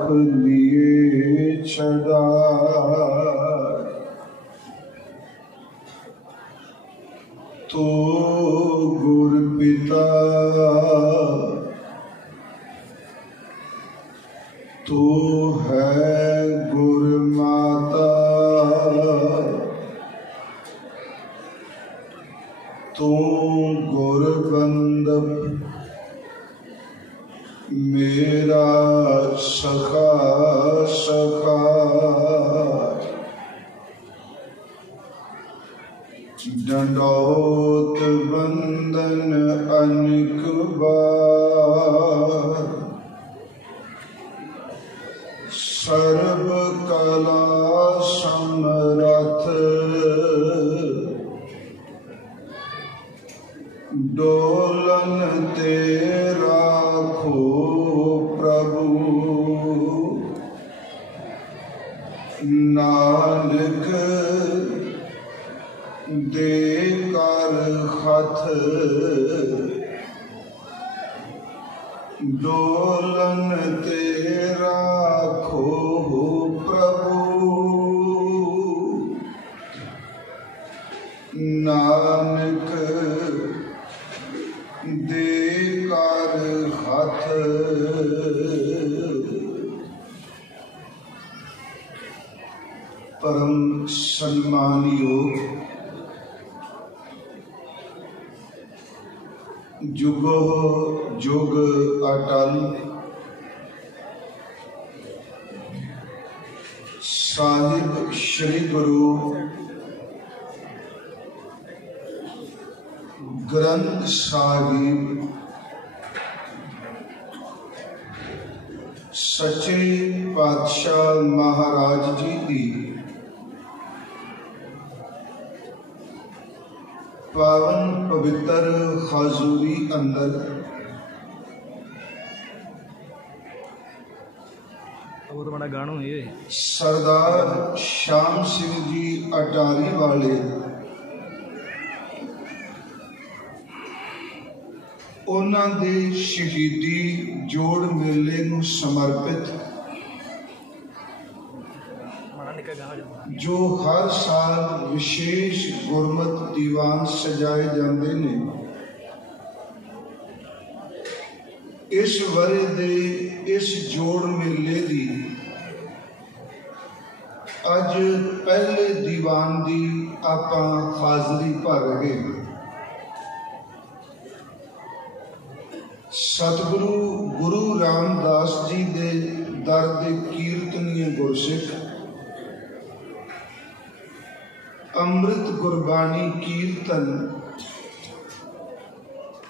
आप लिए छड़ाए, तो गुर पिता तो है गुर माता, तू गुर बंदप मेरा सखा सखा। दंडौत बंदन अनेक बार, सर्व कला समरथ डोलन ते राखो प्रभु। नानक दे कर हथ डोलन ते राखो प्रभु। नानक दे कर हथ। परम सम्मानयोग जुगो जुग अटल साहिब श्री गुरु ग्रंथ साहिब सच्चे पातशाह महाराज जी की पावन पवित्र हाजूरी अंदर सरदार श्याम सिंह जी अटारी वाले उन्हां दे शहीदी जोड़ मेले नूं समर्पित जो हर साल विशेष गुरमत दीवान सजाए जाते हैं, इस वरे दे इस जोड़ मेले की अज पहले दीवान की आपां हाजरी भर रहे हैं। सतगुरु गुरु रामदास जी दे दर दे कीर्तनीय गुरसिख अमृत गुरबाणी कीर्तन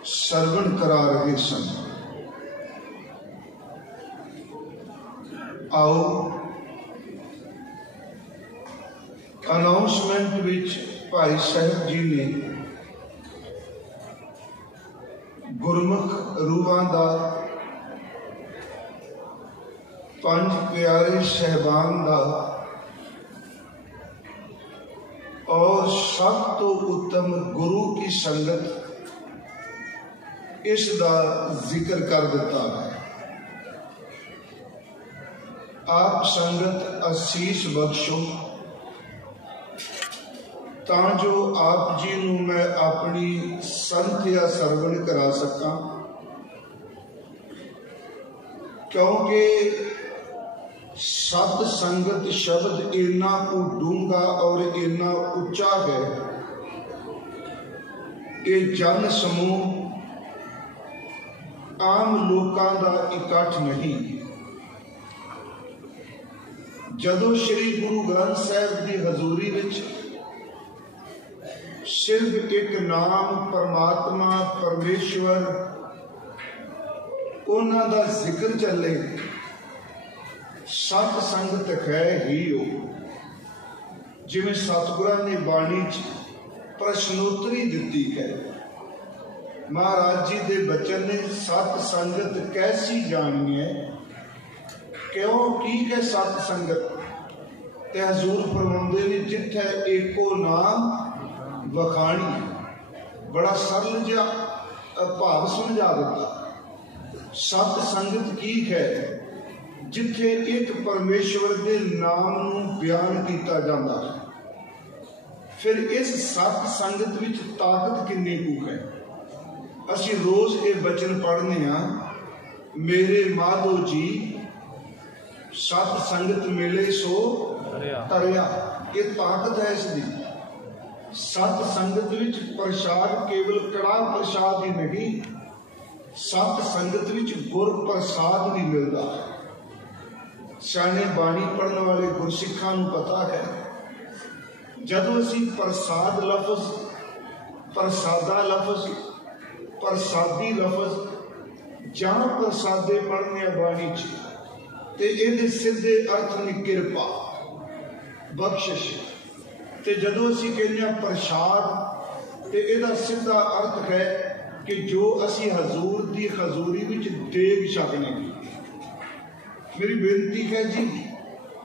सरवण करा रहे सन। आओ अनाउंसमेंट विच भाई साहब जी ने गुरमुख रूहां दा पंज प्यारे सहबान दा और सब तो उत्तम गुरु की संगत इसका जिक्र कर दिता है। आप संगत असीस बख्शो तां जो आप जी नूं मैं अपनी संथिया सरवण करा सका, क्योंकि सत संगत शब्द इन्ना डूंगा और इन्ना उच्चा है। ये जन समूह आम लोगों का इकट्ठ नहीं। जदों श्री गुरु ग्रंथ साहिब की हजूरी विच सिर्फ एक नाम परमात्मा परमेश्वर उन्हां दा जिक्र चले, सत संगत है ही हो। जिवें सतगुरां ने बाणी च प्रश्नोत्तरी दी है, महाराज जी दे बचन ने सत संगत कैसी जानी है, क्यों की है सत संगत। ते हजूर फरमाते ने जिथे एको नाम वखाणी, बड़ा सरल जिहा भाव समझा दिता। सत संगत की है, जिथे एक परमेश्वर के नाम नूं बयान किया जाता है, फिर इस सत संगत विच ताकत कितनी कु है। असी रोज ये बचन पढ़ने हाँ, मेरे माधो जी सत संगत मिले सो तरिया। ये ताकत है इसकी। सत संगत विच प्रसाद केवल कड़ाह प्रसाद ही नहीं, सत संगत विच गुर प्रसाद भी मिलता है। सियाणे बाणी पढ़ने वाले गुरसिखां नूं पता है, जदों असीं प्रसाद लफज, प्रसादा लफज, प्रसादी लफज जां प्रसादे पढ़ने बाणी च, ते इहदे सीधे अर्थ ने किरपा, बख्शिश। ते जदों असीं कहने हां प्रसाद, ते इहदा सीधा अर्थ है कि जो असीं हजूर दी हजूरी विच देग छकने। मेरी बेनती है जी,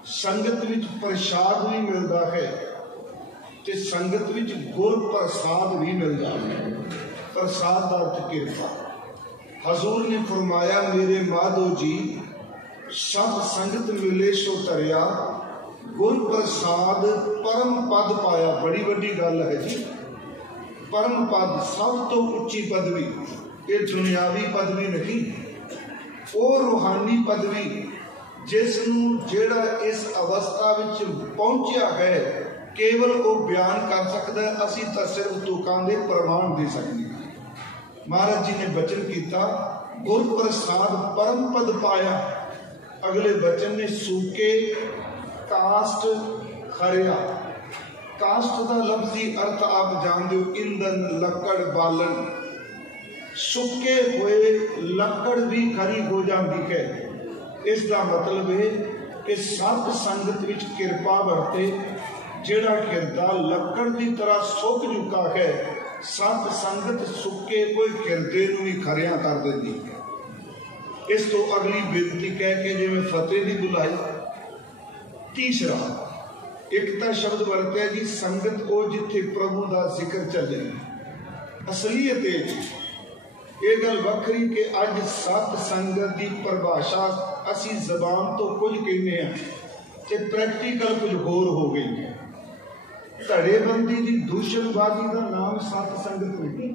संगत विच प्रसाद भी मिलता है ते संगत विच गुर प्रसाद भी मिलता है। प्रसाद का अर्थ किरपा। हजूर ने फरमाया, मेरे माधो जी सब संगत मिले सो तरिया, गुर प्रसाद परम पद पाया। बड़ी वड्डी गल है जी। परम पद, सब तो उच्ची पदवी। ये दुनियावी पदवी नहीं, वो रूहानी पदवी जिसनूं जेड़ा इस अवस्था विच पहुंचा है केवल वो बयान कर सकता है। असीं तां सिर्फ तुकां दे प्रमाण दे सकते। महाराज जी ने बचन किया, गुर प्रसाद परम पद पाया। अगले बचन ने सूके कास्ट खरिया। कास्ट का लफ्जी अर्थ आप जानते हो, ईंधन, लकड़, बालन। सुके हुए लकड़ भी खरी हो जाती है। इसका मतलब है कि सत संगत विच किरपा वरते, जेड़ा किरदा लकड़ की तरह सुक चुका है, सत संगत सुके कोई किरदे नूं भी खरिया कर देती है। इस तो अगली बेनती कह के जिवें फतेह की बुलाई। तीसरा एक तो शब्द वरत्या जी, संगत वो जिथे प्रभु का जिक्र चले। असलीयत ये गल वखरी कि अज सत संगत की परिभाषा असी जबान तो कुछ कहने हैं ते प्रैक्टिकल कुछ होर हो गई है। धड़ेबंदी की दूषणबाजी का नाम सत संगत नहीं।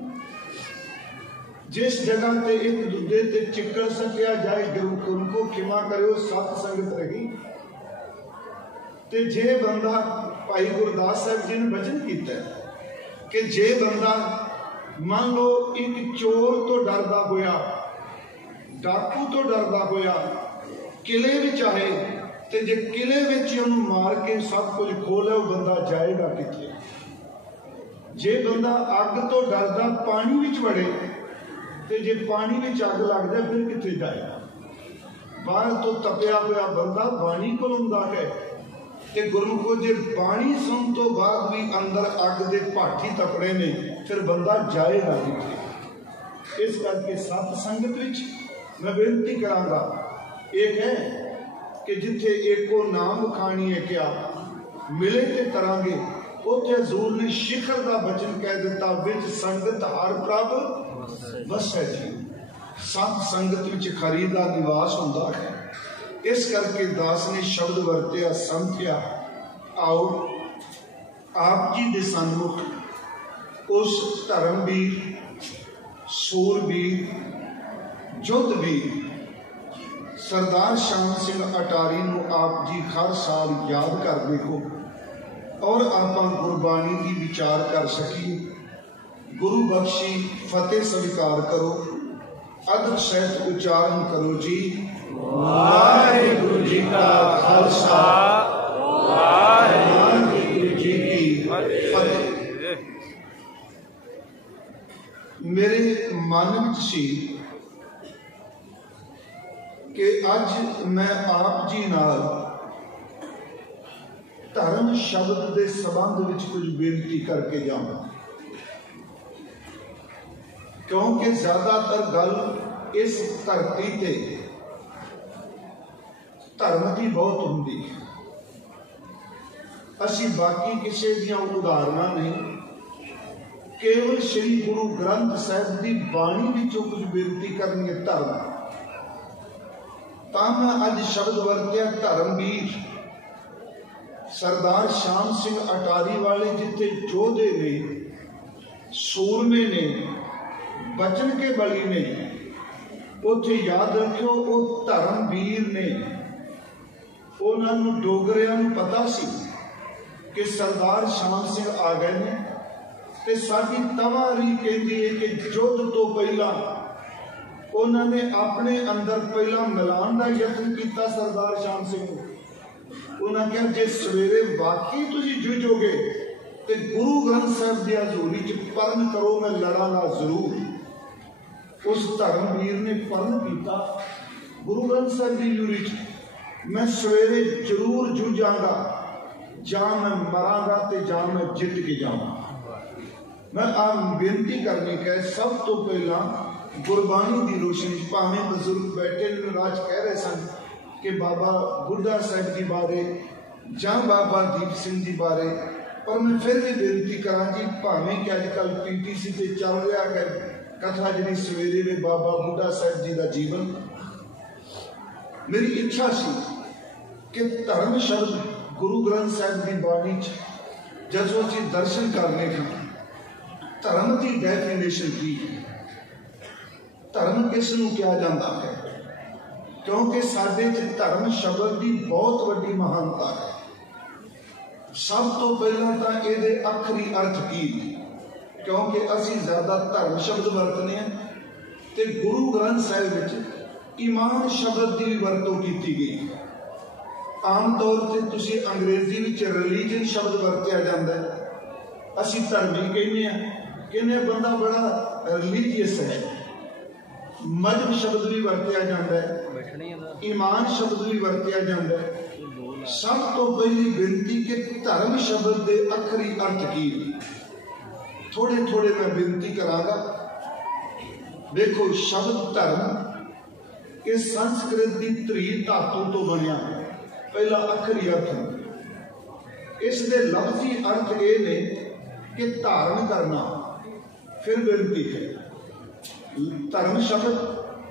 जिस जगह ते एक दूजे ते चिक्कड़ सटिया जाए, उनको खिमा करो, सत संगत रही। ते जे बंदा, भाई गुरदास साहब जी ने वचन किया कि जे बंदा मान लो एक चोर तो डरदा होया, डाकू तो डरदा होया किले विच आए, ते जे किले विच उन्हें मार के सब कुछ खोले, वो बंदा जाएगा किथे? जे बंदा अग तो डरदा पानी विच वड़े, ते जे पानी विच अग लग जाए फिर किथे जाएगा? बाहर तो तपया हुआ बंदा बाणी कोल हुंदा है, ते गुरु को जे बाणी सुन तो बाद भी अंदर अग दे भाठी तपड़े ने, फिर बंदा जाएगा किथे? इस करके सत संगत विच मैं बेनती करांगा, एक है कि जिथे एको नाम खानी है क्या मिले ते करांगे, उत्थे हजूर ने शिखर का वचन कह दिता, विच संगत हर प्रभ बसै जी। सत संगत विच खरी दा निवास हुंदा है। इस करके दास ने शब्द वरत्या, संख्या। आओ आप जी दे सन्मुख उस धर्मवीर, सूरवीर, युद्धवीर सरदार श्याम सिंह अटारी नूं आप जी हर साल याद करते हो और आपां गुरबाणी की विचार कर सकीए। गुरु बख्शी फतेह स्वीकार करो, अदब सहित उच्चारण करो जी। वाहिगुरु जी का खालसा, वाहिगुरु जी की फतेह। मेरे मन में सी कि अज मैं आप जी नाल धर्म शब्द के संबंध में कुछ बेनती करके जाऊँ, क्योंकि ज्यादातर गल इस धरती ते धर्म की बहुत होंगी। असी बाकी किसी दियां उदाहरणा नहीं, केवल श्री गुरु ग्रंथ साहिब की बाणी विचों कुछ बेनती करनी है। धर्म ਤਾਂ ਮੈਂ ਅੱਜ ਸ਼ਬਦ ਵਰਤਿਆ ਧਰਮਵੀਰ। सरदार श्याम सिंह अटारी वाले जिथे योधे ने, सूरमे ने, बचन के बली ने, उथे याद रखियो वो धर्मवीर ने। उन्होंने डोगरिया नूं पता सी कि सरदार श्याम सिंह आ गए ने, ते साडी तवारी कहती है कि युद्ध तो पहला उन्होंने अपने अंदर पहला मिलान का यत्न किया सरदार श्याम सिंह। उन्होंने कहा जे सवेरे वाकई तुसी जुझोगे तो गुरु ग्रंथ साहब की हजूरी च परण करो, मैं लड़ांगा जरूर। उस धर्मवीर ने परण किया गुरु ग्रंथ साहब की हजूरी च, मैं सवेरे जरूर जुझांगा, जां मैं मरांगा तो जां मैं जित के जाऊंगा। मैं आप बेनती करनी है सब तो पहला गुरबाणी की रोशनी, भावें बजुर्ग बैठे राज कह रहे सन कि बाबा बुढ़ा साहब जी बारे जां बाबा दीप सिंह जी बारे, पर मैं फिर भी बेनती करा जी, भावें कि अजकल PTC से चल रहा है कथा जी सवेरे में बाबा बुढ़ा साहब जी का जीवन, मेरी इच्छा सी कि धर्म शब्द गुरु ग्रंथ साहब की बाणी जो असी दर्शन करने का धर्म की डेफिनेशन की, धर्म किस नूं कहा जाता है, क्योंकि साडे धर्म शब्द की बहुत वड्डी महानता है। सब तो पहला तो ये अखरी अर्थ की, क्योंकि असी ज्यादा धर्म शब्द वरतने हैं ते गुरु ग्रंथ साहिब विच ईमान शब्द की भी वरतों की गई। आम तौर पर तुसी अंग्रेजी विच रिलीजन शब्द वरत्या जाता है, असी धर्मी कहने बंदा बड़ा रिलीजियस है। मजहब शब्द भी वरत्या जाता है, ईमान शब्द भी वरत्या जाता है। सब तो पहली बेनती के धर्म शब्द के अखरी अर्थ की, थोड़े थोड़े मैं बेनती करांगा। देखो शब्द धर्म इस संस्कृत की त्री धातु तो बनया, पहला अखरी अर्थ। इस दे लफ्जी अर्थ ये ने कि धारण करना। फिर बेनती है धर्म शब्द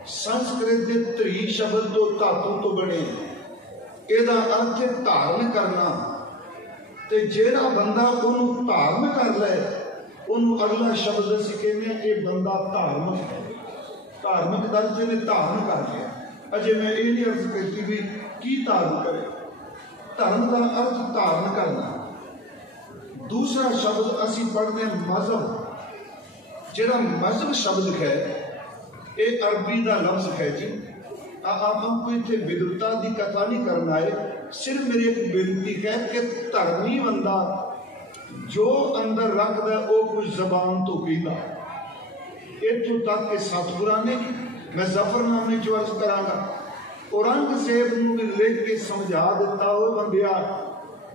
संस्कृत के त्री शब्द तो धातु तो बने, ਇਹਦਾ अर्थ धारण करना। ते जेड़ा बंदा उन्होंने धारण कर ले, उन्होंने अगला शब्द असीं कहने ये बंदा धार्मिक है। धार्मिक अर्थ ने धारण कर लिया। अजे मैं ये नहीं अर्थ करती भी की धारण करे, धर्म का अर्थ धारण करना। दूसरा शब्द असीं पढ़ने मजहब। जेड़ा मजहब शब्द है ये अरबी का लफ्ज है जी। आप कोई इतने विद्वता की कथा नहीं करना है, सिर्फ मेरी एक बेनती है कि धर्मी बंदा जो अंदर रखता है वो कुछ जबान तो कहता। इतों तक कि सतगुरां ने, मैं जफरनामे च अर्ज करांगा, औरंगजेब नूं भी लिख के समझा दिता, वो बंदिया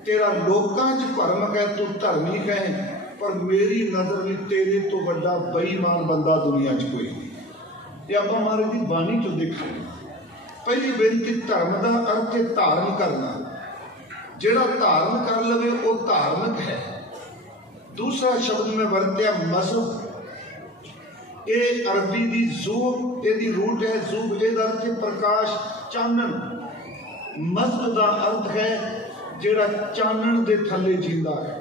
तेरा लोकां च भरम है, तू धर्मी है, पर मेरी नज़र में तेरे तो बड़ा बेईमान बंदा दुनिया च कोई नहीं। ये आप महाराज की बाणी चो देखो। पहली बेनती धर्म का अर्थ है धारण करना। जेड़ा धारण कर लवे वो धार्मिक है। दूसरा शब्द में वरत्या मजहब। ये अरबी की ज़ूब, ये रूट है ज़ूब, ये अर्थ है प्रकाश, चानन। मजहब का अर्थ है जेड़ा चानन दे थले जींदा है।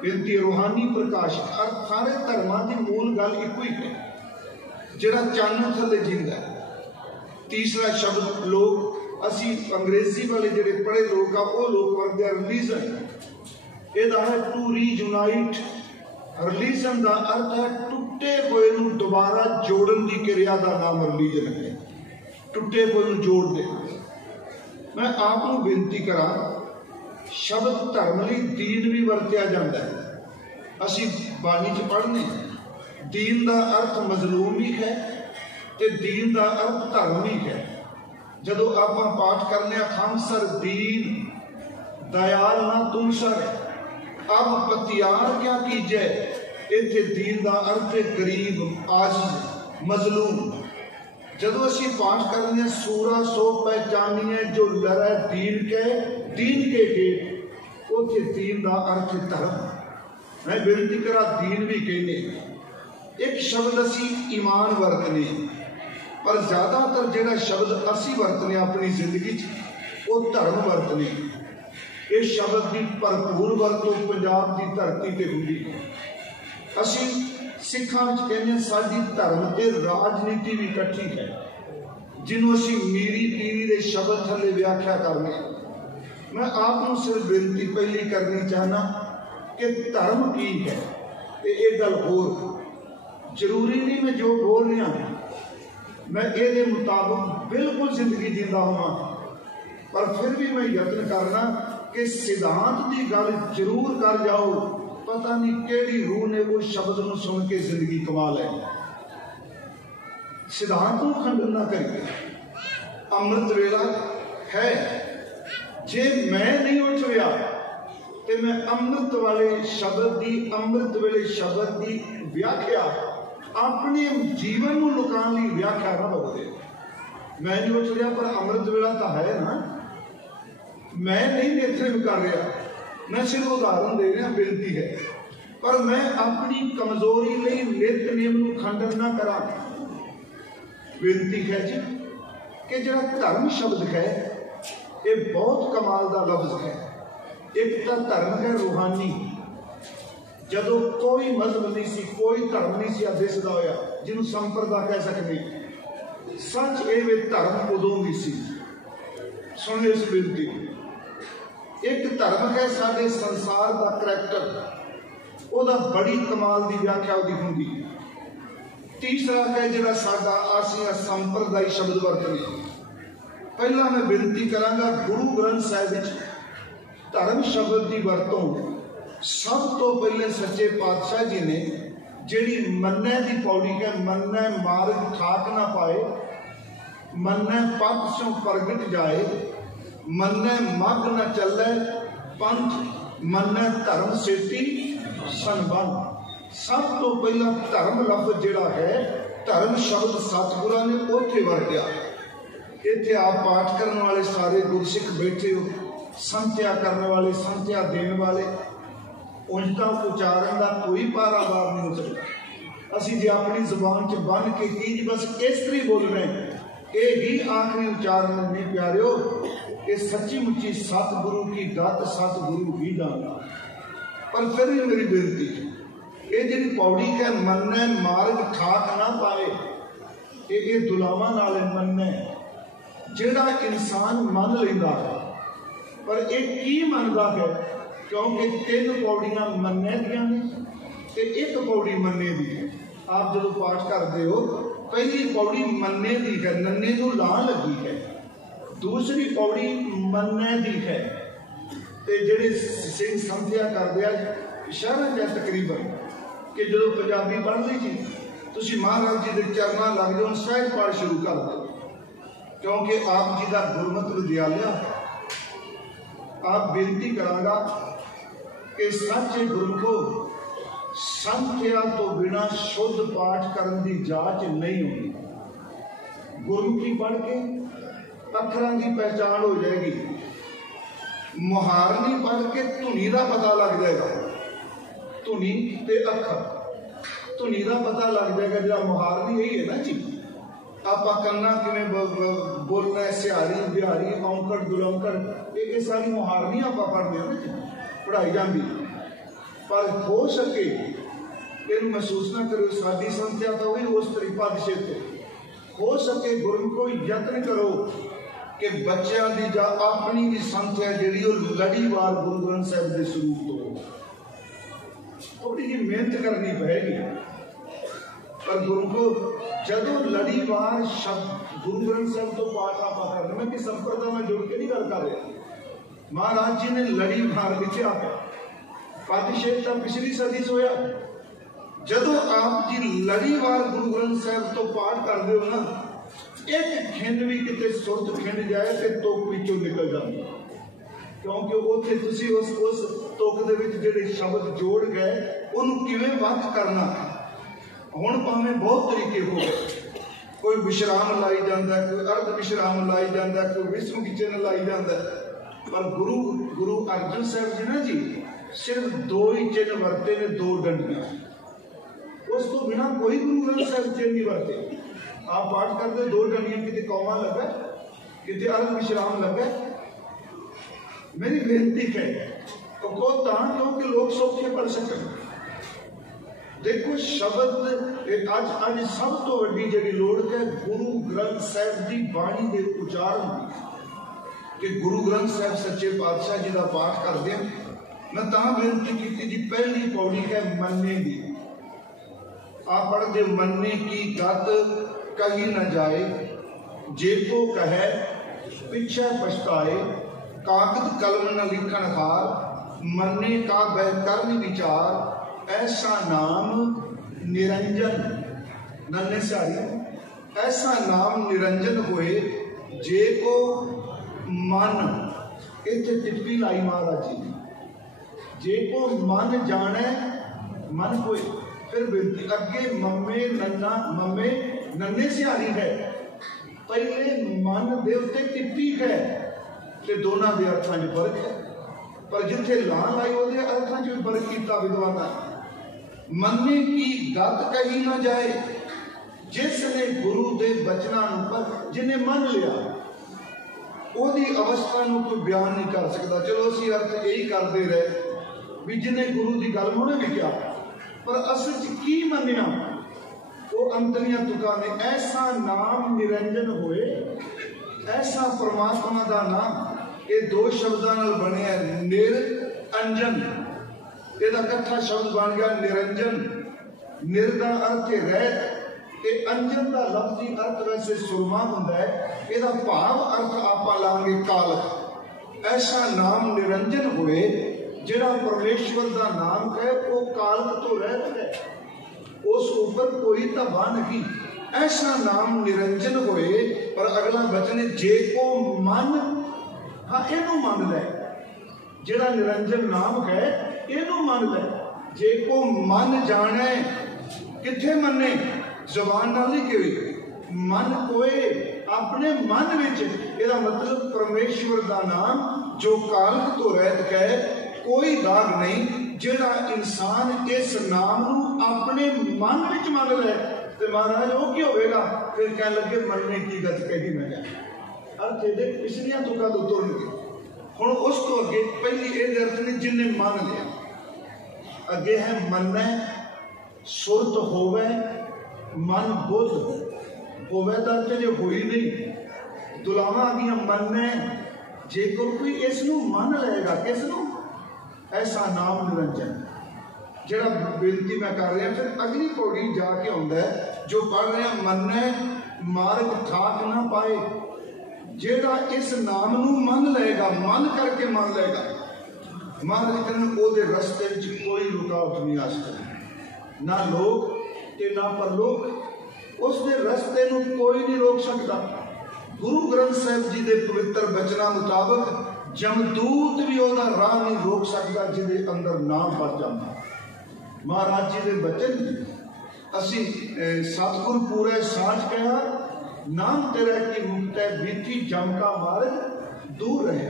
बेनती रूहानी प्रकाश। अर्थ सारे धर्मां की मूल गल एक ही है, जेड़ा चानन थले जींदा है। तीसरा शब्द लोग असी अंग्रेजी वाले जेडे पढ़े लोग आ वो लोग वरते रिलीजन। यदा है टू रीयूनाइट। रिलीजन का अर्थ है टुटे हुए नूं दोबारा जोड़न की क्रिया का नाम रिलीजन है। टुटे हुए नूं जोड़ दे। मैं आप नूं बेनती करा, शब्द धर्म लई दीन भी वरत्या जाता है। असी बाणी च पढ़ने दीन का अर्थ मजलूमी है ते दीन का अर्थ धर्मी है। जदों आप पाठ करने खामसर दीन दयाल ना तुम सर, अब पतियार क्या कीजे। इत्थे दीन का अर्थ गरीब, आजिज़, मजलूम। जदों असीं पाठ करने सूरा सो पहचानिए जो लड़े दीन के गेट, उथे दीन का अर्थ धर्म। मैं बेनती करा दीन भी कहने। एक शब्द असीं ईमान वरतने। पर ज़्यादातर जिहड़ा शब्द असी वरतने अपनी जिंदगी वो धर्म वरतने। इस शब्द की भरपूर वरतों पंजाब की धरती पर हुंदी है। असी सिखां विच कहने साडी धर्म ते राजनीति भी इकट्ठी है, जिन्हों असी मीरी पीरी दे शब्द थले व्याख्या करने। मैं आपको सिर्फ बेनती पहली करनी चाहना कि धर्म की है। ये गल होर जरूरी नहीं मैं जो बोल रहा मैं ये मुताबिक बिल्कुल जिंदगी जींदा हुआ, पर फिर भी मैं यत्न करना कि सिद्धांत की गल जरूर कर जाओ। पता नहीं केड़ी रूह ने वो शब्द को सुन के जिंदगी कमा लै। सिद्धांत को खंडन ना करिए। अमृत वेला है, जे मैं नहीं उठ गया तो मैं अमृत वाले शब्द की, अमृत वेले शब्द की व्याख्या अपने जीवन को लुकाने की व्याख्या ना बदले। मैं नहीं उठ रहा पर अमृत वेला तो है ना, मैं नहीं नेतृत्व कर रहा, मैं सिर्फ उदाहरण दे रहा, बेनती है। पर मैं अपनी कमजोरी लिए नित नियम को खंडन ना करा। बेनती है जी कि जो धर्म शब्द है ये बहुत कमाल का लफ्ज है। एक तो धर्म है रूहानी, जदों कोई मजहब नहीं सी, कोई धर्म नहीं सी दिसदा होया जिन्होंने संप्रदाय कह सकते। सच ये धर्म उदों भी सी। सुनिए इस बेनती। एक धर्म है साडे संसार का करैक्टर, ओदा बड़ी कमाल की व्याख्या ओदी हुंदी। तीसरा है जिहड़ा साडा आसिया संप्रदाय शब्द वरतने। पहला मैं बेनती करांगा गुरु ग्रंथ साहिब विच धर्म शब्द की वरतों सब तो पहले सच्चे पातशाह जी ने जिहड़ी मन्ने की पौड़ी है, मन्ने मार्ग ठाक ना पाए, मन्ने पथ सो प्रगट जाए, मन्ने मग न चले पंथ, मन्ने धर्म सेठी सनबन। सब तो पहला धर्म लफ्ज जिहड़ा है, धर्म शब्द सतगुरां ने उत्थे वरत्या। इत्थे आप पाठ करने वाले सारे गुरसिख बैठे हो, संत्या करने वाले, संत्या देने वाले, उनका उच्चारण का कोई पारावार नहीं हो सकता। असी जे अपनी जुबान च बन के की बस इस तरह बोल रहे हैं, यही आखिरी उच्चारण नहीं प्यारियो, ये सच्ची मुच्ची सतगुरु की गत सतगुरु ही जानता। पर फिर भी मेरी बेनती, ये जी पौड़ी है मन्ने मार्ग ठाक ना पाए, ये दुलावा नाले मन्ने जिहड़ा इंसान मन लेंदा है, पर एक की मनदा है क्योंकि तीन पौड़ियां मन्ने दियां ने ते एक पौड़ी मन्ने दी है। आप जो पाठ करते हो पहली पौड़ी मन्ने दी है, नन्ने को ला लगी है, दूसरी पौड़ी मन्ने दी है। ते जिहड़े सिंह संध्या करदे आ शहरां च तकरीबन कि जो पंजाबी पढ़ ली जी तुसीं महाराज जी के चरणों लग जाओ, सहज पाठ शुरू कर दो, क्योंकि आप जी का गुरमत विद्यालय है। आप बेनती करांगा कि सच्चे गुरमुखो संख्या तो बिना शुद्ध पाठ करने की जांच नहीं होगी। गुरमुखी पढ़ के अखरां की पहचान हो जाएगी, मुहारनी पढ़ के धुनी का पता लग जाएगा। धुनी ते अखर, धुनी का पता लग जाएगा। जो मुहारनी यही है ना जी, आप कन्ना किवें बोलना है, सिहारी बिहारी औंकड़ दुलंकड़, ये सारी मुहारनी आप पढ़ते हैं ना, पढ़ाई जाती। पर हो सके इन महसूस ना करो साडी संख्या तो भी उस तरीका दिशे तो हो सके गुरमुखो यत्न करो कि बच्चों की जा अपनी भी संख्या जी लड़ीवार गुरु ग्रंथ साहिब के स्वरूप तो थोड़ी जी मेहनत करनी पड़ेगी। पर गुरमुखो जदों लड़ीवार शब्द गुरु ग्रंथ साहिब तो पाठ आप कर रहे, मैं कि संप्रदाय में जुड़ के नहीं गल कर रहा। महाराज जी ने लड़ीवार लिखा है, पातिशेख का पिछली सदी से होया। जदों आप जी लड़ीवार गुरु ग्रंथ साहिब तो पाठ करते हो ना, एक खिंड भी कितने सुरत खिंड जाए तो तुक पिछों निकल जाती, क्योंकि उत्थे तुसी उस तुक दे विच जिहड़े शब्द जोड़ गए उन्होंने किवें वख करना। हुण भावें बहुत तरीके हो गए, कोई विश्राम लाई जाता है, कोई अर्ध विश्राम लाई जाता है, कोई विस्म की चिन्ह लाई जाता है। पर गुरु अर्जन साहब जी ना जी सिर्फ दो ही चिन्ह वरते ने, दो डंडियां, उस तो बिना कोई गुरु ग्रंथ साहिब चिन्ह नहीं वरते। आप पाठ करते दो टनियां कितने कौमा लगा कितने अर्ध विश्राम लगा। मेरी बेनती है तो को तान लो कि लोग सौखे पढ़ सकें। देखो शब्द अज सब तो वड्डी जी लोड़ है गुरु ग्रंथ साहिब की बाणी के उचारण की कि गुरु ग्रंथ साहिब सच्चे पातशाह जी का पाठ करते हैं। मैं ता बेनती की जी पहली पौड़ी है मन्ने की। आप पढ़ते मन्ने की गत कही न जाए जे को कहे पीछे पछताए कागज कलम न लिखन हार मन्ने का बहकर्म विचार ऐसा नाम निरंजन नन्हे सारी ऐसा नाम निरंजन होए जे को मन इतने टिप्पी लाई महाराज जी जे को मन जाने मन कोई फिर बेनती अगे मम्मे नन्ना मम्मे नन्हे सियारी है पहले मन दे उत्ते टिप्पी है ते दोनों के अर्थों में फर्क है पर जिथे लान लाई वो अर्थों में फर्क किया विद्वाना। मन्ने की गत कही ना जाए जिसने गुरु के बचनों पर जिन्हें मन लिया ओदी अवस्था को कोई बयान नहीं कर सकता। चलो असी अर्थ यही करते रहे भी जिन्हें गुरु की गल होने भी किया पर असल च की मनिया वो अंतरिया तुका ने ऐसा नाम निरंजन होए ऐसा परमात्मा का नाम ये दो शब्दों नाल बने निर अंजन ਇਹਦਾ ਇਕੱਠਾ शब्द बन गया निरंजन। निर का अर्थ है रहत अंजन का लफ्जी अर्थ वैसे सुरमा होंदा है ਇਹਦਾ भाव अर्थ आपां लांगे कालक। ऐसा नाम निरंजन होए जिहड़ा परमेश्वर का नाम है वो कालक तो रहत है उस ऊपर कोई धब्बा नहीं। ऐसा नाम निरंजन होए पर अगला बचन जे को मन हाँ इनू मन लै जिहड़ा निरंजन नाम है इनू मन लै जे को मन जाने किथे मने जबान नाल नहीं कहे मन कोए अपने मन विच इहदा मतलब परमेश्वर का नाम जो कालक तो रहत है कोई दाग नहीं जिहड़ा इंसान इस नाम नू अपने मन विच मन लै ते महाराज वो की होवेगा फिर कह लगे मनने की गत कही न जाए। अर्थ ये पिछलियां तुका तो तुरन हुण उस तो अगे पहली ये अर्थ ने जिन्हें मन लिया अगे है मन सुरत होवे मन बुद्ध होवे तो अर्थ जो हुई नहीं दुलावा आ गई मन जेकर कोई इसनू मन लेगा किसनू ऐसा नाम निरंजन जरा बेनती मैं कर रहा फिर अगली पौड़ी जाके आउंदा है जो पढ़ रहे मन मार्ग ठाक ना पाए जेड़ा इस नाम नू मन लेगा मन करके मन लेगा महाराज कहते ओदे रस्ते विच कोई रुकावट नहीं आ सकती ना लोग ते ना परलोक उसके रस्ते नू कोई नहीं रोक सकता। गुरु ग्रंथ साहिब जी के पवित्र बचनों मुताबिक जमदूत भी ओदा राह नहीं रोक सकता जिहदे अंदर नाम भर जाता। महाराज जी के बचन असी सतगुर पूरे साँझ कहा नाम तेरा की मुक्त बीती जम का मार्ग दूर रहे।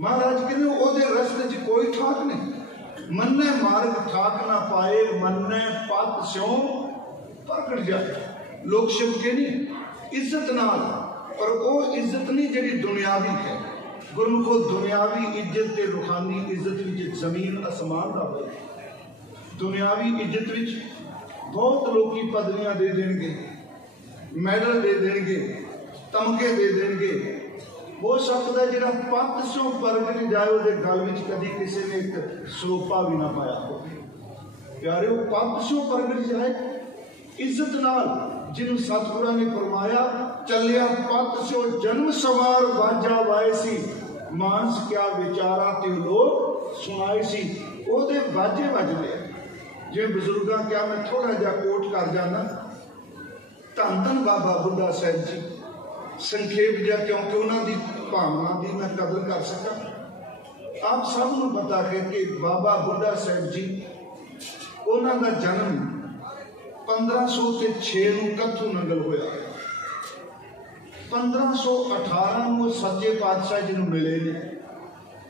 महाराज कहते ओदे रस्ते च कोई ठाक नहीं मन्ने मार्ग ठाक ना पाए मन्ने पत स्यों प्रगट जाए। लोग शिवके नहीं इज्जत नाल और वो इज्जत नहीं जी दुनियावी है गुरु को दुनियावी इज्जत ते रूहानी इज्जत विच जमीन आसमान का हो। दुनियावी इज्जत विच बहुत लोग पदवियां दे देंगे मैडल दे देंगे तमगे दे देंगे हो सकता है जो पत सो प्रगट जाए वो गल में कभी किसी ने एक सरोपा भी ना पाया हो। प्यारे वो पत सो प्रगट जाए इज्जत नाल जिन्हों सतगुरां ने फरमाया चलिया पत सो जन्म सवार वाजा वाए सी मानस क्या विचारा ते लोग सुनाए सी ओदे वाजे वजदे जे बजुर्गां क्या मैं थोड़ा जा कोट कर जाना धन धन बाबा बुढ़ा साहब जी संखेप जा क्योंकि उन्होंने भावना की मैं कदर कर सका। आप सबनों पता है कि बाबा बुढ़ा साहब जी उन्होंने जन्म 1506 ਨੂੰ कत्थू नंगल होया 1518 ਨੂੰ सच्चे पातशाह जी मिले ने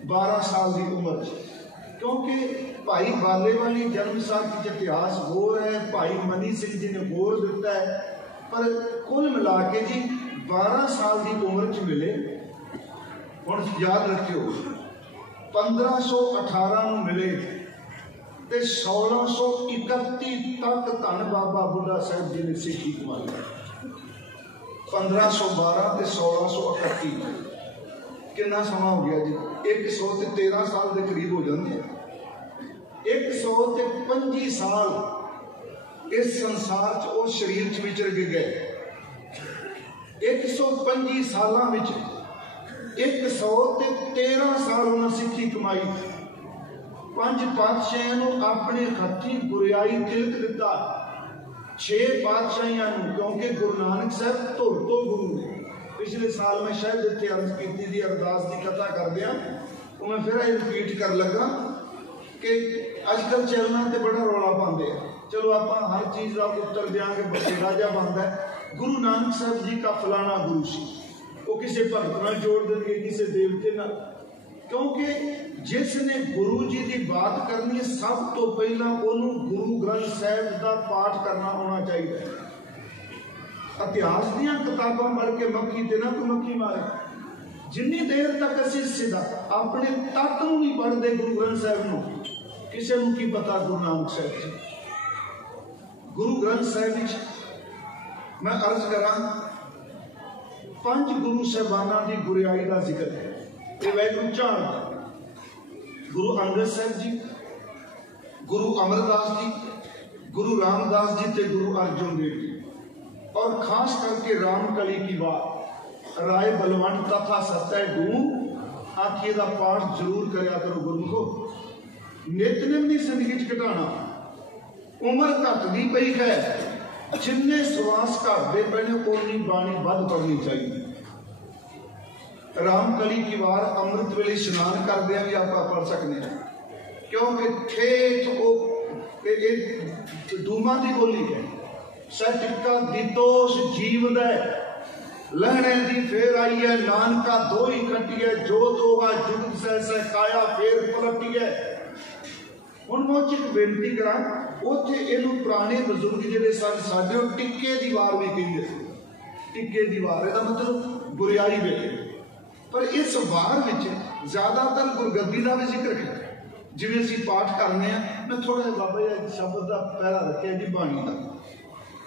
12 साल की उम्र क्योंकि भाई बाले वाली जन्म साखी इतिहास होर है भाई मनी सिंह जी ने होर दिता है पर कुल मिला के जी 12 साल की उम्र च मिले। हुण याद रखियो 1518 नूं मिले ते 1631 तक धन बाबा बुढ़ा साहब जी ने सिक्खी कमाई। 1512 ते 1631 कितना समा हो गया जी? 113 साल के करीब हो जाते हैं। 125 साल इस संसार च उस शरीर च विचर के गए। 125 सालों में 113 साल उन्हें सिक्खी कमाई। 5 पातशाहियों नूं अपने हथी गुरियाई तिलक दिता। 6 पातशाहियों नूं, क्योंकि गुरु नानक साहब धुर तो गुरु ने। पिछले साल मैं शायद इतने अर्ज की थी अरदास की कथा कर दिया, तो मैं फिर रिपीट कर लगा कि अजकल चैनलों से बड़ा रौला पाते हैं। चलो आप हर चीज़ का उत्तर देंगे, बखेड़ा जा बनता है। गुरु नानक साहब जी का फलाना गुरु सी, वो किसी भगत नाल जोड़ देंगे, किसी देवते नाल, क्योंकि जिसने गुरु जी की बात करनी है सब तो पहला उन्होंने गुरु ग्रंथ साहब का पाठ करना होना चाहिए। इतिहास दियां किताबां पढ़ के मक्खी ते ना कोई मक्खी मारे। जिन्नी देर तक असीं सीधा अपने तत्त नूं नहीं पढ़ते गुरु ग्रंथ साहब नूं, किसी नूं की पता गुरु नानक साहब जी। गुरु ग्रंथ साहब विच मैं अर्ज करा 5 गुरु साहबाना की गुरियाई का जिक्र है। ये वैगुरु झाड़ गुरु अंगद साहब जी, गुरु अमरदास जी, गुरु रामदास जी ते गुरु अर्जुन देव जी, और खास करके रामकली की बात राय बलवंत तथा सत्य डूम आखिए का पाठ जरूर करया करो। गुरु को नितनेम की जिंदगी घटाना, उम्र घटती पई है, जिन्ने सवास घटते पे ने उन्नी बाणी वध पढ़नी चाहिए। रामकली की वार अमृत वेले स्नान करदे भी आप पढ़ सकते हैं, क्योंकि ठेठ डूमा की बोली है। सटिका दितोष जीव दे लहने दी फेर आई है, नानका दो ही कटी है, जो दोहा जुगत सह काया फेर पलटी है। हुण मैं एक बेनती करा, उत्थे इहनूं पुराने बजुर्ग जिहड़े सन साडे टिक्के दी वार भी कहिंदे सी। टिक्के दी वार इहदा मतलब गुरियाई वेले, पर इस वार विच ज्यादातर गुरगद्दी का भी जिक्र है। जिवें असीं पाठ करने हैं, मैं थोड़ा जिहा बाबा जी शब्द का पहला रखिया जी बाणी का,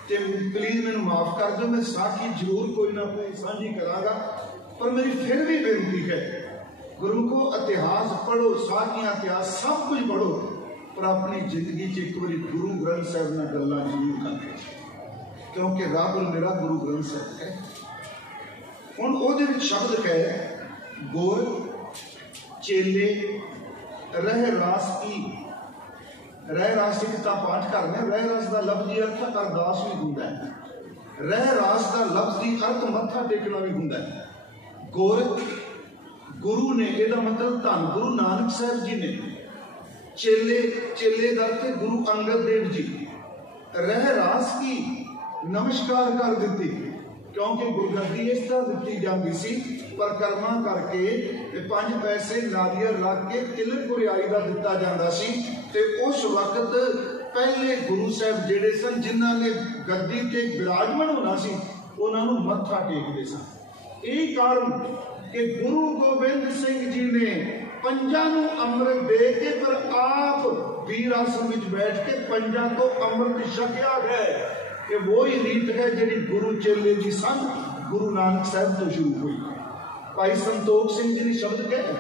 तो प्लीज मैंने माफ कर दो, मैं साखी जरूर कोई ना कोई साझी करांगा, पर मेरी फिर भी बेनती है गुरुमुखो इतिहास पढ़ो, साखियां इतिहास सब कुछ पढ़ो, पर अपनी जिंदगी च एक बार गुरु ग्रंथ साहब नाल गल्लां जरूर करो, क्योंकि रब मेरा गुरु ग्रंथ साहब है। हुण ओहदे विच शब्द है गुर चेले रह रास की। रह रास की किताब पाठ करने, रह रास का लफ्जी अर्थ अरदास भी होंदा है, रह रास का लफ्जी अर्थ मत्था टेकना भी होंदा है। गुर गुरु ने, ਇਹਦਾ मतलब धन गुरु नानक साहब जी ने। चेले चेले दरते गुरु अंगद देव जी। रह रास की नमस्कार कर दी, क्योंकि गुरगद्दी इस तरह दी जाती सी, परिक्रमा करके 5 पैसे नारियल रख के तिलक गुरियाई का दिता जाता सी। ते उस वक्त पहले गुरु साहब जिहड़े सन, जिन्हां ने गद्दी ते विराजमान होना सी, उन्हां नूं मत्था टेकदे सन। यही कारण कि गुरु गोबिंद सिंह जी ने 5 नूं अमृत दे के पर आप वीर आसन में बैठ के 5 को अमृत छकिया है। कि वो ही रीत है जिहड़ी गुरु चेले जी सन गुरु नानक साहब तो शुरू हुई। भाई संतोख सिंह जी ने शब्द कहे,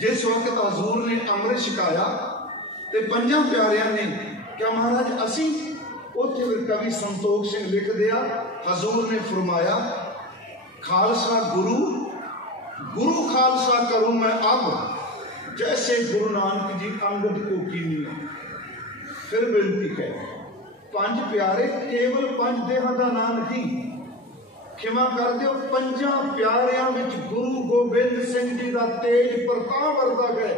जिस वक्त हजूर ने अमृत छकाया ते 5 प्यारियां ने क्या महाराज असी, उत्थे कवि संतोख सिंह लिख दिया, हजूर ने फरमाया खालसा गुरु गुरु खालसा करूं मैं अब, जैसे गुरु नानक जी अंगद को कीनी। फिर बेनती है 5 प्यारे केवल 5 देहां का नाम नहीं, खिमा कर दो 5 प्यारियां विच गुरु गोबिंद सिंह जी का तेज प्रताप वरता गए।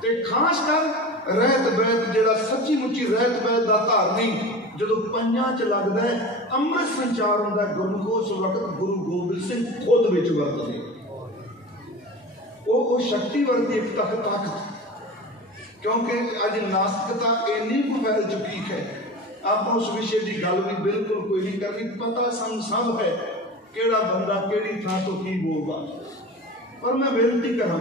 ते खास कर रहत बैत जिहड़ा सच्ची मुच्ची रहत बैत का धारनी जो 5 च लगता है अमृत संचार होंदा गुरमुख, उस वक्त गुरु गोबिंद सिंह खुद विच वरतदे। वो शक्ति वरती एक ताकत, क्योंकि अज नास्तिकता इन्नी फैल चुकी है आप उस विषय की गल भी बिल्कुल कोई नहीं करनी। पता सानू सब है केड़ा बंदा केड़ी थां तो की बोलदा। पर मैं बेनती करा,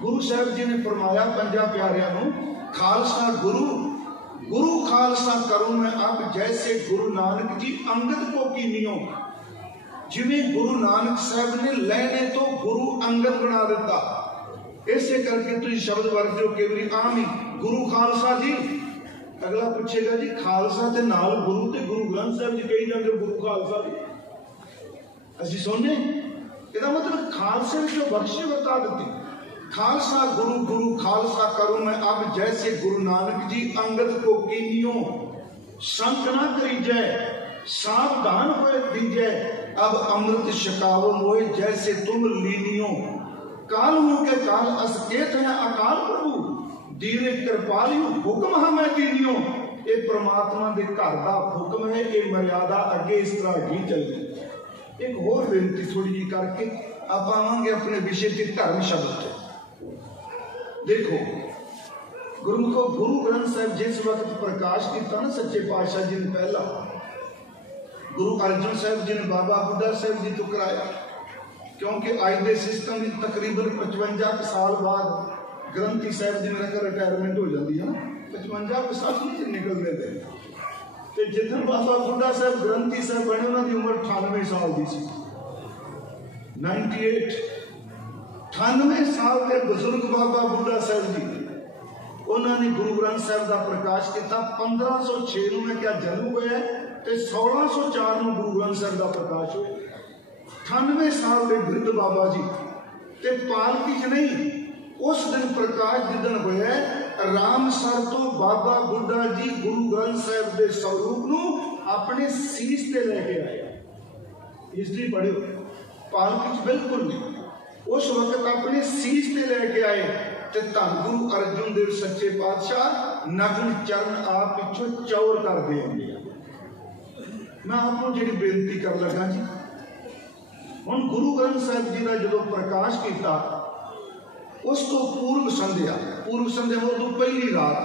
गुरु साहब जी ने फरमाया पंजा प्यारियां नूं, खालसा गुरु, गुरु खालसा करूं मैं अब जैसे गुरु नानक जी अंगद को कीनियो। जिवें गुरु नानक साहब ने लैने तो गुरु अंगद बना दिता, इसे करके तुम शब्द वरते हो कई बार आम ही गुरु खालसा जी। अगला पूछेगा जी खालसा ते नाल गुरु ते गुरु ग्रंथ साहब जी कही जाते गुरु खालसा जी, असी सुनने इसका मतलब खालसे में जो बख्शे बता देती। खालसा गुरु, गुरु खालसा करूं मैं अब जैसे गुरु नानक जी अंगद को कीनियो। संक ना करी जाए, सावधान होए दीजिए, अब अमृत शकावो मोए जैसे तुम लीनियो। काल हो के काल असकेत है अकाल प्रभु, दीने कृपालियो हुक्म हमें दीनियो। ये परमात्मा के घर का हुक्म है, ये मर्यादा अगे इस तरह ही चलती। एक होर बेनती थोड़ी जी करके आप आवांगे अपने विषय के धर्म शब्द से। देखो गुरुमुखो, गुरु ग्रंथ साहब जिस वक्त प्रकाश किया ना सच्चे पातशाह जी ने पहला, गुरु अर्जुन साहब जी ने बाबा बुढ़ा साहब जी तो कराया, क्योंकि आज के सिस्टम में तकरीबन 55 साल बाद ग्रंथी साहब जी मेरा रिटायरमेंट हो जाती है ना, 55 साल नहीं निकलते थे। जितने बाबा बुढ़ा साहब ग्रंथी साहब बने उन्होंने उम्र 98 साल की सी, 98 साल के बुजुर्ग बाबा बुढ़ा साहब जी, उन्होंने गुरु ग्रंथ साहब का प्रकाश किया। 1506 में क्या जन्म होया ते 1604 में गुरु ग्रंथ साहब का प्रकाश हो। 98 साल के वृद्ध बाबा जी ते पालकी च नहीं, उस दिन प्रकाश जिदन होया रामसर तो बाबा बुढ़ा जी गुरु ग्रंथ साहब के स्वरूप नूं अपने सीस ते लेके आए। हिस्ट्री पढ़ियो, पालकी च बिल्कुल नहीं, उस वक्त अपने सीस ते लेके आए। ते धन गुरु अर्जुन देव सच्चे पातशाह नग्न चरण आप पिछों चौर कर देंगे। मैं आपको जी बेनती कर लगा जी, हुण गुरु ग्रंथ साहब जी का जो प्रकाश किया उस तो पूर्व संध्या तो पहली रात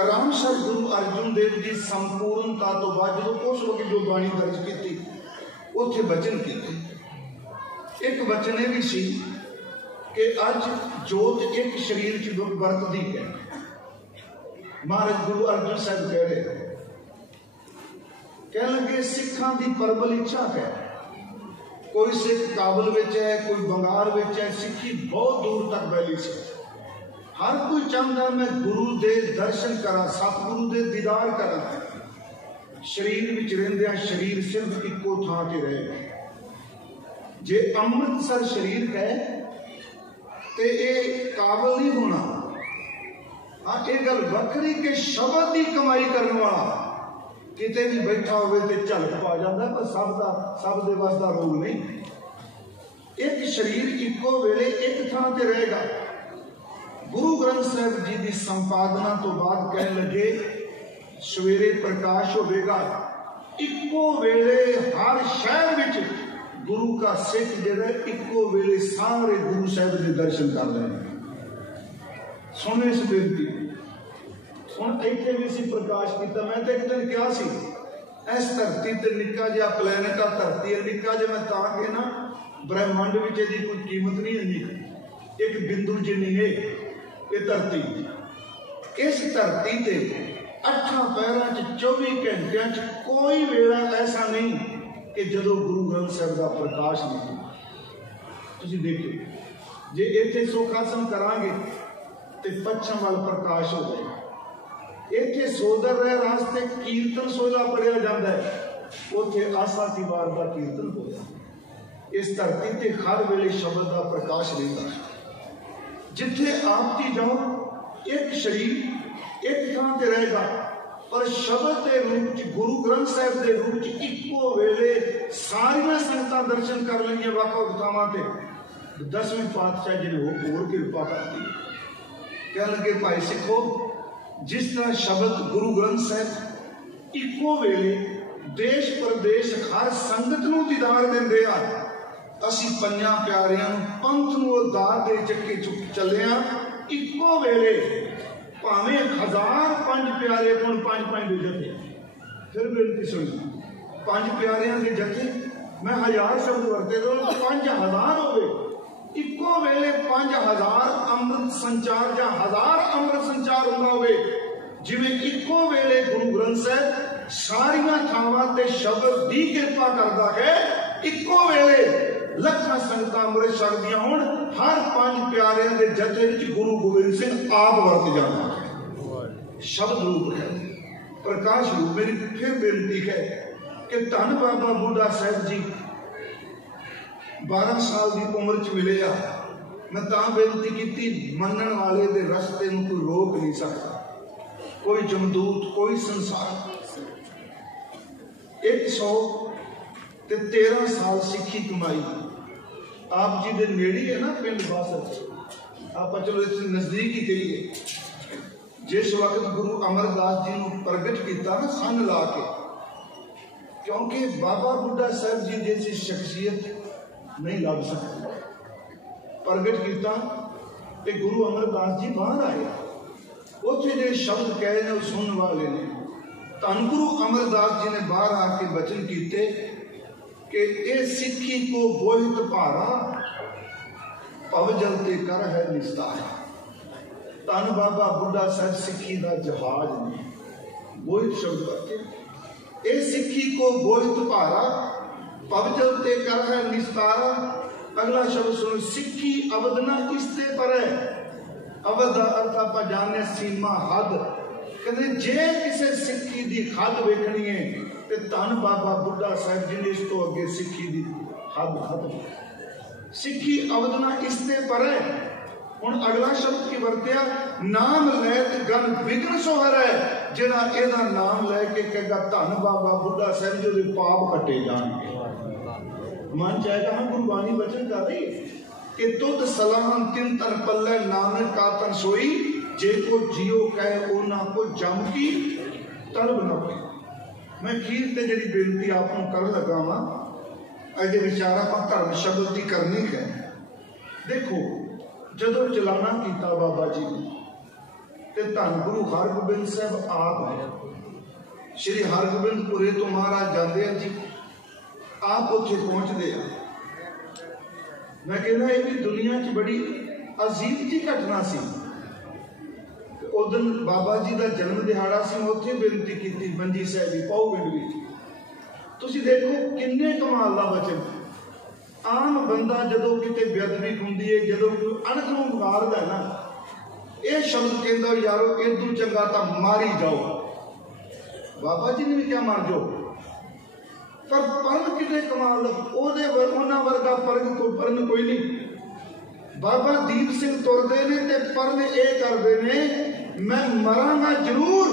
रामसर गुरु अर्जुन देव जी संपूर्णता तो बाद जो उस वक्त जो बाणी दर्ज की उत्थे वचन किए। एक वचन भी सी कि अज जोत एक शरीर च वरतदी है। महाराज गुरु अर्जुन साहब कह रहे कह लगे सिखां की परबल इच्छा है, कोई सिख काबल विच है, कोई बंगाल विच है, सिखी बहुत दूर तक फैली सी। हर कोई चाहता मैं गुरु दे दर्शन करा, सतगुरु दे दीदार करा। शरीर विच रहिंदियां शरीर सिर्फ इको थां ते रहे। जे अमृतसर शरीर है तो ये काबल नहीं होना। हाँ, एक गल वखरी के शब्द की कमाई करने वाला किते भी बैठा होवे ते झलक पा जाता, पर सब दे बस दा रोग नहीं। एक शरीर इको वेले एक थां ते रहेगा। गुरु ग्रंथ साहब जी की संपादना तो बाद कह लगे सवेरे प्रकाश होगा, इको वेले हर शहर विच गुरु का सिख जो इको वेले सारे गुरु साहब के दर्शन कर रहे हैं। सुने इस बेनती हम इतने भी सी प्रकाश किया। मैं तो एक दिन क्या सी, इस धरती ते निक्का जिहा प्लैनेट आ धरती है, निक्का जिहा मैं तां के ना ब्रह्मांड विच इहदी कोई कीमत नहीं होंदी, एक बिंदु जिन्नी है ये धरती। इस धरती ते 8 पैरां च 24 घंटियां च कोई वेला ऐसा नहीं कि जदों गुरु ग्रंथ साहब का प्रकाश नहीं। तुसीं देखो जे इत्थे सुखासन करांगे तो पश्चिम वाल प्रकाश हो जाए। इत्थे सोदर रह रास्ते कीर्तन सोहला पढ़िया जाता है, उत्थे आसा की वार का कीर्तन होया। इस धरती ते हर वेले शब्द का प्रकाश रहता है। जिथे आप जी जाओ एक शरीर एक थां ते रहेगा, पर शब्द के रूप च गुरु ग्रंथ साहब के रूप च इको वेले सारियां संगतां दर्शन कर लेंगे वख-वख थावां ते। 10वें पातशाह जी ने होर किरपा करती, कह लगे भाई सिखो जिस तरह शब्द गुरु ग्रंथ साहब इको वेले देश प्रदेश हर संगत नूं दीदार दिंदे आ, असीं पंजां प्यारियां नूं पंथ नूं दात दे चक्के चुक चले आ। इको वेले भावें 1000 पंज प्यारे हुण 5-5 दे जथे, फिर बेनती सुनी, 5 प्यारियां दे जथे मैं 1000 शब्द वरते तो 5000 होवे, इको वेले 5000 अमृत संचार या 1000 अमृत संचार हुंदा होवे, जिवें इको वेले गुरु ग्रंथ साहिब सारियां थावां ते शब्द दी कृपा करदा है, इको वेले लखां संगतां अमृत छकदियां होण, हर 5 प्यारियां दे जथे विच गुरु गोबिंद सिंह आप वरत जांदा है, शब्द रूप है, प्रकाश रूप। मेरी फिर बेनती है कि धन बाबा बुढ़ा साहिब जी 12 साल की उम्र च मिले आ, मैं तां बेनती की, मनण वाले दे रस्ते में कोई रोक नहीं सकता, कोई जमदूत, कोई संसार। 113 साल सिक्खी कमाई, आप जी दे नेड़ी है ना पिंड बासर, आप चलो इस नजदीक ही कहिए। जिस वक्त गुरु अमरदास जी ने प्रगट किया ना सन ला के, क्योंकि बाबा बुढ़ा साहब जी जैसी शख्सियत नहीं लग सकती, प्रगट किया ते गुरु अमरदास जी बाहर आए, उत्थे जो शब्द कहे ने सुनने वाले ने, धन गुरु अमरदास जी ने बाहर आके वचन किए कि ये सिक्खी को बोहित भारा, पवजल ते कर है निस्तारा। धन बाबा बुढ़ा साहब सिक्खी का जहाज ने, बोहित शब्द करके, ये सिक्खी को बोहित भारा, पवजल ते कर है निस्तारा। अगला शब्द सुनो, सिक्खी अवधना इसते पर है, अवध अर्थ आप जाने सीमा हद, कहते जे किसी सिक्खी की हद वेखनी है तो धन बाबा बुढ़ा साहब जी ने इस तो अगे सिक्खी की हद खत्म, सिक्खी अवधना इसते पर है। हुण अगला शब्द की वरत्या, नाम लैत गन विघ्न सोहर है, जिहड़ा इहदा नाम लैके कहेगा धन बाबा बुढ़ा साहब जी दे पाप कटे जाणगे। मन चाहेगा हम गुरबाणी वचन कर रही कि तुद सलाम तिन तन पल्ले नानक का तन सोई, जे को जियो कहे ओना को जम की तलब न पई। मैं खीर ते जिहड़ी बेनती आपको कर लगा वां, अजे विचार आप धर्म शब्द की करनी है। देखो जदों चलाना किया बाबा जी ने, धन गुरु हरगोबिंद साहब आप है, श्री हरगोबिंदपुरे तो महाराज जाते हैं जी, आप उत्थे पहुंचते हैं। मैं कहना ये भी दुनिया च बड़ी अजीब जी घटना सी। उस दिन बाबा जी का जन्म दिहाड़ा से उत्थे बेनती की मंजी साहिब पाओ पिंड में, तुसीं देखो किन्ने कमाल का वचन। आम बंदा जदों किते बेअदबी हुंदी है, जदों कोई अणख नूं मारदा ना, ये शब्द कहंदा यारो इदू चंगा तां मारी जाओ। बाबा जी ने भी क्या मार जाओ, पर परम कितने कमाल, उन्हां वर्गा परन कोई नहीं। बाबा दीप सिंह तुरदे ने ते परन ये करदे ने, मैं मरांगा जरूर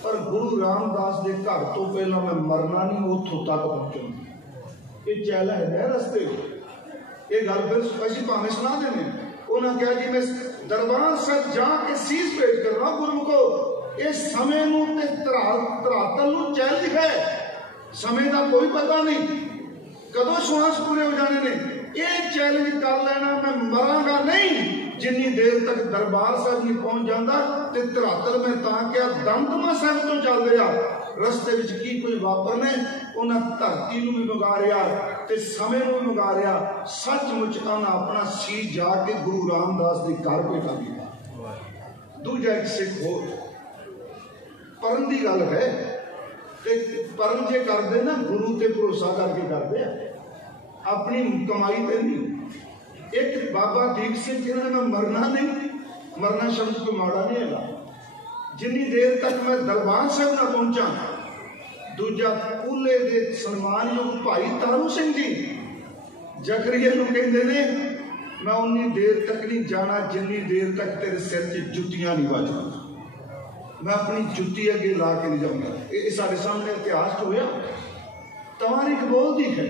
पर गुरु रामदास के घर तो पहला मैं मरना नहीं, उतों तक पहुंचूंगा। ये चैला है रस्ते, ये गल फिर असीं भावें सुना देने। उन्हें कहा जी मैं दरबार साहब जाके शीश पेश करना गुरमुखो, ये समय नूं ते धरातल नूं चैलेंज है, समय का कोई पता नहीं कदों श्वास पूरे हो जाने ने, ये चैलेंज कर लेना मैं मरांगा नहीं जिन्नी देर तक दरबार साहब नहीं पहुंच जाता। ते धरातल में तां क्या दमदमा साहब तो चल रहा, रस्ते विच की कोई वापरने, उन्हें धरती नूं भी मंगा रहा ते समय नूं भी मंगा रहा। सचमुच उन्हें अपना शीश जाके गुरु रामदास के घर भेटा दिया। दूजा एक सिख हो परन की गल है, परम जे करते ना गुरु ते भरोसा करके करते, अपनी कमाई ते नहीं। एक बाबा दीप सिंह जिन्होंने मैं मरना नहीं, मरना शब्द कोई माड़ा नहीं है, जिन्नी देर तक मैं दरबार साहब ना पहुंचा। दूजा कूले दे सन्मानयोग भाई तारू सिंह जी जकरिया नूं कहंदे ने, मैं उन्नी देर तक नहीं जाना जिन्नी देर तक तेरे सिर च जुत्तियां नहीं वजदियां, मैं अपनी जुत्ती अगे ला के नहीं जाऊंगा। ये सारे सामने इतिहास होया, तवारीख बोलती है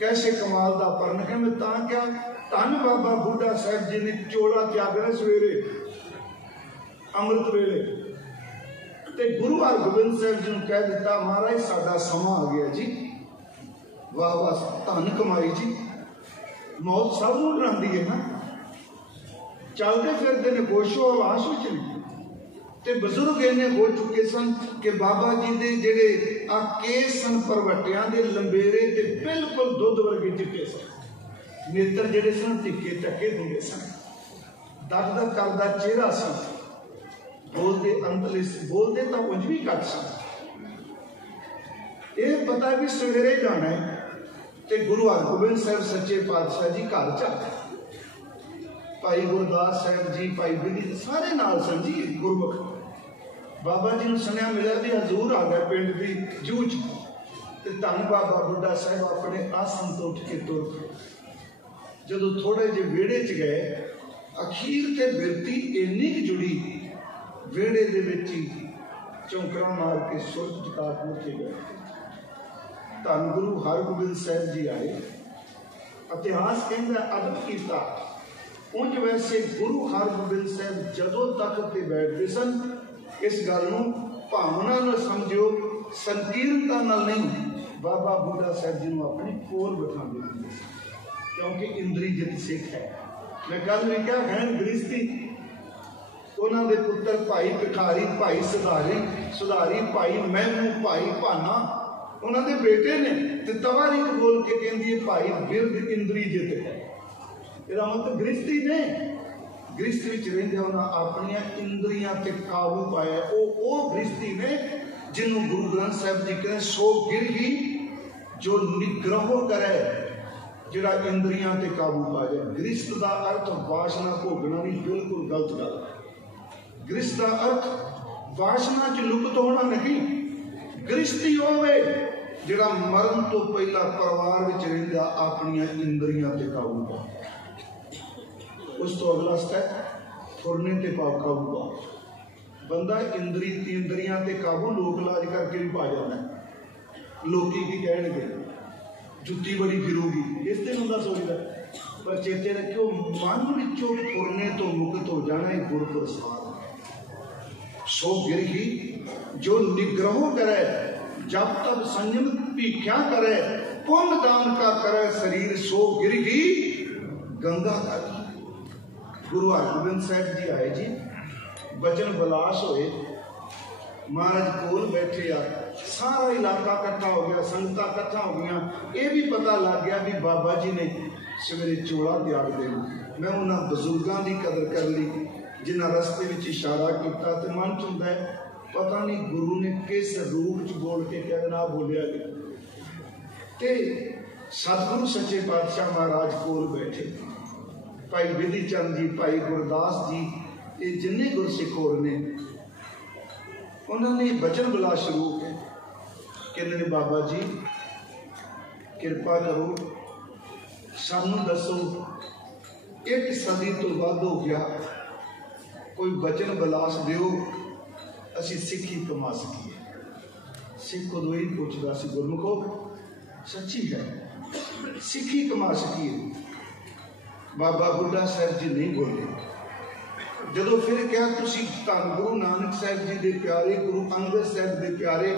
कैसे कमाल का परन है। मैं तां क्या धन बाबा बुढ़ा साहब जी ने चोला त्यागना सवेरे अमृत वेले, ते गुरु हरगोबिंद साहब जी ने कह दिता महाराज साडा समा आ गया जी, वाह वाह धन कमाई जी, मौत सब नूं डरांदी है ना। चलते फिरते ने होशो आवास में नहीं। ते बजुर्ग इन्ने हो चुके सन कि बाबा जी दे जेड़े आ केस सन परवटियां दे लंबेरे ते बिल्कुल दुध वर्गे चिट्टे सन, नेत्र जेड़े सन टिके टके होंगे सन, दग दग करदा चेहरा सन, बोलते अंतले बोलते तो उंज भी घट सन। ये पता भी सवेरे जाना है ते गुरु हरगोबिंद साहब सच्चे पातशाह जी घर चल, भाई गुरदास साहब जी, भाई बिधी सारे नाल सन जी गुरमुख। बाबा जी ने सुनिया मिला भी हजूर आ गया पिंड की जूह च, धन बाबा बुढ़ा साहब अपने आसन तो उठ के तुर पए। जदों थोड़े जे वेड़े च गए, अखीर ते बिरती इन्नी क जुड़ी वेड़े दे विच ही चौंकड़ा मार के सुरत चका के गए। धन गुरु हरगोबिंद साहब जी आए, इतिहास कहता अदब किया। उंज वैसे गुरु हरगोबिंद साहब जदों तक ते बैठते सन, इस गल नूं भावना न समझो, संकीर्णता नाल नहीं, बाबा बुढ़ा साहब जी नूं अपने कोल बिठाते होंदे सन, क्योंकि इंद्री जित सिख है। मैं कल भी क्या खैन गृहस्थी उन्हां दे पुत्र भाई भिखारी, भाई सुधारी, भाई महमू, भाई भाना उन्हां दे बेटे ने, ते तवारी बोल के कहंदी है भाई बिरद इंद्री जित है। ਇਹਦਾ मतलब गृहस्थी ने गृहस्थ विच रहिंदे उन्हां अपणियां इंद्रियां ते काबू पाया। वो गृहस्थी ने जिन्हों गुरु ग्रंथ साहब जी कहते सो गिर ही जो निग्रह करे, जिहड़ा इंद्रियां ते काबू पा जाए। गृहस्थ का अर्थ वासना भोगना नहीं, बिल्कुल गलत गल। गृहस्थ का अर्थ वासना च लुप्त होना नहीं। गृहस्थी होवे जिहड़ा मरण तो पहला परिवार विच रहिंदा अपणियां इंद्रियां ते काबू पा। उस तो अगला स्टेप फुरने ते पाओ काबू पा। बंदा इंद्रियां ते काबू लोक लाज करके भी पा जाता है। लोग की कहेंगे जुत्ती बड़ी फिरूगी, इस दिन बंदा सोचता, पर चेते रखियो मन विचों फुरने तो मुक्त हो जाना है गुर प्रसाद। सो गिरही जो निग्रह करे, जब तब संयम भीख्या करे, पुण्य दान का करे शरीर, सो गिरही गंगा का। गुरु हरगोबिंद साहब जी आए जी, बचन बलाश होए, महाराज कोल बैठे आ, सारा इलाका इकट्ठा हो गया, संगतां इकट्ठा हो गई। ये भी पता लग गया भी बाबा जी ने सवेरे चोला त्याग देना। मैं उन्होंने बजुर्गों की कदर कर ली जिन्हें रस्ते में इशारा किया, तो मन च होंदा है पता नहीं गुरु ने किस रूप च बोल के क्या ना बोलिया गया। ते सतगुरु सच्चे पातशाह महाराज कोल बैठे, भाई बिधी चंद जी, भाई गुरदास जी, ये जिन्ने गुरसिख होर ने, उन्होंने बचन बुला शुरू किया। कहते बाबा जी कृपा करो, सानू दसो, एक सदी तो वध हो गया, कोई बचन बलास दिओ, असी सिक्खी कमा सकीए। सिख उदों ही पूछता सी, गुरमुखो सच्ची है, सिक्खी कमा सकीए। बाबा बुढ़ा साहब जी नहीं बोले। जदों फिर क्या तुसी धन गुरु नानक साहब जी के प्यारे, गुरु अंगद साहब के प्यारे,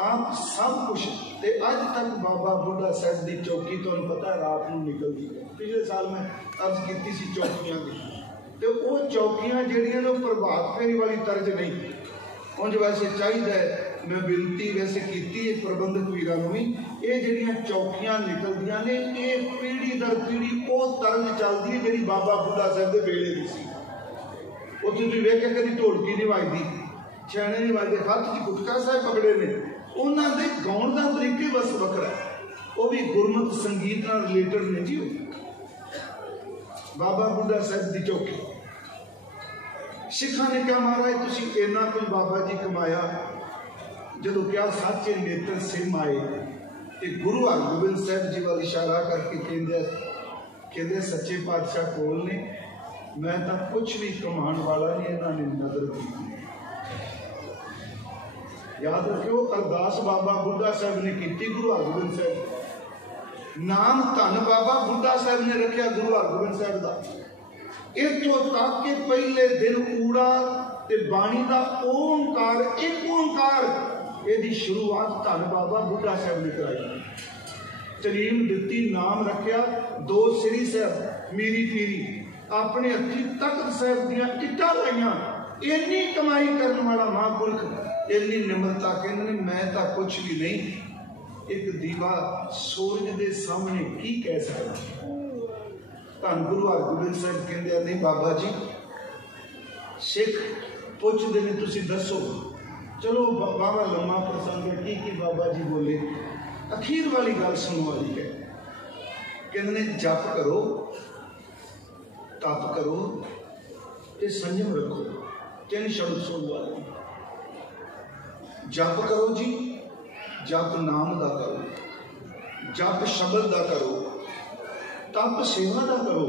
आप सब कुछ, ते अज तक बाबा बुढ़ा साहब की चौकी तुहानूं पता है रात को निकलती है। पिछले साल मैं अर्ज की सी चौकियां की, तो वो चौकियां जिहड़ियां प्रभात फेरी वाली तर्ज नहीं। उंज वैसे चाहिए, मैं बिनती वैसे की प्रबंधक वीरां नूं भी, ये जिहड़ियां चौकियां निकलदियां ने, ये पीढ़ी दर पीढ़ी वो तर्ज चलती है जिहड़ी बाबा बुढ़ा साहब के वेले की सी। उत्थे तुसीं वेखिया कदी ढोलकी नहीं वजदी, छेणे नहीं वजदे, हत्थ च गुटका साहब पकड़े ने, उन्हां दे गाउण दा तरीके बस वखरा है, वो भी गुरमत संगीत नाल रिलेटेड ने जी। बाबा बुढ़ा साहब की चौकी, सिखा ने कहा महाराज तुसीं इन्ना कुछ बाबा जी कमाया। जदों क्या सच्चे नेत्र सिम आए, तो गुरु हरगोबिंद साहब जी वाल इशारा करके कहते सच्चे पातशाह कोल ने, मैं तो कुछ भी कमान वाला नहीं, इन्होंने नजर की। याद रखियो अरदास बाबा बुढ़ा साहब ने की, गुरु हरगोबिंद साहब नाम धन बाबा बुढ़ा साहब ने रखा गुरु हरगोबिंद साहब का। इतों तक के पहले दिन ऊड़ा ते बाणी का ओंकार, एक ओंकार, यदि शुरुआत धन बाबा बुढ़ा साहब ने कराई। तलीम दिती, नाम रखा, दो श्री साहब मीरी पीरी, अपने हथी तख्त साहिब दियां इट्टां लाइयां, इन्नी कमाई करने वाला महापुरख, इन्नी निम्रता, कहते ने मैं तो कुछ भी नहीं, एक दीवा सूरज के सामने की कह सकता। धन गुरु हरगोबिंद साहिब कहते नहीं बाबा जी, सिख पुछते ने तुसी दसो, चलो बाबा लम्मा प्रसंग है, की बाबा जी बोले, अखीर वाली गल सुनने वाली है। कहते ने जप करो, तप करो ते संयम रखो, 3 शब्द सुन वाले। जप करो जी, जप नाम दा करो, जप शब्द दा करो, तप सेवा दा करो,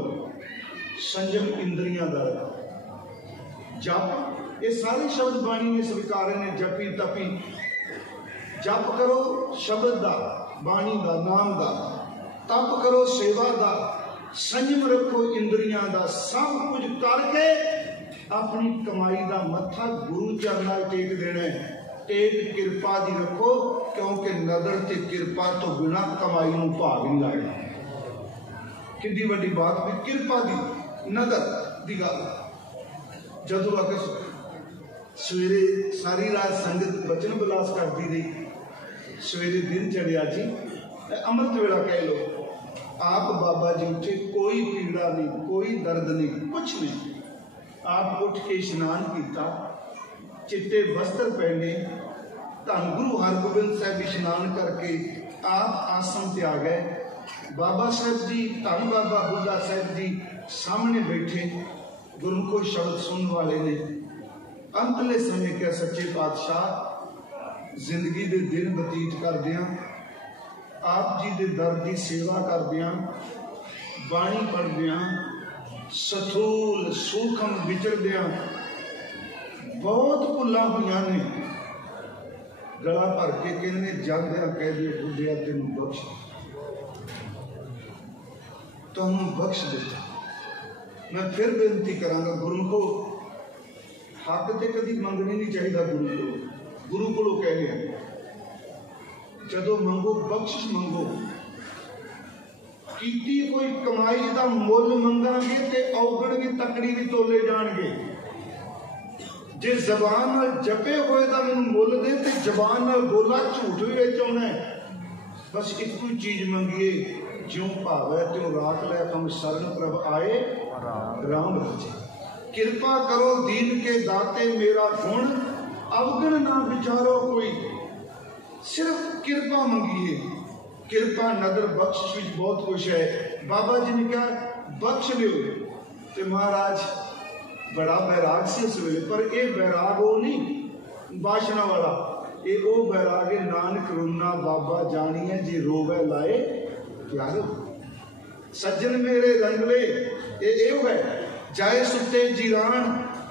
संयम इंद्रियां दा रखो। जप ये सारे शब्द बाणी ने स्वीकारे ने, जपी तपी। जप करो शब्द दा, बाणी दा, नाम दा, तप करो सेवा दा, संयम रखो इंद्रियां दा, सब कुछ करके अपनी कमाई दा मत्था गुरु चरणा टेक देना है। टेक कृपा दी रखो, क्योंकि नदर ते कृपा तो बिना कमाई नूं भाग नहीं लगदा। कितनी वड्डी बात भी कृपा दी, नदर दी गल। जदों आके सवेरे सारी रात संगत बचन बिलास करती रही, सवेरे दिन चढ़िया जी, अमृत वेला कह लो, आप बाबा जी उठे, कोई पीड़ा नहीं, कोई दर्द नहीं, कुछ नहीं। आप उठ के स्नान किया, चिट्टे वस्त्र पहने, धन गुरु हरगोबिंद साहब स्नान करके आप आसन ते आ गए। बाबा साहब जी, धन बाबा बुढ़ा साहब जी सामने बैठे, गुरु को शब्द सुनने वाले ने। अंतले समय क्या सच्चे पातशाह जिंदगी के दिन बतीत करदियां, आप जी दे दर की सेवा करदियां, बाणी पढ़दियां, सथूल सूखम विचरदियां बहुत भुल्लां हुईयां ने। गला भर के कहने जांदियां कह दिए, बुढ़िया तेनू बख्श, तुहानू बख्श दिता। मैं फिर बेनती करांगा, गुरु को हक तो कभी मंगनी नहीं चाहिए। गुरु को कह गया, जदों मंगो बख्शिश मंगो, कीती कोई कमाई का मुल मंगांगे ते औगण भी तकड़ी भी तोले जाणगे। जे जबान नाल जपे होए दा मैनूं मुल दे, ते जबान नाल बोला झूठ भी विच आउणा है। बस एक ही चीज मंगीए, ज्यों भावै त्यों राख लै, हम शरण प्रभ आए राम रचे। कृपा करो दीन के दाते मेरा गुण, अवगण ना विचारो कोई। सिर्फ कृपा मंगीए, कृपा नदर बख्शिश विच बहुत कुछ है। बाबा जी ने कहा बख्श लियो, तो महाराज बड़ा बैराग से उस वेले, पर यह बैराग वो नहीं बाशना वाला, ये वो बैराग है नानक रुना बाबा जानिए, जे रोवे लाए प्यारो। सज्जन मेरे रंगले ये है, जाए सुते जीरान,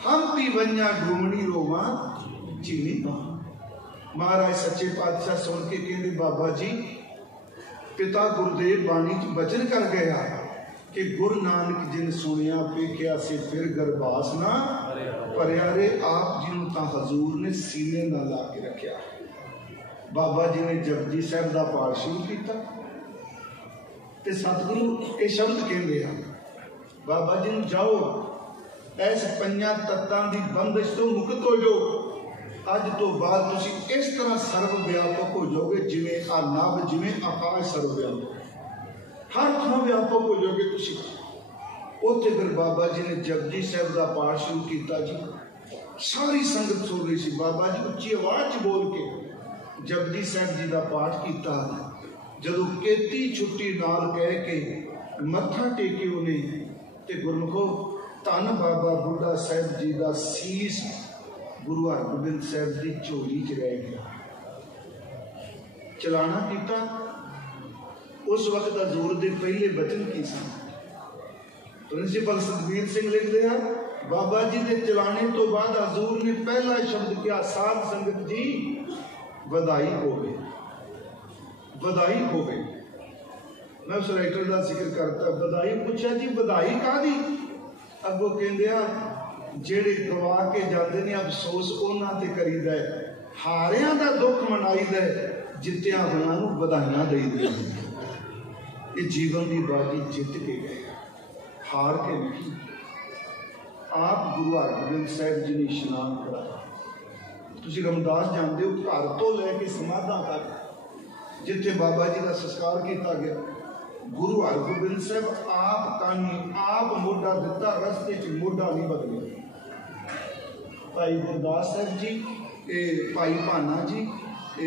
हम भी वन्या घूमनी रोवा चीनी पा। महाराज सच्चे पातशाह सुन के कहते बाबा जी, पिता गुरुदेव बाणी च बचन कर गया कि गुरु नानक जिन सुनिया पेख्या से फिर गरबास ना भरिया रे। आप जी नूं तां हजूर ने सीने नाल ला के रखिया। बाबा जी ने जपजी साहब का पाठ शुरू किया, ते सतगुरु ये शब्द कहते हैं, बाबा जी नूं जाओ इस पंजां तत्तां दी बंदिश तो मुक्त हो जाओ। अज तो बाद तुसी इस तरह सर्वव्यापक हो जाओगे, जिवें आ नभ, जिवें आकाश सर्वव्यापक, हर थां व्यापक हो जाओगे तुसी। उत्थे फिर बाबा जी ने जपजी साहब का पाठ शुरू किया जी। सारी संगत सुन रही सी। बाबा जी उच्ची आवाज च बोल के जपजी साहब जी का पाठ किया। जदों केती छुट्टी नाल कह के मत्था टेके उन्हें, ते गुरमुखो धन बाबा बुढ़ा साहब जी का सीस गुरु हरगोबिंद साहब की झोली च रह गया। चलाना किया। उस वक्त हजूर के पहले बचन की सन। प्रिंसीपल सतबीर सिंह लिखते हैं, बाबा जी के चलाने तो बाद हजूर ने पहला शब्द किया, साध संगत जी बधाई होवे, बधाई होवे। मैं उस राइटर का जिक्र करता, बधाई पूछा जी बधाई कादी? अगों कहते जेड़े गवा के जाते ने अफसोस उन्हां ते करीदा है, हारियां दा दुख मनाईदा है, जित्तियां होइयां नूं बधाइयां देईदियां। ये जीवन की बाजी जित के गए, हार के नहीं। आप गुरु हरगोबिंद साहब जी ने इशनान कराया। तुसीं रमदास जानते हो, घर तो लैके समाधा तक जिथे बाबा जी का संस्कार किया गया, गुरु हरगोबिंद साहब आप कानी आप मोढा दिता, रस्ते च मोढा नहीं बदलिया। भाई गुरदास साहब जी, भाई भाना जी,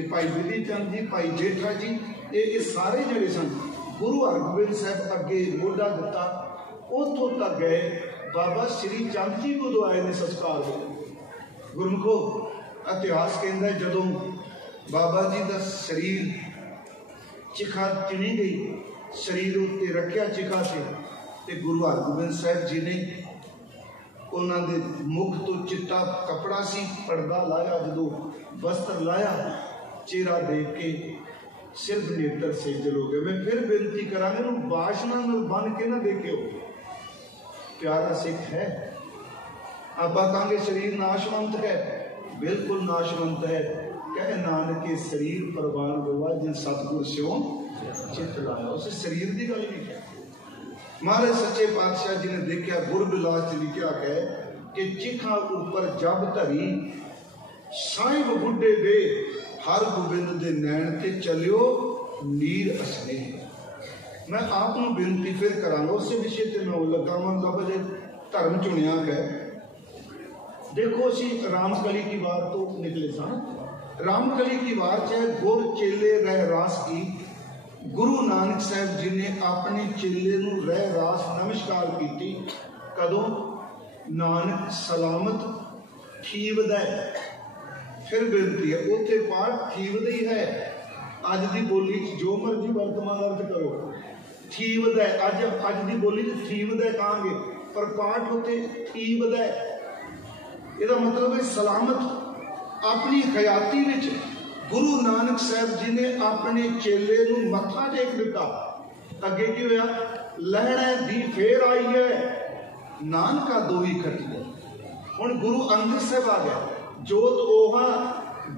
भाई बिधि चंद जी, भाई जेठा जी, ये सारे जड़े सन गुरु हरगोबिंद साहब अगे मोढा दिता। उतों तक गए बाबा श्री चंद जी को आए ने संस्कार हुए। गुरमुखो इतिहास कहता है जदों बाबा जी का शरीर चिखा चिनी गई, शरीर उत्ते रखिया चिखा से, ते गुरु हरगोबिंद साहब जी ने उन्होंने मुख तो चिट्टा कपड़ा सी पर्दा लाया, जो वस्त्र लाया, चेहरा देख के सिर्फ नेत्र से जलोगे। मैं फिर बेनती करा बाशना बन के ना देखियो। प्यारा सिख है, आबा कहेंगे शरीर नाशवंत है, बिल्कुल नाशवंत है। कह नानक के शरीर परवान हुआ जिन सतगुर स्यों चित लाया। उस शरीर की गल नहीं है। महाराज सच्चे पातशाह जी ने देखा, गुरबिलास लिखा है कि चिखा ऊपर जब धरी, साहिब बुढ़े दे हर गोबिंद दे नैन ते चलियो नीर असने। मैं आपको बेनती फिर करांगा, उस विषय से मैं लगावा लफ्ज धर्म चुनिया है। देखो असी रामकली की वार तो निकले सन। रामकली की वार चाहे गुर चेले रह रास की, गुरु नानक साहब जी ने अपने चेले नूं रह रास नमस्कार की। कदों नानक सलामत थीवदा, फिर बेनती है उत्थे पाठ थीवदा ही है। अज की बोली जो मर्जी वर्तमान अर्थ करो, थीवदा अज की बोली थीवदा कहांगे, पर पाठ उत्ते थीवदा। इसका मतलब है सलामत। अपनी हयाती विच गुरु नानक साहब जी ने अपने चेले नूं मत्था टेक दिता। अगे की होया, लहड़ा दी फेर आई है, नानका दो ही खटिया। हुण गुरु अंगद साहब आ गया, जोत ओहा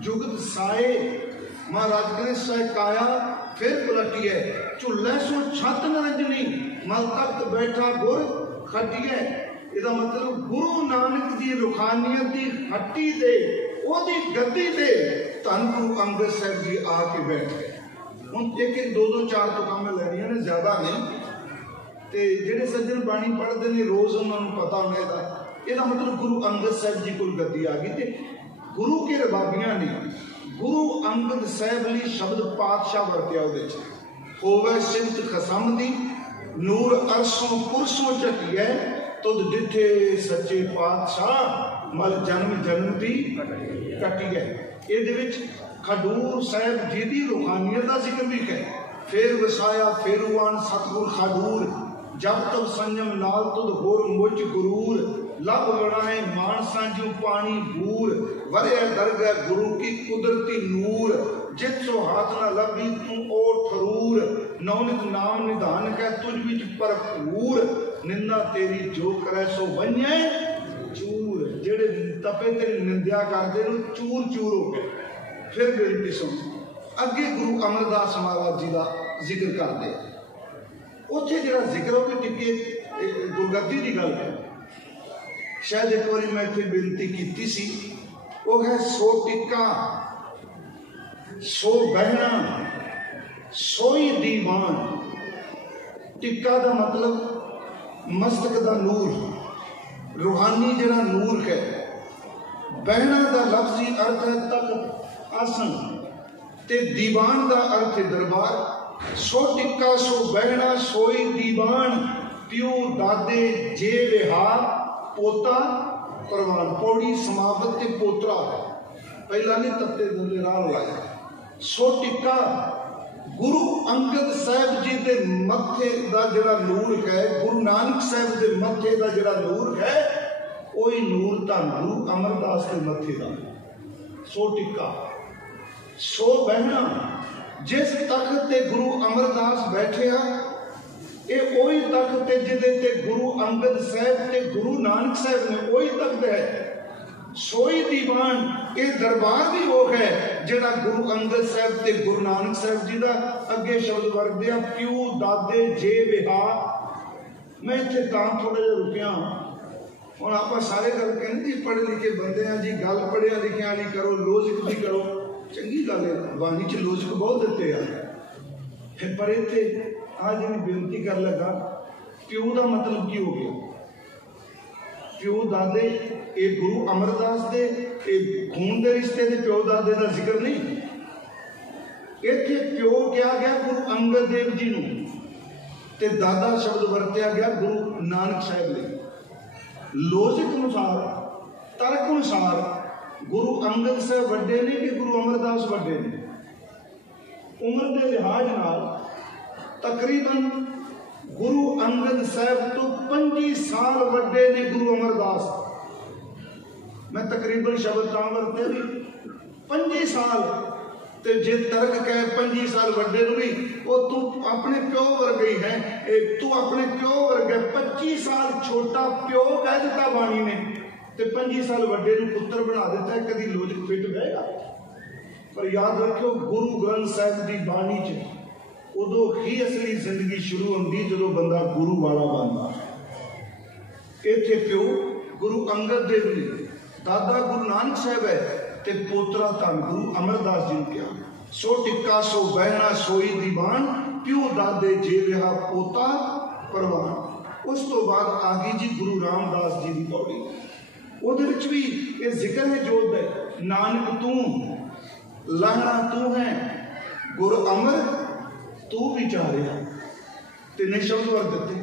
जुगत साए, महाराज कहने साए काया फिर पलटी है, झुल्ले सो छत नरंजनी, मल तख्त बैठा गुर खटिया। इसका मतलब गुरु नानक की रुखानियत की हट्टी दे ओदी गद्दी दे धन गुरु अंगद साहब जी आके बैठ गए। हुण एक एक दो दो चार तुकां लैनियां ने, ज्यादा नहीं। तो जिहड़े सज्जन बाणी पढ़ते हैं रोज उन्होंने पता होगा। इसका मतलब गुरु अंगद साहब जी को गद्दी आ गई। तो गुरु के रबाबियां ने गुरु अंगद साहब लई शब्द पातशाह वरत्या। होवे सिमत खसम दी, नूर अरसों पुरसों झटिया, तुद दिथे सच्चे पातशाह, मल जन्म जन्म दी कटिया। ये खडूर साहब जी की रूहानियत का जिक्र भी है। फिर वसाया फेरुआन सतगुर खडूर, जब तब संयम नाल तुद होर मुझ गुरूर, लब लड़ाए मानसा जो पानी बूर, वरे दरगाह गुरु की कुदरती नूर, जिसो हाथ न लगी तू और थरूर, नौनित नाम निधान कै तुझ विच भरपूर, निंदा तेरी जो करे सो बने चूर। जेड़े तपे तेरी निंदा करते चूर चूर हो गए। फिर बेनती सुन, अगे गुरु अमरदास महाराज जी का जिक्र करते, उत्थे जिहड़ा जिक्र हो कि टिके गुरगद्दी की गल है। शायद एक बार मैं फिर बेनती की सी, वो है सो टिक्का सो बहना सोई दीवान। टिक्का का मतलब मस्तक का नूर, रूहानी जरा नूर है। बहना का लफ्जी अर्थ है तख्त आसन, ते दीवान का अर्थ है दरबार। सो टिक्का सो बहना सोई दीवान, प्यू दादे जे रिहा पोता परवान। पौड़ी समावत के पोतरा है, पहला नहीं तत्ते दंदे राह लाया। सो टिक्का गुरु अंगद साहब जी के मत्थे का जिहड़ा नूर है, गुरु नानक साहब के मत्थे का जिहड़ा नूर है, वही नूर धन गुरु अमरदास के मत्थे का। सो टिक्का सो बहना, जिस तख्त ते गुरु अमरदास बैठे हैं, ये वही तख्त है जिहदे गुरु अंगद साहब ते गुरु नानक साहब ने, वही तख्त है। सोई दीवान, ये दरबार भी वो है जिहड़ा गुरु अंगद साहब ते गुरु नानक साहब जी का। अगे शब्द वर्ग दिया, प्यू दादे जे विहा। मैं इत्थे तां थोड़ा जिहा रुकिया, ਹੁਣ ਆਪਾਂ ਸਾਰੇ ਗੱਲ ਕਹਿੰਦੇ जी पढ़े लिखे बंदे हैं जी, गल पढ़िया लिखिया वाली करो, लॉजिक भी करो, चंगी गल है, बाणी च लॉजिक बहुत दिते हैं। पर इत्थे आ जी बेनती कर लगा, प्यो का मतलब की हो गया? प्यो दादे ये गुरु अमरदास दे खून के रिश्ते के प्यो दादे का जिक्र नहीं, इत्थे प्यो क्या गया गुरु अंगद देव जी नूं, ते दादा शब्द वरत्या गया गुरु नानक साहब ने। लॉजिक अनुसार, तर्क अनुसार गुरु अंगद साहब वड्डे ने कि गुरु अमरदास वड्डे ने? उम्र के लिहाज नाल तकरीबन गुरु अंगद साहब तो 25 साल वड्डे ने गुरु अमरदास। मैं तकरीबन शब्द तां वरते भी 25 साल, ते जे तर्क कहे 25 साल वड्डे नूं भी, वो तू अपने प्यो वर्गे है, तू अपने प्यो वर्गे 25 साल छोटा प्यो कह दिता बाणी ने, ते 25 साल वड्डे नूं पुत्र बना दिता है। कभी लॉजिक फिट बहेगा? पर याद रखियो गुरु ग्रंथ साहिब की बाणी च उदों ही असली जिंदगी शुरू होंदी जदों बंदा गुरु वाला बनदा। इत्थे प्यो गुरु अंगद देव ने, दादा गुरु नानक साहब है, ते पोतरा धन गुरु अमरदास जी ने कहा, सो टिक्का सो बहना सोई दीवान, प्यो दादे जे रहा पोता परवान। उस तो बाद आ गई जी गुरु रामदास जी की पौड़ी, उहदे विच भी ये जिक्र है जोत है, नानक तू लहना तू है, गुरु अमर तू विचारिया, तिने शब्द वर दिते।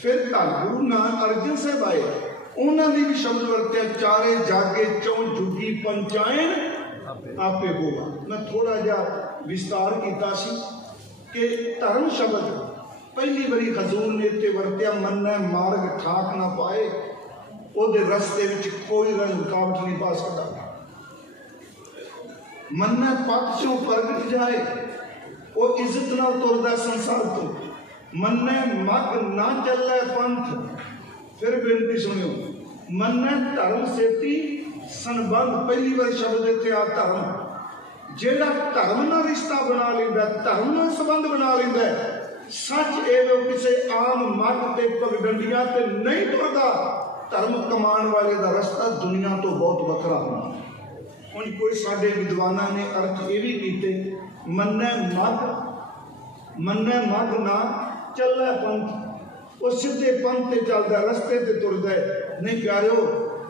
फिर धन गुरु नानक अर्जन साहब आए, उन्होंने भी शब्द वरत्या, चारे जागे चौं जुगी पंचायन आपे होगा। मैं थोड़ा जा विस्तार किया कि धर्म शब्द पहली बारी हजूर ने इत्थे वरत्या, मन्ना मार्ग ठाक ना पाए, ओदे रस्ते विच कोई रुकावट नहीं पा सकता। मन्ना पथ चों प्रगट जाए, वो इज्जत नाल तुरदा संसार तो, मन्ना मग ना चले पंथ। फिर बेनती सुनियो, मन्ना धर्म सेती संबंध, पहली बार शब्द इत्थे आ धर्म। जेड़ा धर्म ना रिश्ता बना लेंदा, धर्म ना संबंध बना लेंदा, सच एवं किसी आम मग ते पगडंडियां ते नहीं तुरदा। धर्म कमान वाले का रास्ता दुनिया तो बहुत वखरा होना। हुण कोई साडे विद्वानां ने अर्थ ये भी कीते, मन्ने मग ना चले पंथ, वो सीधे पंथ ते चलदा, रस्ते ते तुरदा नहीं। प्यारिओ,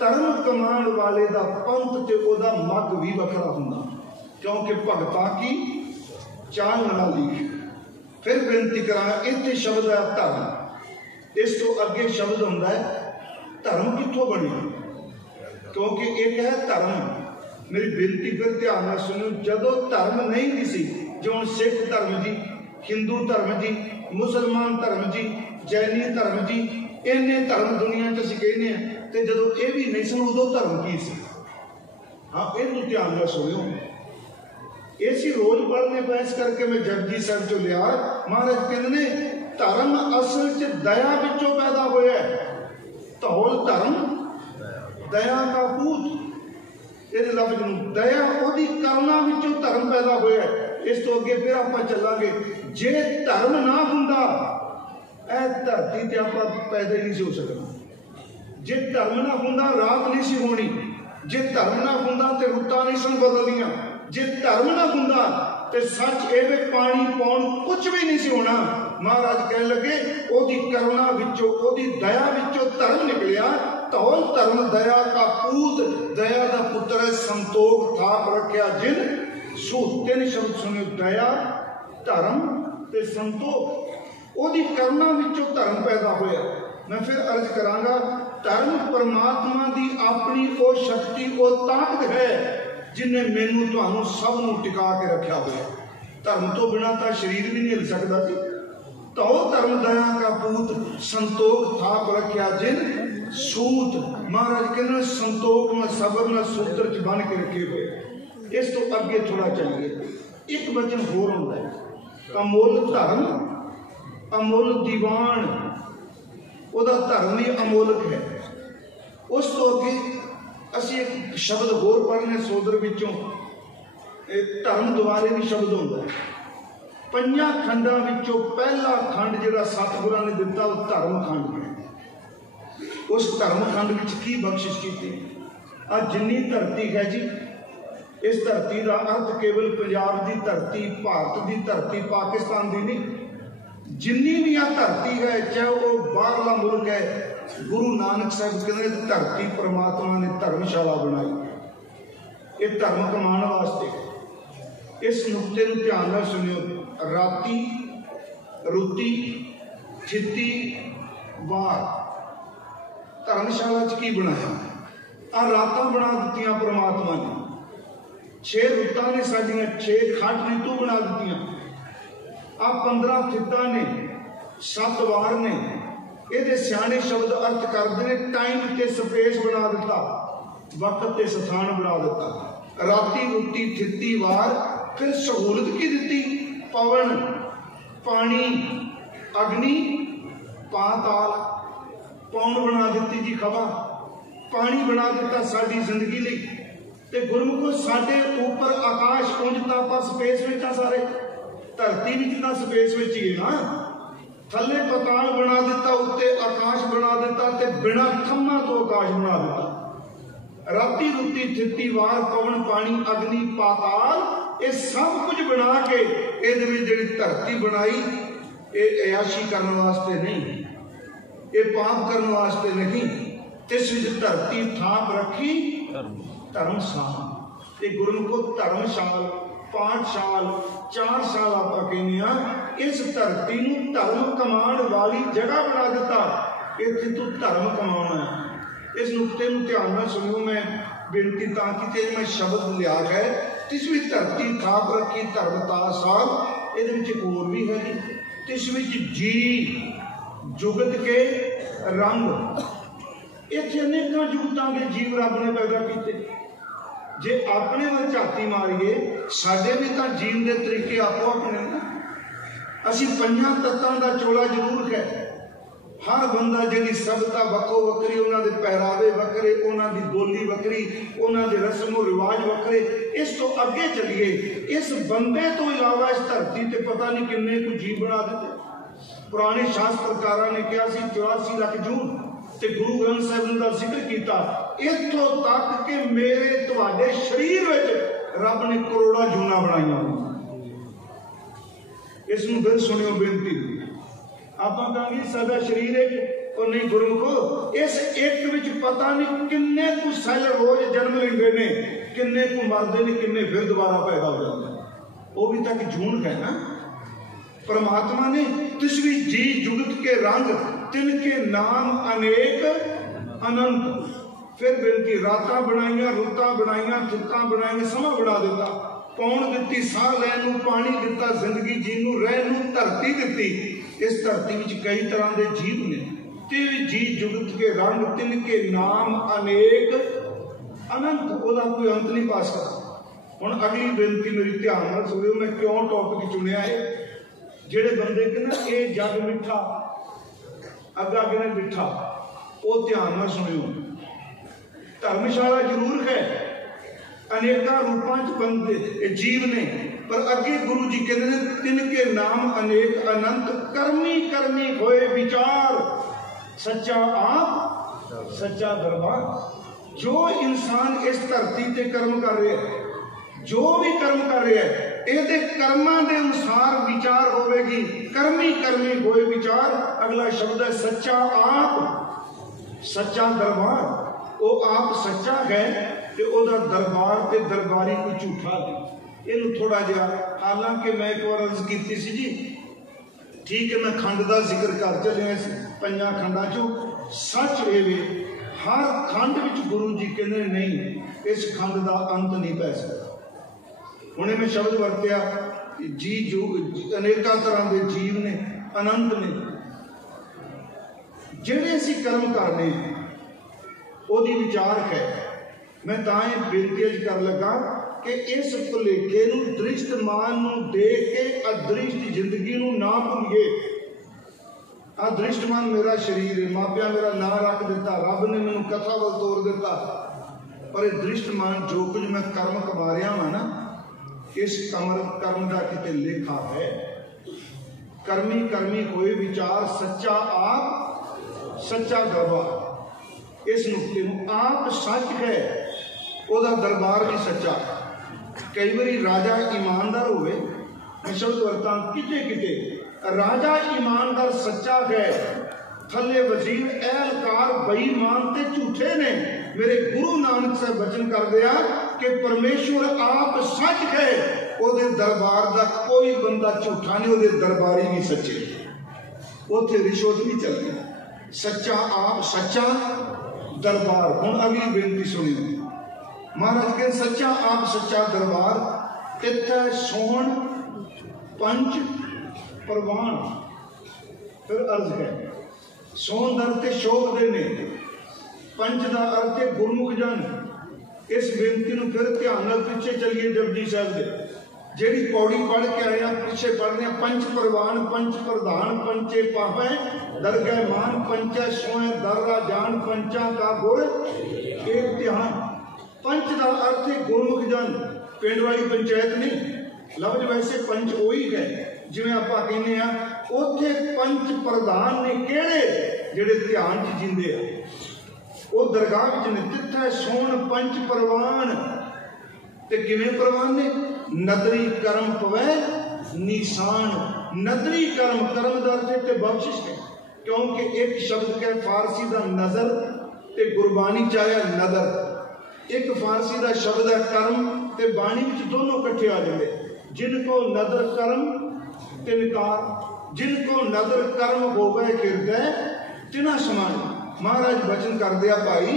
धर्म कमान वाले का पंथ ते ओदा मग भी वखरा हुंदा, क्योंकि भगतां की चाल नाली। फिर बेनती करांगा, इत्थे शब्द है धर्म, इस तो अगे शब्द हुंदा है धर्म कित्थों बनी, क्योंकि एक है धर्म। मेरी बेनती फिर ध्यान नाल सुनियो, जदों धर्म नहीं भी सी, जो सिख धर्म जी, हिंदू धर्म जी, मुसलमान धर्म जी, जैनी धर्म जी, इन्ने धर्म दुनिया च असीं कहने हैं, ते जदों ये भी नहीं सन उदों धर्म की सी? हाँ, इहनूं ध्यान नाल सुनियो। इसी रोज पढ़ने बहस करके मैं जपजी साहब चो लिया, महाराज कहते ने धर्म असल च दया विचों पैदा होया है। धौल धर्म दया का पूत, इहदे लफ्ज नूं दया ओदी करना विचों धर्म पैदा होया है। इस तो अगे फिर आपां चलांगे, जे धर्म ना हुंदा ऐ धरती ते आपां पैदा ही नहीं हो सकना। जे धर्म ना हुंदा रात नहीं सी होनी, जे धर्म ना हुंदा ते रुत्तां नहीं सन बदलदियां, जे धर्म ना हुंदा ते सच एवे पानी पौण कुछ भी नहीं सी होना। महाराज कह लगे ओदी करुणा विचों, ओदी दया विचों धर्म निकलिया। धौल धर्म दया का पूत, दया का पुत्र है, संतोख थाप रखिया जिन सूत। तीन शब्द सुनियो, दया धर्म ते संतोख। ओदी करुणा विचों धर्म पैदा होया। मैं फिर अर्ज करांगा, धर्म परमात्मा दी अपनी वो शक्ति, वो ताकत है जिन्हें मैनू तुहानू सब नू टिका के रखा हुआ। धर्म तो बिना तो शरीर भी नहीं हिल सकता सी। तो धर्म दया का पूत, संतोख थाप रखिया जिन सूत। महाराज कहना संतोख में सबर में सूत्र च बन के रखे हुए। इस तो अगे थोड़ा चलिए, एक वचन होर होता है, अमुल धर्म अमुल दीवान। ओदा धर्म भी अमोलक है। उस तो अगे असी एक शब्द होर पढ़ने सोदर विचों, धर्म द्वारे भी शब्द होता है। पंजां खंडां विचों पहला खंड जिहड़ा सतगुरां ने दिता वो धर्म खंड है। उस धर्मखंड विच की बख्शिश की। आ जिन्नी धरती है जी, इस धरती का अर्थ केवल पंजाब की धरती, भारत की धरती, पाकिस्तान की नहीं, जिन्नी भी आ धरती है, चाहे वो बाहरला मुल्क है, गुरु नानक साहब कहते धरती परमात्मा ने धर्मशाला बनाई, ये धर्म कमाने वास्ते। इस नुकते को ध्यान नाल सुनियो। राती, रुती, थिती, वार, धर्मशाला च की बनाया? आ रातां बना दित्तियां परमात्मा ने, 6 रुतां ने साडियां, 6 खट ऋतु बना दित्तियां, आ 15 थितां ने, 7 वार ने। ये सियाने शब्द अर्थ करते हैं टाइम ते स्पेस बना दिता, वक्त ते स्थान बना दिता। राती, रुती, थिती, वार, फिर सहूलत की दी? पवन, पानी, अग्नि, पाताल, पौन बना दी जी, खबा पानी बना दिता साडी जिंदगी लई। ते गुरमुखो साडे ऊपर आकाश उंज तां स्पेस विच आ, सारे धरती विच तां स्पेस विच ही है ना। थले पताल बना दिता, उत्ते आकाश बना दिता, ते बिना थम्मा तो आकाश बना दिता। राती, रुती, थिती, वार, पवन, पानी, अग्नि, पाताल, ये सब कुछ बना के ये धरती बनाई, ये अयाशी करने वास्ते नहीं, ये पाप करने वास्ते नहीं। तिस विच धरती थाप रखी धर्मशाल। ये गुरमुखो धर्मशाल, पाठशाल, 4 साल आप कहने इस धरती नूं धर्म कमाण वाली जगह बना दिता। इत्थे तू धर्म कमाना है। इस नुकते नूं ध्यान नाल सुनियो। मैं बेनती तां कीती, मैं शब्द लिया है, तिस विच धरती थाप रखी धर्मता साल। इहदे विच होर भी है जी, तिस विच जी जुगत के रंग। इत्थे अनेकां जुगतां के जीव रब ने पैदा किए। जे अपने वाल झाती मारीए, साडे भी तां जीवन के तरीके आपो अपने ना। असीं 5 तत्तां दा चोला जरूर है। हर बंदा जिहदी सभ्यता वक्को वक्री, उन्हां दे पहरावे वक्रे, उन्हां दी बोली वक्री, उन्हां दे रस्मो रिवाज वक्रे। इस तो अगे चलिए, इस बंदे तो इलावा इस धरती ते पता नहीं किन्ने कुछ जीव बना दिते। पुराने शास्त्रकारां ने कहा सी 84 लाख जून, ते गुरु ग्रंथ साहिब का जिक्र किया इत्थों तक कि मेरे तुहाडे शरीर विच रब ने करोड़ा जूना बनाईयां। इसनूं फिर सुनियो बेनती, आपां कहांगे साडा शरीर एक, और नहीं गुरमुखो, इस एक विच पता नहीं किन्ने कुछ सैल रोज जन्म लेंदे ने, किन्ने को मरदे ने, किन्ने फिर दोबारा पैदा हो जाते। वो भी तक जून है ना। परमात्मा ने तिसवी जी जुगत के रंग, तिनके नाम अनेक अनंत। फिर बिनती रातां बनाईयां, रुतां बनाईयां, थितां बनाईयां, समा बना दिता, पौण दिती, साह लैण नूं पानी दिता, जिंदगी जीण नूं रहण नूं धरती दिती। इस धरती विच कई तरह के जीव ने, ते जी जुगत के रंग, तिनके नाम अनेक अनंत। ओदा कोई अंत नहीं पा सकता। हुण अगली बेनती मेरी ध्यान नाल सुणियो। मैं क्यों टॉपिक चुनिया है? जेड़े बंदे कहना ये जग मिठा, अगा कहना मिठा, वो ध्यान नाल सुनियो। धर्मशाला जरूर है, अनेका रूपां च बंदे जीव ने, पर अगे गुरु जी कहते हैं तिनके नाम अनेक अनंत। कर्मी कर्मी होए विचार, सच्चा आप सच्चा दरबार। जो इंसान इस धरती ते कर्म कर रहा है, जो भी कर्म कर रहा है, ये कर्मां दे अनुसार विचार होवेगी। कर्मी कर्मी होए विचार। अगला शब्द है सच्चा आप सच्चा दरबार। वो आप सच्चा है ते ओदा दरबार ते दरबारी कोई झूठा नहीं। इनू थोड़ा जिहा, हालांकि मैं एक बार अर्ज की सी जी, ठीक है, मैं खंड का जिक्र कर चलिया 5 खंडा चो। सच ये वे हर खंड विच गुरु जी कहते नहीं, इस खंड का अंत नहीं पै सकता। हुणे मैं शब्द वरत्या जी जो अनेका तरह के जीव ने, अनंत ने। जिहड़े असीं कर्म करने ओदी विचार है। मैं तां बेनती कर लगा कि इस भुलेखे नूं दृष्टमान नूं देख के अदृष्ट जिंदगी नूं ना भुलिए। अदृष्टमान मेरा शरीर है, मापिया मेरा नां रख दिता, रब ने मैनूं कथा वल तोड़ दिता, पर दृष्टमान जो कुछ मैं कर्म कमा रहा हाँ ना, इस कर्म का किते लेखा है। कर्मी कर्मी कोई विचार, सच्चा आप सच्चा दरबार। इस नुकते में आप सच है, ਉਹਦਾ दरबार भी सच्चा। कई बारी राजा ईमानदार होवे, मैं शब्द वरतां किते किते राजा ईमानदार सच्चा है, थले वजीर एहलकार बेईमान ते झूठे ने। मेरे गुरु नानक साहब वचन कर दिया कि परमेश्वर आप सच है, ਉਹਦੇ दरबार का कोई बंदा झूठा नहीं, ਉਹਦੇ दरबारी भी सच्चे, ਉੱਥੇ रिश्वत नहीं चलती। सच्चा आप सच्चा दरबार। हुण अगली बेनती सुनियो, महाराज के सच्चा आप सच्चा दरबार तिथै सोहन पंच परवान। फिर अर्ज है सोहन दर ते शोक दे ने, पंच का अर्थ है गुरमुख जन। इस बेनती को फिर ध्यान नाल पिछे चलिए जपजी साहब दे जेड़ी पौड़ी पढ़ के आए हैं, पिछे पढ़ने पंच परवान पंच प्रधान पंचे पावे दरगह मान पंचा सोए दर्रा जान पंचा का गुर एक ध्यान। पंच का अर्थ है गुरमुख जन, पिंड वाली पंचायत नहीं, लफ्ज वैसे पंच वही है जिवें आपां कहने आ। उत्थे पंच प्रधान ने किहड़े जिहड़े ध्यान च जींदे आ, वो दरगाह विच ने। तिथै सोहन पंच परवान ते किवें परवान ने, नदरी कर्म पवै निशान। नदरी कर्म, कर्म का अर्थ ते बख्शिश है, क्योंकि एक शब्द है फारसी का नजर ते गुरबानी चाहे नदर। एक फारसी का शब्द है कर्म ते बाणी विच दोनों इकट्ठे आ जाते। जिनको नदर कर्म ते निकार, जिनको नदर कर्म होवे हृदय तिना समान। महाराज वचन कर दिया भाई,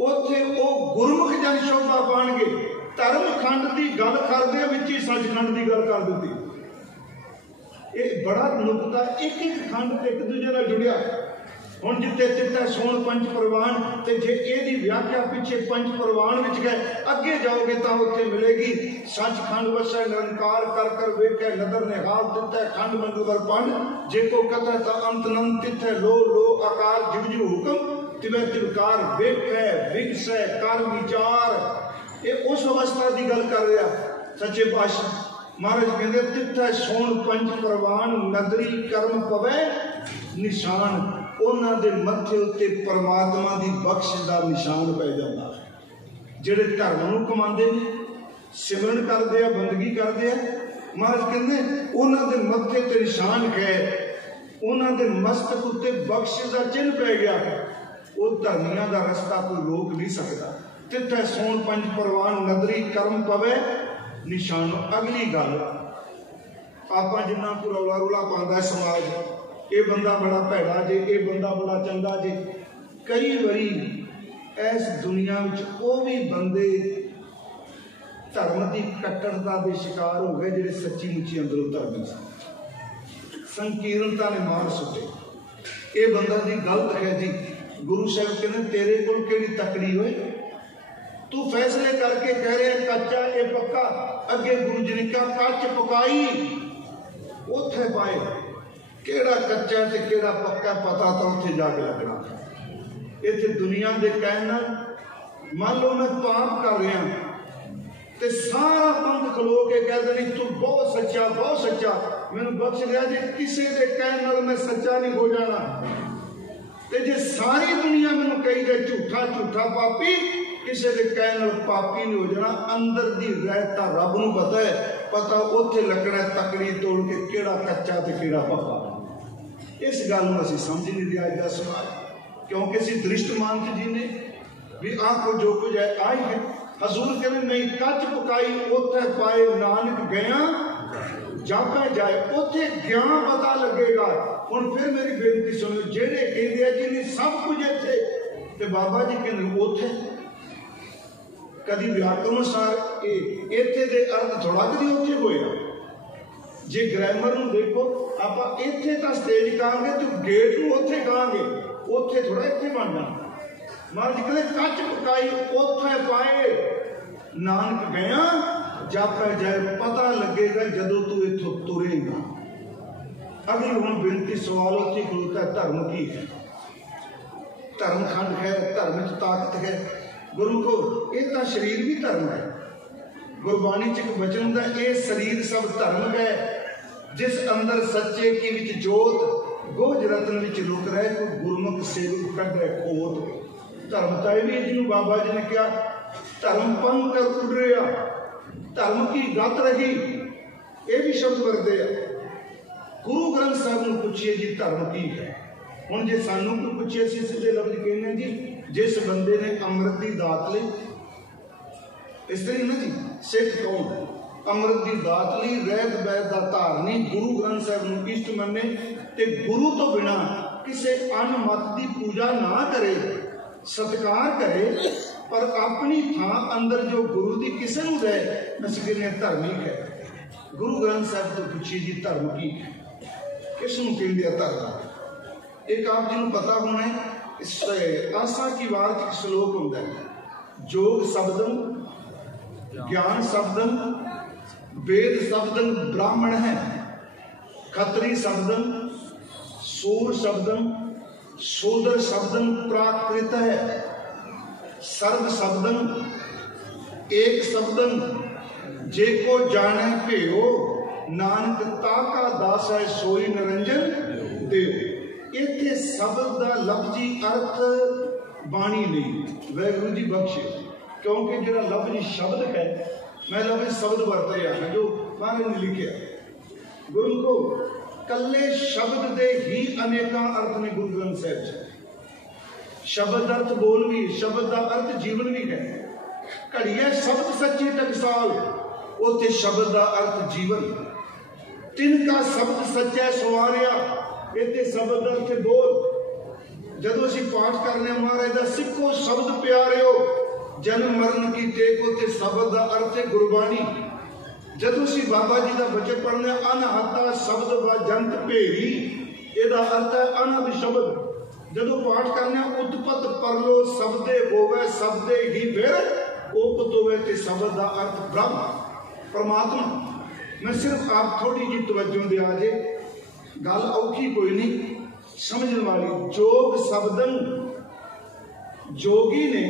उत्थे वो गुरमुख जन शोभा पाणगे। धर्म खंड की गल करदे विच ही सचखंड की गल कर दी। ये बड़ा नुकता, एक एक खंड एक दूजे नाल जुड़िया। हुण जिथे तिथे सोहन पंच परवान, ते जे इहदी व्याख्या पिछे पंच परवान विच गए, अगे जाओगे तो उत्थे मिलेगी सचखंड वसै निरंकार कर कर वेखै नदर निहाल तिथै खंड मंडल पंड जे को कथै ता अंत नंद तिथै लो लो आकार जिव जिव हुक्म तिवै तिवकार वेखै विगसै कर विचार। ये उस अवस्था की गल कर रहा सच्चे पातशाह। महाराज कहते तिथै सोहन पंच परवान नदरी कर्म पवै निशान। उन्हां दे मत्थे उत्ते परमात्मा की बख्श का निशान पै जाता। जिहड़े धर्म नूं कमांदे ने, सिमरन करते हैं, बंदगी करते हैं, महाराज कहते उन्हां दे मत्थे ते निशान है, उन्हां दे मस्तक उत्ते बख्श का चिन्ह पै गया। वो धर्मियों का रस्ता कोई रोक नहीं सकता। तिथै सोहन पंच परवान नदरी कर्म पवे निशान। अगली गल आप जिन्ना को रौला रुला पाता समाज, ये बंदा बड़ा भैड़ा जे, ये बंदा बड़ा चंगा जे। कई बारी इस दुनिया में वो भी बंदे धर्म की कट्टरता के शिकार हो गए जिहड़े सच्ची मुच्ची अंदरों धर्मी सन। संकीर्णता ने मार सुटे। ये बंदा जी गलत है जी। गुरु साहब कहते तेरे को केड़ी तकड़ी होए, तू फैसले करके कह रहे कच्चा ये पक्का। अगे गुरु जी ने कहा कच पकाई उथे पाए, केड़ा कच्चा ते केड़ा पक्का पता तो उथे जाके लगना। इत्थे दुनिया के कहना मान लो मैं पाप कर रहा ते सारा पंथ खलो के कहते नहीं तू बहुत सच्चा मैनू बख्श दिया जे किसी के कहने नाल मैं सच्चा नहीं हो जाना। ते जे सारी दुनिया मैनू कही जाए झूठा पापी, किसी के कहने पापी नहीं हो जाना। अंदर की रहता रब नूं पता है, पता उत्थे लगना तकड़ी तोड़ के केड़ा कच्चा ते केड़ा पक्का। इस गल नूं असीं समझ नहीं रहा अज दा समाज, क्योंकि असीं दृष्टमान च जीने भी आखो जो कुछ है आई है। हजूर कहते नहीं कच पकाई उत्थे पाए नानक गया जापै जाए, उत्थे ज्ञान पता लगेगा। हुण फिर मेरी बेनती सुनो, जेड़े कहते हैं जी सब कुछ इत्थे ते बाबा जी कहते उत्थे कभी व्याकरण अनुसार इत्थे दे अर्थ थोड़ा कभी उत्थे होएगा। जे ग्रामर नूं देखो आप इत्थे तां स्टेज कहांगे तो गेट नूं उत्थे कहांगे, उत्थे थोड़ा इत्थे बन जाना। महाराज कहते कच पकाई उत्थे पाए नानक गया जापै जाए, पता लगेगा जदों तू इत्थों तुरेगा। अगली हुण बेनती सवाल उत्थे खलोता धर्म की है, धर्म खंड है, धर्म च ताकत है। गुरु को यह तो शरीर भी धर्म है। गुरबाणी च एक वचन होंदा ये शरीर सब धर्म है, जिस अंदर सच्चे की विच जोत गोज रत्न विच लुक रहे, कोई गुरमुख सेवक कढे खोत। धर्म तो यह भी जिन्होंने बाबा जी ने कहा धर्म पंग कर उड़िया, धर्म की गत रही, ये भी शब्द वरते हैं। गुरु ग्रंथ साहब ने पूछिए जी धर्म की है। हुण जे सानू कोई पूछे असीं सीधे लफ्ज कहने जी जिस बंदे ने अमृत की दात ली, इस तरह ना जी सिख कौन अमृत की दात ली, रहत बैत दा धारनी, गुरु ग्रंथ साहब नूं इष्ट मन्ने ते गुरु तो बिना किसी अन मत की पूजा ना करे, सत्कार करे, पर अपनी थां अंदर जो गुरु की किसी नूं दे, असीं कहने धार्मिक है। गुरु ग्रंथ साहब तो पूछिए जी धर्म की है, किस नूं कहंदे आ धर्म। एक आप जी नूं पता होना है, इस आसा की वार च श्लोक होंदा है, जोग शब्दम ज्ञान शब्दम वेद शब्दम ब्राह्मण है, खत्री शब्दम सूर शब्दम शूद्र शब्दम प्राकृत है, सर्व शब्दम एक शब्दम जेको जाने भेओ, नानक ताका दास है सोई निरंजन देव। इत्थे शब्द का लफ्जी अर्थ बाणी नहीं, वाहिगुरू जी बख्शे, क्योंकि जो लफ्जी शब्द है, मैं लफ्ज शब्द वरत रहा जो महाराज ने लिखा। गुरु को कल्ले शब्द दे ही अनेक अर्थ ने गुरु ग्रंथ साहिब च। शब्द अर्थ बोल भी, शब्द का अर्थ जीवन भी है। घड़िया शब्द सच्ची टकसाल, उते शब्द का अर्थ जीवन। तिनका शब्द सच्चा सवारिया, इतने शब्द अर्थ बोल। जदों असीं पाठ करने महाराज का सिखो शब्द प्यारिओ, जन्म मरण की टेक, उते शब्द का अर्थ है गुरबाणी। जदों असीं बाबा जी का बचन पढ़ने अनहता शब्द व जंत भेरी, इहदा अर्थ है अनहद शब्द। जदों पाठ करने उत्पत परलो शब्दे होवे, शब्दे ही फिर उपत होवे, ते शब्द का अर्थ ब्रह्म परमात्मा। मैं सिर्फ आप थोड़ी जी तवज्जो दे आजे, गल औखी कोई नहीं, समझने वाली। जोग शब्दन, जोगी ने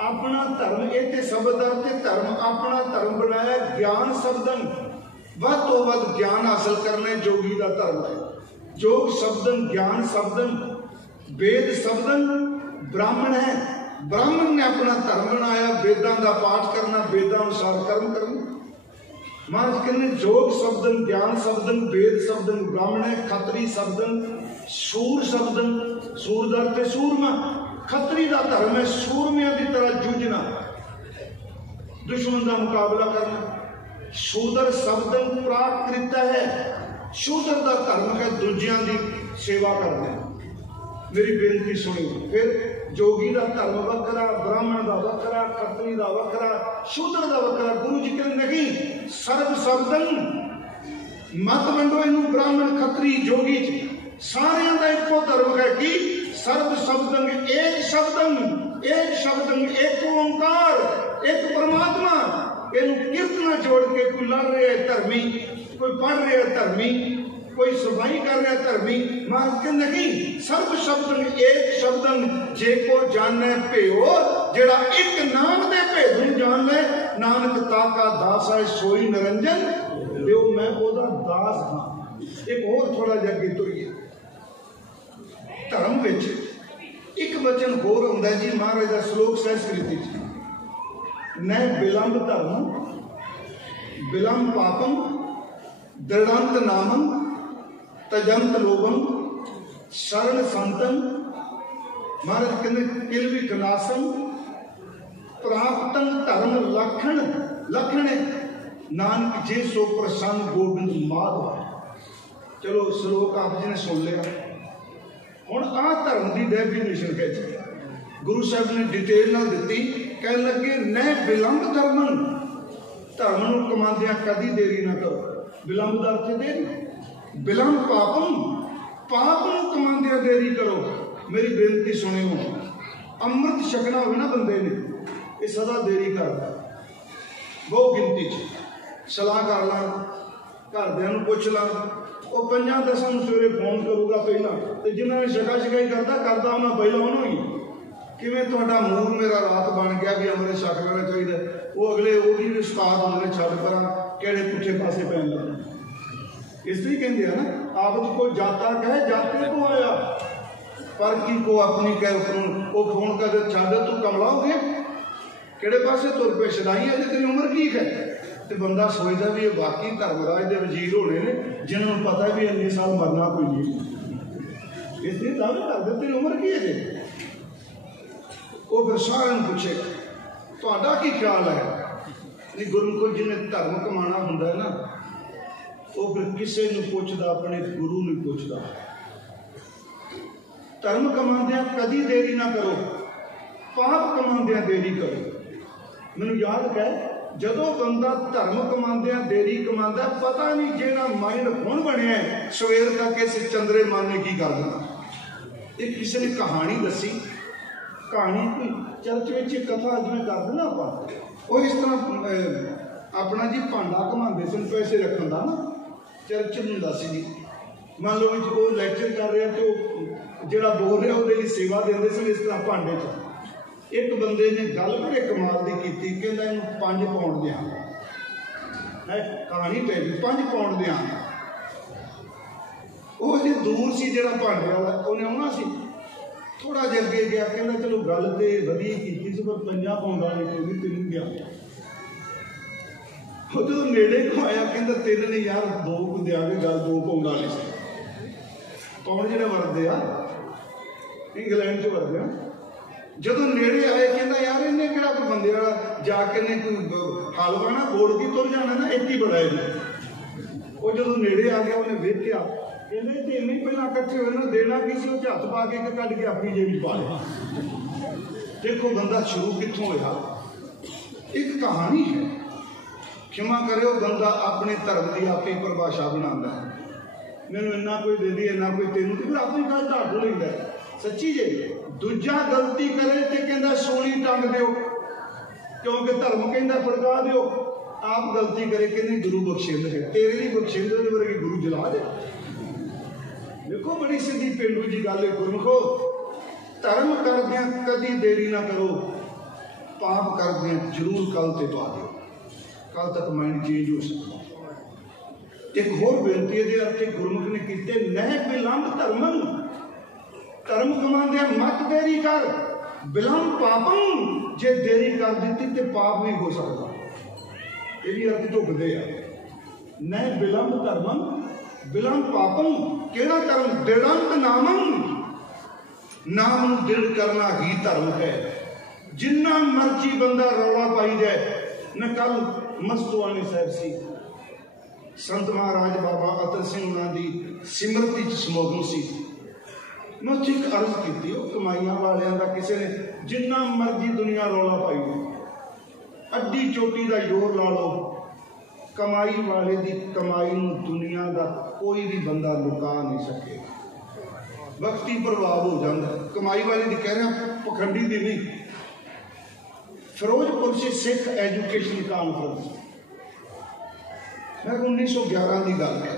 अपना धर्म, इतने शब्द अर्थ धर्म अपना धर्म बनाया। ज्ञान शब्दन, वध तो वध ज्ञान हासिल करना जोगी का धर्म है। जोग शब्दन ज्ञान शब्दन, वेद शब्दन ब्राह्मण है, ब्राह्मण ने अपना धर्म बनाया, वेदां का पाठ करना, वेदानुसार कर्म करना। महाराज कहने जोग शब्दन ज्ञान शब्दन वेद शब्दन ब्राह्मण है, खत्री शब्दन सूर शब्दन, सूर का अर्थ सूरमा, खत्री का धर्म है सूरमिया की तरह जूझना, दुश्मन का मुकाबला करना। शूद्र शब्दन प्राकृत है, शूद्र का धर्म है दूजिया की सेवा करना। मेरी बेनती सुनी, फिर जोगी का धर्म वखरा, ब्राह्मण का वखरा, खत्री का वखरा, शूद्र का वखरा। गुरु जी कहते नहीं, सर्व शब्दन मत वंडो इनू ब्राह्मण खत्री जोगी सारियां का एको धर्म है कि सर्व शब्दन एक शब्दन, एक शब्दन एक ओंकार, एक परमात्मा। इनू कीर्तना जोड़ के कोई लड़ रहा है धर्मी, कोई पढ़ रहा है धर्मी, कोई सफाई कर रहा धर्मी। महाराज के नहीं, सर्व शब्दन एक शब्दन जेको जाने भेओ, जेड़ा एक नाम दे भेद नूं जान ले, नानक ताका दास है सोई निरंजन देव। मैं ओदा दास हाँ। एक और थोड़ा जिहा अगे तुरीए, धर्म विच एक वचन होर हुंदा जी महाराज का श्लोक संस्कृति न विलंब धर्म विलंब पापम दृढ़ंत नामम तजंत लोभम शरण संतन। महाराज कहते किलवी कनासम प्राप्तन धर्म लखण लखण नानक जे सो प्रसन्न गोबिंद माधव। चलो श्लोक आप जी ने सुन लिया। हुण आ धर्म की डेफिनेशन कह गुरु साहब ने डिटेल ना दी, कह लगे न विलंब धर्मन, धर्म नूं कमांदियां कदी देरी ना करो। विलंब का अर्थ देरी, विलंब पापम, पाप नूं कमांदियां देरी करो। मेरी बेनती सुनियो, अमृत छकना हो ना बंदे ने, ये सदा देरी करता। बहुत गिनती च सलाह कर ला, घरदियां नूं पुछ ला, वो 5-10 सवेरे फोन करूगा पहला, तो जिन्होंने छका छकाई करता उन्हें पहला उन्होंने ही किवें तुहाडा मूल मेरा रात बन गया भी अमृत छक लेना चाहिए। वो अगले वो भी उस्ताद आंदे छड्ड परां किहड़े पुठे पासे पैन लगे। इस तरह कहते हैं ना, आप को जाता कहे जाते को आया। पर की को अपनी कह वो फोन कर छड़ तू कमला हो गया किहड़े पासे तुर पे छदाई अजे तेरी उम्र की है तो बंदा सोचता भी ये बाकी धर्मराज के वजीर होने ने जिन्होंने पता भी इन्ने साल मरना कोई नहीं इसलिए दावे करते तेरी उम्र की है जी वो फिर सारे पूछे तो की ख्याल है नहीं गुरमुख जिन्हें धर्म कमाना होंगे ना वो फिर किसी को पूछता अपने गुरु नहीं पूछता धर्म कमांदिया कदी देरी ना करो पाप कमांदिया देरी करो मैनू याद है जदों बंदा धर्म कमांदिया देरी कमांदा पता नहीं जेड़ा माइंड हुण बनिया सवेर तक इस चंद्रे मान ने की कर देना एक किसी ने कहानी दसी कहानी कोई चर्च में कथा जिवें कर देना आप इस तरह अपना जी भांडा घुमाते सन पैसे रखने का ना चर्च में दस जी मान लो वो लैक्चर कर रहे तो जोड़ा बोल रहा वो सेवा देंगे सन इस तरह भांडे च एक बंदे ने गल बड़े कमाल की की कहता इन 5 पाउंड दें कहानी पै गई 5 पाउंड दें वो जी दूर से जो भांडे वाला उन्हें आना सी थोड़ा जिहा अगे गया कहता चलो गल तो वधिया की पर 5 पाउंड वाले कोई नहीं तेन गया वो जो नेड़े को आया कहता तेरे ने यार 2 को देंगे गल 2 पाउंड वाली सी पाउंड जो वरते आ इंग्लैंड च वरते जो नेड़े आए कहता यार इन्हें कि कोई बंदे वाला जाके ने कोई हलवा ना बोल के तुर जाना ना एक ही बड़ा है वो जो नेड़े आ गया उन्हें वेख्या कहते तीन ही पहला कट्ठे हुए देना कि हथ पा के कट के अपनी जेब पा लिया देखो बंदा शुरू कितों होया एक कहानी है क्षमा करो बंदा अपने धर्म की आप ही परिभाषा बनाता है मैनू इन्ना कोई दे दी इन्ना कोई तेन फिर अपनी गल ढाट लेंदा सच्ची जे दूजा गलती करे तो कहता सोनी टंग दो क्योंकि धर्म कहता फड़का दो आप गलती करे कहते गुरु बख्शिंद है तेरे लिए बख्शिंद वर्गी गुरु जला दे देखो बड़ी सीधी पेंडू जी गल है गुरमुखो धर्म करदियां कदी देरी ना करो पाप करदियां जरूर कल ते पा दो कल तक माइंड चेंज हो सकता एक होर बेनती है अर्थ गुरमुख ने किते नह विलंब धर्मन धर्म कमांदे मत देरी कर विलंब पापम जे देरी कर दी तो पाप भी हो सकता ये भी अर्थ ढुकते हैं नह विलंब धर्मन विलंब पापम केड़ा धर्म दृढ़ंत नामम नाम दृढ़ करना ही धर्म है जिन्ना मर्जी बंदा रौला पाई जाए न कल मस्तुआनी साहब सी संत महाराज बाबा अतर सिंह उन्होंने सिमरती समागम सी मैं उत्थे एक अर्ज की कमाइया वालियां दा किसी ने जिन्ना मर्जी दुनिया रौला पाई अड्डी चोटी का जोर ला लो कमाई वाले की कमाई नूं दुनिया का कोई भी बंदा लुका नहीं सकेगा वक्ती प्रभाव हो जाता कमाई वाले की कह रहा पखंडी की नहीं फिरोजपुर से सिख एजुकेशन कॉन्फ्रेंस मैं 1911 की गल है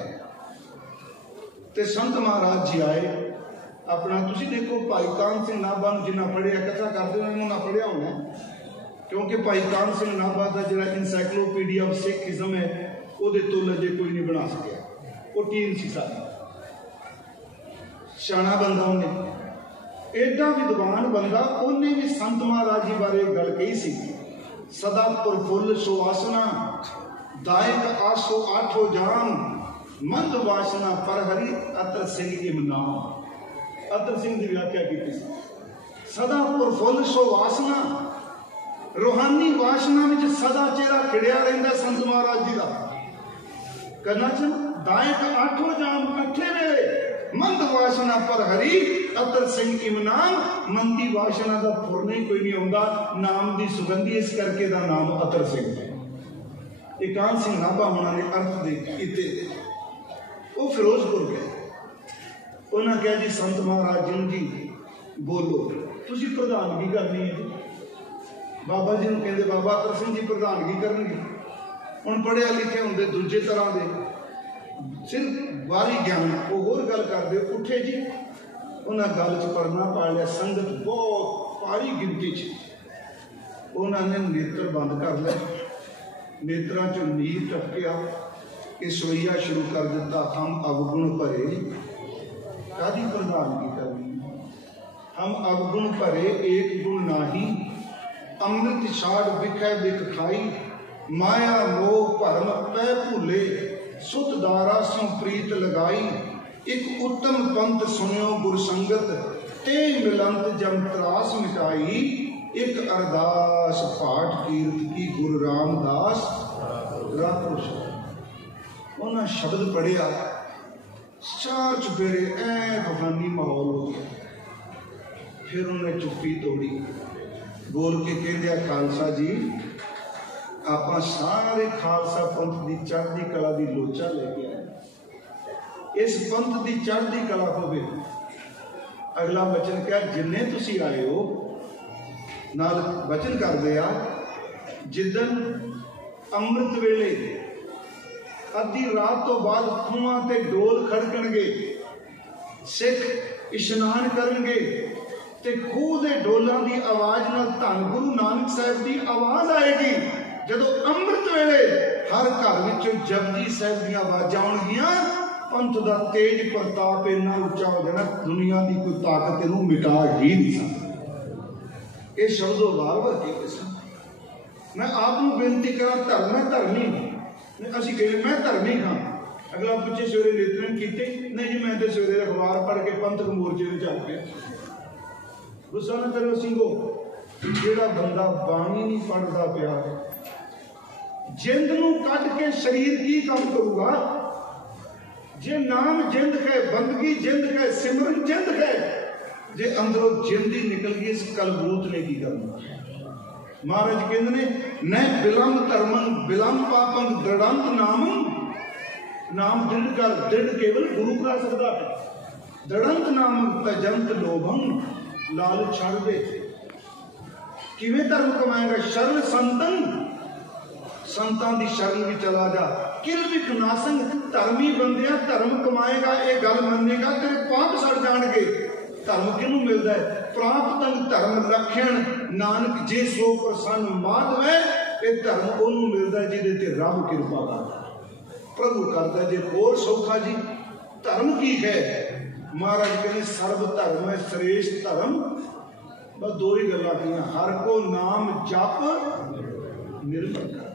तो संत महाराज जी आए अपना तुसी देखो भाई कान सिंह नाभा जिन्ना पढ़िया कथा करते उन्होंने पढ़िया होना क्योंकि भाई कान सिंह नाभा का जो इंसाइक्लोपीडिया ऑफ सिखिज्म है वो तो लजे कोई नहीं बना सकिया वो टीम सी सारी शाना बंदा उन्हें एडा विद्वान बंदा उन्हें भी संत महाराज जी बारे गल कही सी सदा प्रफुल्ल सुवासना दायक आसो आठो जाम मंद वासना पर हरि अतर सिंह के नाम अतर सिंह की व्याख्या की सदा प्रफुल्ल सुवासना रूहानी वासना में सदा चेहरा खिड़िया रहिंदा संत महाराज जी का करना च दायक आठो जाम कट्ठे वेले मंद वासना पर हरी अतर सिंह इमनाम मंदी वासना का फुरना ही कोई नहीं आता नाम की सुगंधी इस करके दा नाम अतर सिंह है कान सिंह नाभा उन्होंने अर्थ दे किते वो फिरोजपुर गए उन्होंने कहा जी संत महाराज जी बोलो तुसी प्रधानगी करनी है बाबा जी कहते बाबा अतर सिंह जी प्रधानगी करनगे हुण पढ़िया लिखे होंगे दूजे तरह के सिर्फ बारी ज्ञान वो होर गल करते उठे जी उन्हें गल च पढ़ना पा लिया संगत बहुत भारी गिनती च उन्होंने नेत्र बंद कर लिया नेत्रा चो नीर टपकिया इस रवैया शुरू कर दिता हम अवगुण भरे कादी प्रधानगी करनी हम अवगुण भरे एक गुण नाही, अमृत छाड़ बिखै बिख खाई, माया मोह भरम पै भूले, सुत दारा सो प्रीत लगाई, एक उत्तम पंथ सुनियो गुर संगत, ते मिलंत जम त्रास मिटाई, एक अरदास पाठ कीर्त की गुरु रामदास रापुरुष। उन्हें शब्द पढ़िया, चार चुफेरे ऐ रूहानी माहौल हो गया। फिर उन्हें चुप्पी तोड़ी, बोल के कह दिया, खालसा जी आप सारे खालसा पंथ की चढ़ती कला की लोचा लेके आए, इस पंथ की चढ़ती कला होवे। अगला वचन क्या, जिन्ने तुसी आए हो नाल वचन कर दिया, जिदन अमृत वेले अद्धी रात तो बाद खूहां ते डोल खड़कणगे, सिख इशनान करनगे ते खूह दे डोलां दी आवाज नाल धन गुरु नानक साहब दी आवाज आएगी। जदों अमृत वेले हर घर विचों जपजी साहब दी आवाजां आउणगियां, पंथ दा तेज प्रताप इन्ना उच्चा हो जाना, दुनिया की कोई ताकत इनू मिटा ही नहीं सकती। ये शब्दों वार वार कहते सन। मैं आपको बेनती करा, धर्म है धर्मी असी कहे मैं धर्मी हाँ, अगला पूछे सवेरे नेतरन कीते, नहीं जी मैं तो सवेरे अखबार पढ़ के पंथक मोर्चे में चल गया। गुस्सा ना करो सिंघो, जेड़ा बंदा बाणी नहीं पढ़ता पिया, जिंद नूं कट के शरीर की काम करूगा। जे नाम जिंद है, बंदगी जिंद है, सिमरन जिंद है, जे अंदरों जिंद ही निकल गई, इस कलबूत ने की करना। महाराज कहते ने, न बिलम धर्मन बिलम पापन दृढ़ंत नामम, नाम दृढ़ कर, दृढ़ केवल गुरु करा सकता है। दृढ़ंत नाम तजंत लोभम, लाल छड़ दे। किवें धर्म कमाएगा, शरण संतन, संतां दी शरण भी चला जा। किल विख नासंग, धर्मी बंदिया धर्म कमाएगा, ये गल मनेगा, तेरे पाप सड़ जाणगे। धर्म किनू मिलता है, प्राप्त धर्म लक्षण नानक जे सो प्रसन्न माधव है। ये धर्म ओनू मिलता है जिहदे ते रब कृपा करदा, प्रभु करदा। जे होर सौखा जी धर्म की है, महाराज कहते सर्व धर्म है श्रेष्ठ धर्म। बस दो ही गल्लां कीआं, हर को नाम जप निर्मल कर,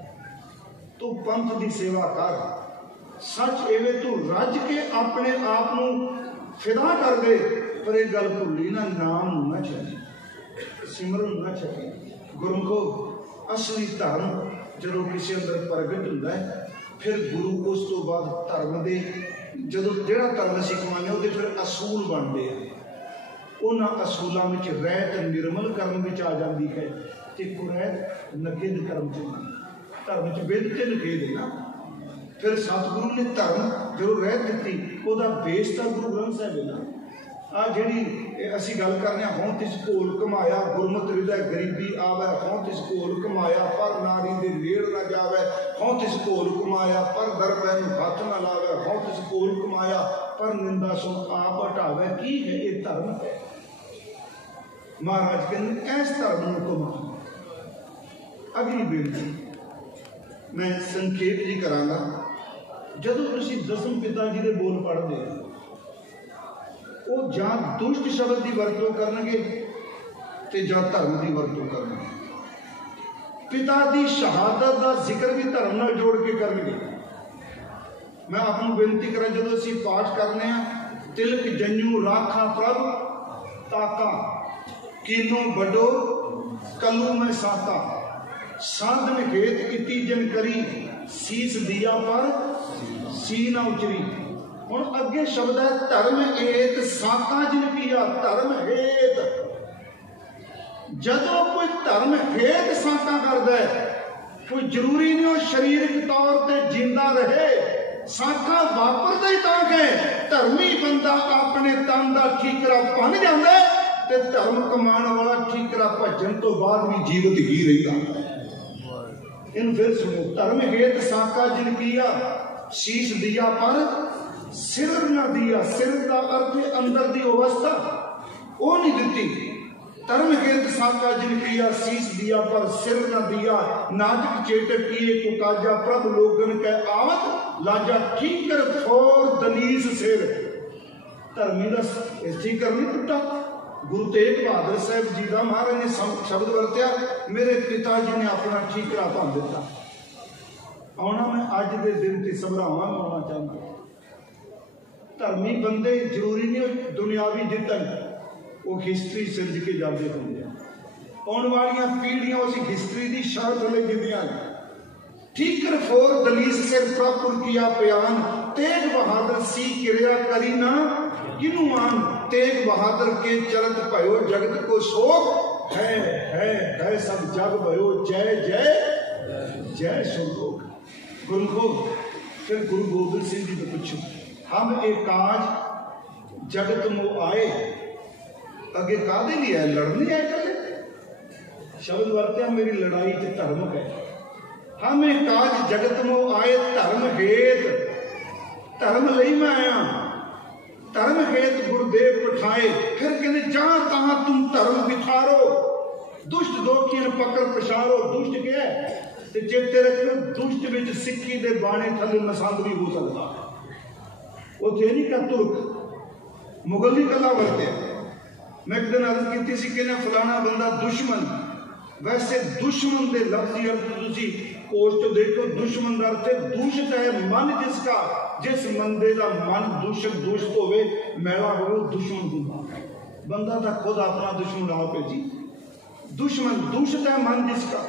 तू पंथ की सेवा कर। सच एवें तू रज के अपने आप को फिदा कर दे, पर एक गल भुली ना, नाम ना छड्डी, सिमरन ना छड्डी। गुरमुखो असली धर्म जदों किसी अंदर प्रगट हुंदा है, फिर गुरु उस तो बाद धर्म दे जदों जिहड़ा धर्म असीं कमाने उहदे फिर असूल बनते हैं। उन्हां असूलों में रहत निर्मल कर्म विच आ जाती है, ते रहत नकेद कर्म च, धर्म च विद ते नकेद है ना। फिर सतगुरु ने धर्म जो रहत दी, वह बेस तो गुरु ग्रंथ साहिब है ना। आ जी असी गल करने, हों तिस घोल कमाया गुरमत हृदय गरीबी आवे, हों तिस घोल कमाया पर नारी दे नेड़ न जावे, हों तिस घोल कमाया पर दरबैन हथ न लावे, हों तिस घोल कमाया पर निंदा सो आप हटावे। की है ये धर्म? महाराज कहते इस धर्म को कमा। अगली बेनती मैं संखेप जी करांगा। जदों तुसीं दसम पिता जी के बोल पढ़ते हो, वो जां दुष्ट शब्द की वरतों करनगे ते जां धर्म की वरतों करनगे। पिता की शहादत का जिक्र भी धर्म नाल जोड़ के करनगे। मैं आपको बेनती करा, जदों असीं पाठ करने, तिलक जन्यू राखा प्रभ ताका, कीनो बडो कलू में साका, साधन हेत इति जन करी, सीस दिया पर सी ना उचरी। हुण अगे शब्द है धर्म हेत साका जिन किया, धर्म हेत। जदों कोई धर्म हेत साका करता है, कोई जरूरी नहीं हो शरीरक तौर पर जिंदा रहे, साका वापरदा ही तां है। धर्मी बंदा अपने तन का ठीकरा भन जाता है, ते धर्म कमाने वाला ठीकरा भजन तो बाद भी जीवित ही रहिंदा। इन फिर सुनो, धर्म हेत साका जिन किया, शीश दिया पर सिर न दिया। सिर का अर्थ है अंदर की अवस्था, वो नहीं दी। धर्म हेत साका जिन किया, शीश दिया पर सिर न दिया। नाजक चेटक किए कुकाजा, प्रभ लोगन के आवत लाजा। ठीक कर फोर दलीस सिर। धर्मी का इसी करनी टुटा, गुरु तेग बहादुर साहब जी का महाराज ने शब्द वरत्या, मेरे पिता जी ने अपना ठीकरा भन दिता। आना मैं अज के दिन से सबरावां आना चाहता। धर्मी बंदे जरूरी नहीं दुनियावी जितन, वो हिस्टरी सिरज के जाते होंगे। आने वाली पीढ़ियां उस हिस्टरी की शाह थले जिंदियां। ठीकर फोर दलीस सिर प्रपुर किया बयान, तेग बहादुर सी किरिया करी ना किनू मान। तेग बहादुर के चलत भयो जगत को शोक, है सब जग भयो जय जय जय सुरलोक। गुरु को फिर गुरु गोबिंद सिंह जी को पूछो, हम एक काज जगत में आए, अगे कादे लिए आए? लड़ने आए कले? शब्द वरत्या, मेरी लड़ाई च धर्म है। हम एक काज जगत में आए धर्म हेत, धर्म लई मैं आया, धर्म हेत गुरुदेव पठाए। फिर कहते जहां तहां तुम धर्म बिठारो, दुष्ट दोखियन पकड़ पछारो। दुष्ट क्या है? चेते रखो, दुष्ट विच सिक्की दे बाणे थले मसंद भी हो सकता। उथे नहीं का तुर्क मुगल नहीं कला वरते। मैं एक दिन अर्ज की सी कि फलाना बंदा दुश्मन, वैसे दुश्मन के लफ्जी अर्थ तुसी कोश तो देखो, दुश्मन का अर्थ है दूषित है मन जिसका, जिस बंदे का मन दूषित होवे मैला हो दुश्मन होगा। बंदा तो खुद अपना दुश्मन आप है जी। दुश्मन दूषित है मन जिसका।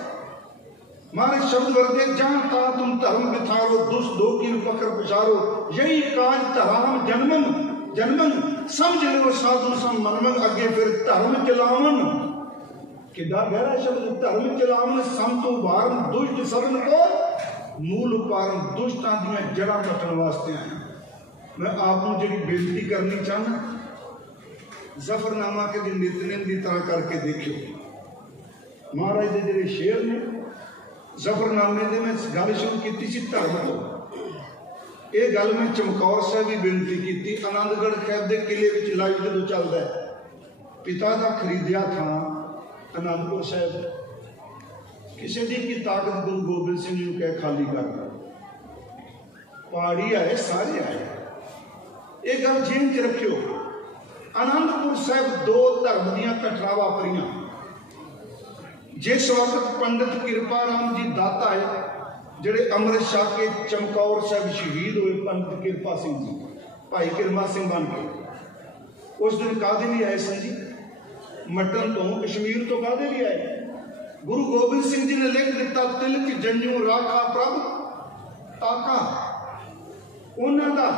हमारे शब्द वर्ते जहां ता तुम धर्म बिथारो, दुष्ट दो की पकड़ पछारो। यही काज धराम जन्मन जन्मन, समझ लो साधु सम मनमन। अगे फिर धर्म चलावन, कितना गहरा शब्द, धर्म चलावन सम तो बारन दुष्ट सबन को मूल उपारन। दुष्टां दियां जड़ां कटण वास्ते आया। मैं आपको जी बेनती करनी चाहना, जफरनामा के दिन नितनेम की तरह करके देखियो। महाराज के जेडे शेर ने जफरनामे दे में गल शुरू की सी धर्म तो। ये गल मैं चमकौर साहब भी बेनती की। आनंदगढ़ साहब के किले में लाइव जो चलता है, पिता का खरीदिया था आनंदपुर साहब, किसी की ताकत गुरु गोबिंद सिंह जी को कह खाली कर दो। पहाड़ी आए सारे आए। एक गल जेन च रखियो, आनंदपुर साहब दो धर्म दियां कटरा वापरियां। जिस वक्त पंडित कृपा राम जी दाता है, जेडे अमृत शाह के चमकौर साहब शहीद हुए, पंडित कृपा सिंह जी भाई किरमा सिंह बन के, उस दिन कादे लिए आए सन जी? मटन तो कश्मीर तो कादे लिए आए? गुरु गोबिंद सिंह जी ने लिख दिता, तिलक जंजू राखा प्रभ ताका। उन्हां दा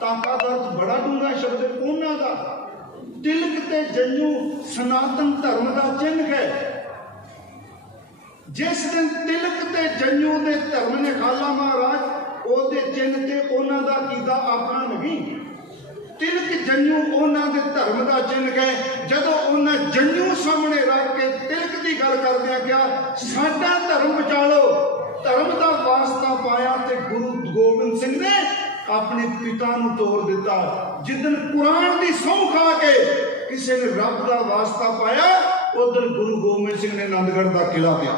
ताका का बड़ा डूंगा शब्द है। उन्हां दा तिलक ते जंजू सनातन धर्म का चिन्ह है। जिस दिन तिलक ते जंजू दे धर्म ने खाला महाराज ओदे चिन्ह ते उन्हां दा कीदा अपना नहीं। तिलक जंजू उन्हां दे धर्म का चिन्ह है। जदों उन्हां जंजू सामने रख के तिलक की गल करदिया गया, साडा धर्म बचा लो, धर्म का वास्ता पाया, ते गुरु गोबिंद सिंह ने अपने पिता नूं तोड़ दिता। जिदन कुरान की सौं खा के किसी ने रब का वास्ता पाया, उधर गुरु गोबिंद सिंह ने आनंदगढ़ का किला दिया।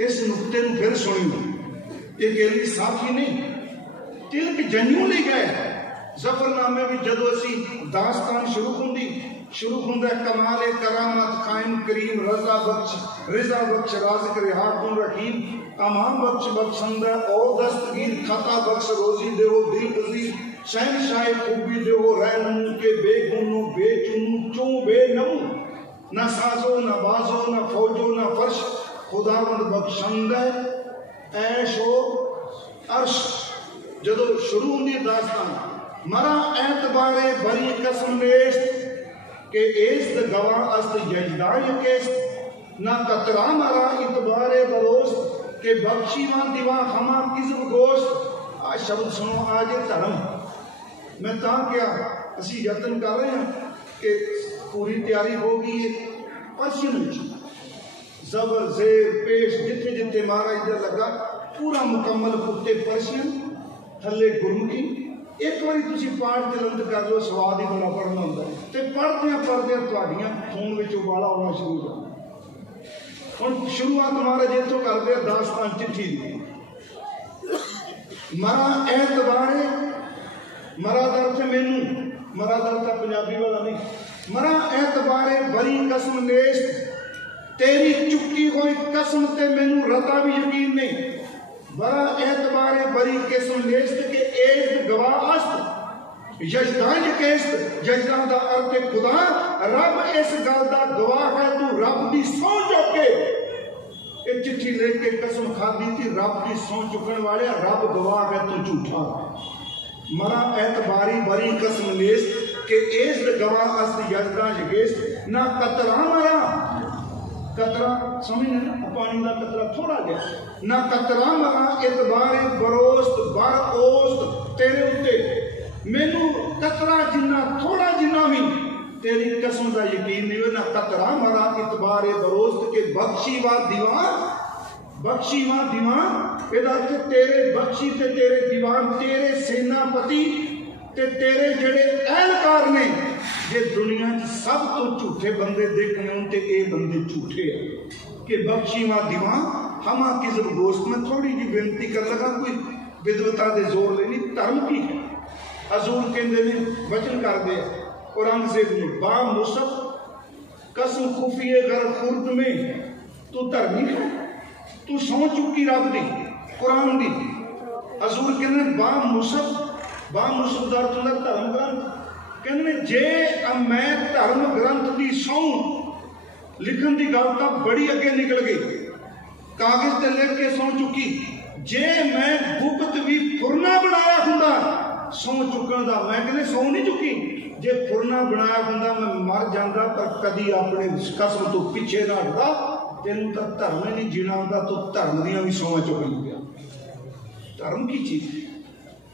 इस नुकते में फिर सुनियो, ये केवल साखी नहीं, तिलक जंजू ले गए। जफरनामे में जदों असी दास्तान शुरू होंदा कमाल करामत कायम करीम रजा बख्श राज़िक रिहाकुन रहीम अमाम बख्श बख्शंदा ओ दस्तगीर खता बख्श रोजी देवो दिल पजीर शहनशाह खूबी देवो रहनुमू के बेगुनू बेचुनू चू बेनमू न साजो न बाजो न फौजो न फर्श खुदावंद बख्शंद ऐशो अर्श। जदों शुरू होंदी दास्तान, मरा एतबारे बरी कसम नेस्त के एस गवा अस्त यजदाय केस ना कतरा मरा इतबारे बरोस्त के बख्शीवा दिवा हमा किज़ब गोश्त। आज शब्द सुनो, आज धर्म मैं ता क्या असी यत्न कर रहे हैं कि पूरी तैयारी होगी। पर्शियन जबर जेर पेश जिथे जिथे महाराज का लगा पूरा मुकम्मल उत्ते पर्शियन थले गुरमुखी। एक बार तुम पाठ जलंत कर लो, स्वाद ही बड़ा पढ़ना होंगे। तो पढ़द्या खून में उबाला होना शुरू हो जाता। हम शुरुआत महाराज इतों करते दास्तान चिट्ठी दी। मरा एतबारे, मरा दर्द मैनू, मरा दर्द पंजाबी वाला नहीं, मरा एतबारे बरी कसम नेस्त, तेरी चुकी हुई कसम ते मैनू रता भी यकीन नहीं। बरा एतबारे बरी कसम नेस्त के एज गवाह अस्त, यजदान केस्त, यजदान दा अर्थ खुदा, रब इस गल दा गवाह है, तू रब दी सौं चुके एक चिट्ठी लेके कसम खादी थी, रब की सौं चुकन वाले रब गवाह है, तू झूठा। मरा एतबारी बरी कसम नेस्त के एज गवाह अस्त यजदान यगेस्त, ना कतरा मरा, कतरा समझ ना पानी का कतरा थोड़ा गया, ना कतरा मरा एतबारे बरोस्त बर ओस्त तेरे उत्ते, मैनू कतरा जिन्ना थोड़ा जिन्ना भी तेरी कसम का यकीन नहीं हो, ना कतरा मरा इतबारे बरोस्त के बख्शी व दीवान, बख्शी व दीवान एदा अर्थ तेरे बख्शी ते तेरे दीवान, तेरे सेनापति ते तेरे जड़े एहलकार ने, जे दुनिया सब तो झूठे बंदे देखने उनते ए बंदे झूठे है कि बख्शी व दीवान हमा किस्म दोस्त। में थोड़ी जी बेनती कर लगा, कोई विद्वता दे जोर लेनी, धर्म की है हजूर कहते ने वचन कर दे औरंगजेब ने बा मुसफ कसम खुफिए घर खुर्द में, तू धर्मी है, तू सौ चुकी रब दी कुरान दी। हजूर कहते बा मुसफ दर तुंदा धर्म ग्रंथ, कहते जे मैं धर्म ग्रंथ की सौ लिखन की गल तो बड़ी अगे निकल गई, कागज ते लिख के सौ चुकी, जे मैं गुप्त भी फुरना बनाया हुंदा सौ चुकन का, मैं कहने सौ नहीं चुकी, जे फुरना बनाया हुंदा मैं मर जाता, पर कदी अपने कसम तो पिछे ना हटदा, तेन तो धर्म नहीं जीना आता, तो धर्म दियां भी सौं चुक लिया। धर्म की चीज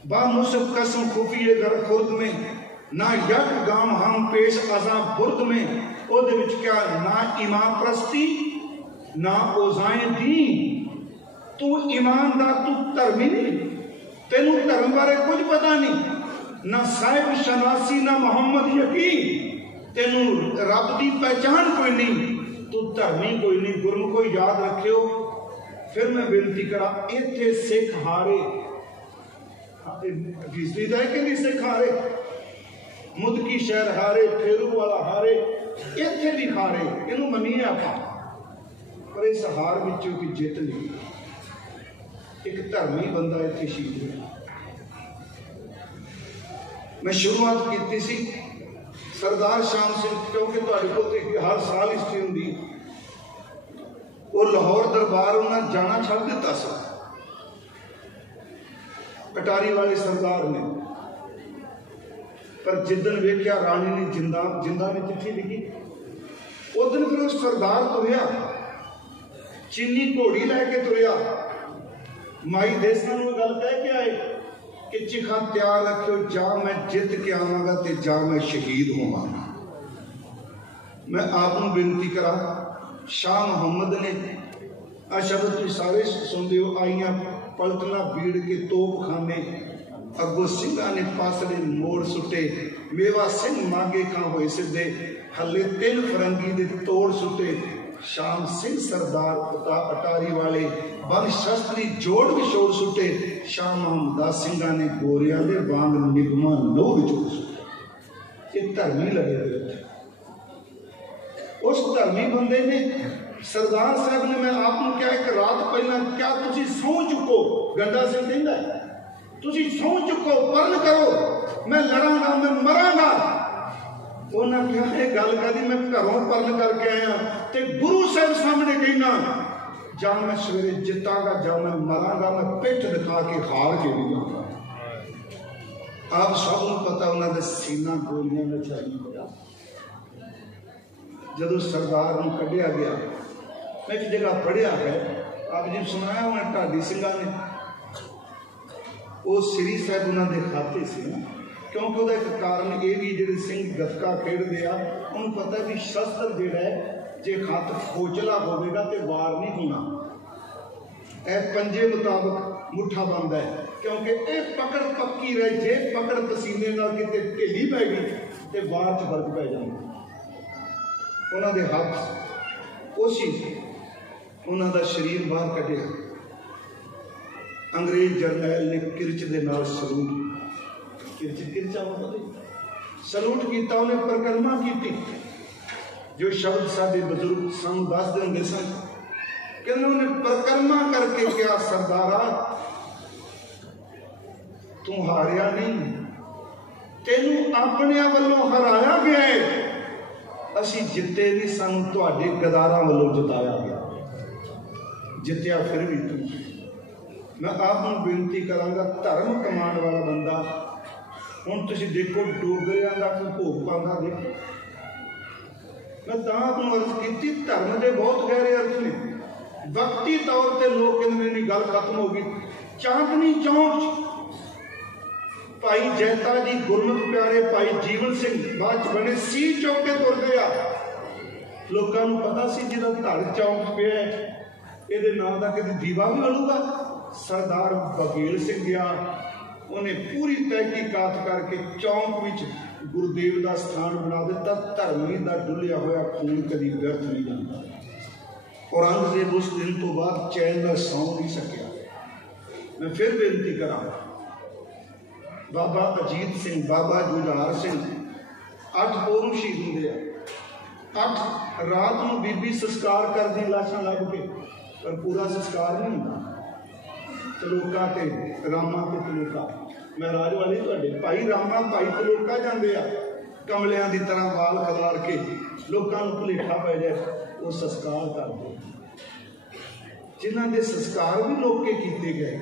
बा मुसफ कसम खुफिए घर खुर्द में, ना यक गाम हम पेश अजा बुर्द में, ओदे विच क्या ना इमाम प्रस्ती ना ओजाएं दी, तू ईमानदार, तू धर्मी नहीं, तेनू धर्म बारे कुछ पता नहीं, ना साहिब शनासी ना मोहम्मद यकीन, तेनू रब की पहचान कोई नहीं, तू धर्मी कोई नहीं। गुरु को याद रखियो। फिर मैं बेनती करा, इत्थे सिख हारे कि नहीं, सिख हारे, मुदकी शहर हारे, फेरू वाला हारे, इत्थे भी हारे, इनू मनीए आप, पर इस हार विचों की जित नहीं। एक धर्मी बंदा इत्थे शहीद होया। मैं शुरुआत की सी सरदार श्याम सिंह, क्योंकि हर साल हिस्ट्री होंगी, वो लाहौर दरबार उन्हें जाना छड़ दिता सा, अटारी वाले सरदार ने, पर जिदन वेख्या राणी ने जिंदा ने चिट्ठी लिखी, उस दिन फिर उस सरदार तुरया, चीनी घोड़ी लैके तुरया, माई देसां नूं गल कह के आए कि चिखा तैयार रखियो, जा मैं जित के आवांगा ते जा मैं शहीद होवांगा। मैं आपको बेनती करा, शाह मुहम्मद ने आ शब्द तुसीं सारे सुनते हो, आईयां पलटना भीड़ के तोप खाने, अगो सिंघां ने पासले मोड़ सुटे, मेवा सिंह मांगे खां होए सिद्धे, हले 3 फरंगी दे तोड़ सुटे, शाम सिंह सरदार अटारी वाले बन शस्त्री जोड़ विछोड़ सुटे, शाह मोहम्मद सिंघा ने गोरिया दे वांग निगमा लोह विछोड़ सुटे। ये धर्मी लगे हुए। उस धर्मी बंदे ने सरदार साहब ने, मैं आपको क्या एक रात पहला, क्या तुसी सौ चुको, गंडा सिंह कहता है तुसी सौ चुको, परण करो, मैं लड़ांगा, मैं मरांगा। उन्हें क्या है गल करी, मैं घरों परण करके आया ते गुरु साहब सामने कहना, जा मैं सवेरे जितांगा, जा मैं मरांगा, मैं पिठ दिखा के हार के भी जाऊंगा। आप सबको पता उन्होंने सीना गोलियां में चली गया। जदों सरदार को कढ़िया गया, मैं एक जगह पढ़िया है, आप जी सुनाया उन्हें ढाडी सिंघा ने, वो श्री साहब उन्होंने खाते से, क्योंकि वह एक कारण ये भी जो सिंह गतका खेडते आ, उन्हें पता भी शस्त्र जोड़ा है, जे खत खोचला होगा तो वार नहीं होना, ए पंजे मुताबिक मुठा बंद है, क्योंकि ये पकड़ पक्की रहे, जे पकड़ पसीने ना किते ढिली पै गई तो वार च फर्क पै जाए। उन्होंने हाथ उसी उन्होंने शरीर बाहर कढ़िया, अंग्रेज जरनैल ने किरच के नाल सलूट, किरचा सलूट किया, उन्हें परिक्रमा की। जो शब्द साडे बजुर्ग सानू दसदे हुंदे सन, कहंदे उन्हें परिक्रमा करके क्या, सरदारा तू हारिया नहीं, तेनू अपने वालों हराया गया है, असी जिते नहीं, सानू तुहाडे गदारां वालों जिताया गया, जितया फिर भी तू। मैं आपको बेनती करांगा, धर्म कमाने वाला बंदा, हुण तुसीं देखो डोगरियां दा कोई भोग पांदा देखो, मैं तां आपनूं अर्ज की, धर्म के बहुत गहरे अर्थ ने। वक्ती तौर पर लोग कहते मेरी गल खत्म हो गई। चांदनी चौक भाई जैता जी गुरमुख प्यारे भाई जीवन सिंह बाद बने सी चौके तुर गया, लोगों को पता सी जिहदा धड़ चौक पे है ये नाम का कभी दीवा भी बलूगा। सरदार बघेल सिंह गया, उन्हें पूरी तहकीकात करके चौंक विच गुरुदेव का स्थान बना दिता। धर्मी का डुलिया होया खून कभी व्यर्थ नहीं जाता। औरंगजेब उस दिन तो बाद चैन का सौ नहीं सकिया। मैं फिर बेनती करा, बाबा अजीत सिंह, बाबा जुझार सिंह 8 पोरू शहीद होंगे, 8 रात को बीबी संस्कार कर दी लाशा लभ के, पर पूरा संस्कार नहीं होता। तलोका ते रामा ते तलोका, मैं राज वाली तुहाडे भाई रामा भाई तलोका जाते आ, कमलियां की तरह वाल खलार के लोगों को भुलेखा पै जाए, वो संस्कार कर दो। जिन्हों के संस्कार भी लोके किए गए,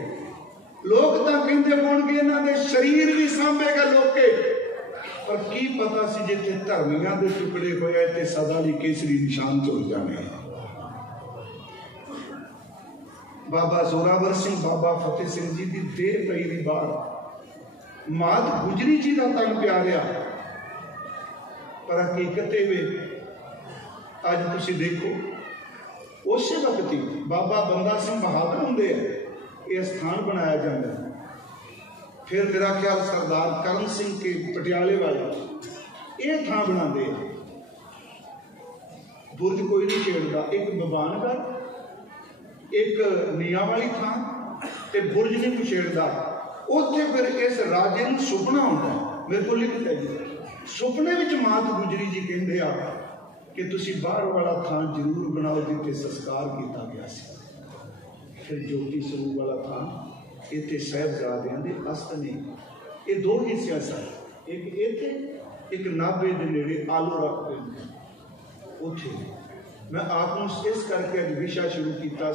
लोग तो कहते होंगे इन्हों के शरीर भी सांभेगा लोके, पर की पता सी जिथे धर्मियों के टुकड़े होए ते सदा ली केसरी निशान चुल जाने। बाबा जोरावर सिंह, बाबा फतेह सिंह जी की देह पई दी बाहर, मात गुजरी जी का तन प्यारिया, पर हकीकत वे अज तुसी देखो उस वक्त ही बाबा बंदा सिंह बहादुर होंगे ये स्थान बनाया जाता है। फिर मेरा ख्याल सरदार करण सिंह के पटियाले वाले ये थां बनाते हैं। बुर्ज कोई नहीं छेड़ता, एक बबानगढ़ एक नीया वाली थां ते बुर्ज नहीं कोई छेड़ता। उत्थे फिर इस राजे नूं सुपना आउंदा है, मेरे को लिखता जी सुपने विच मात गुजरी जी कहंदे आ कि तुसी बाहर वाला थां जरूर बनाओ जिथे संस्कार किया गया सी। फिर ज्योति स्वरूप वाला थां इत्थे साहिबजादियां दे अस्त ने, ये 2 हिस्से सन, एक इत्थे एक नाभे दे नेड़े आलू रख पे उत्थे। मैं आपको इस करके अज विशा शुरू किया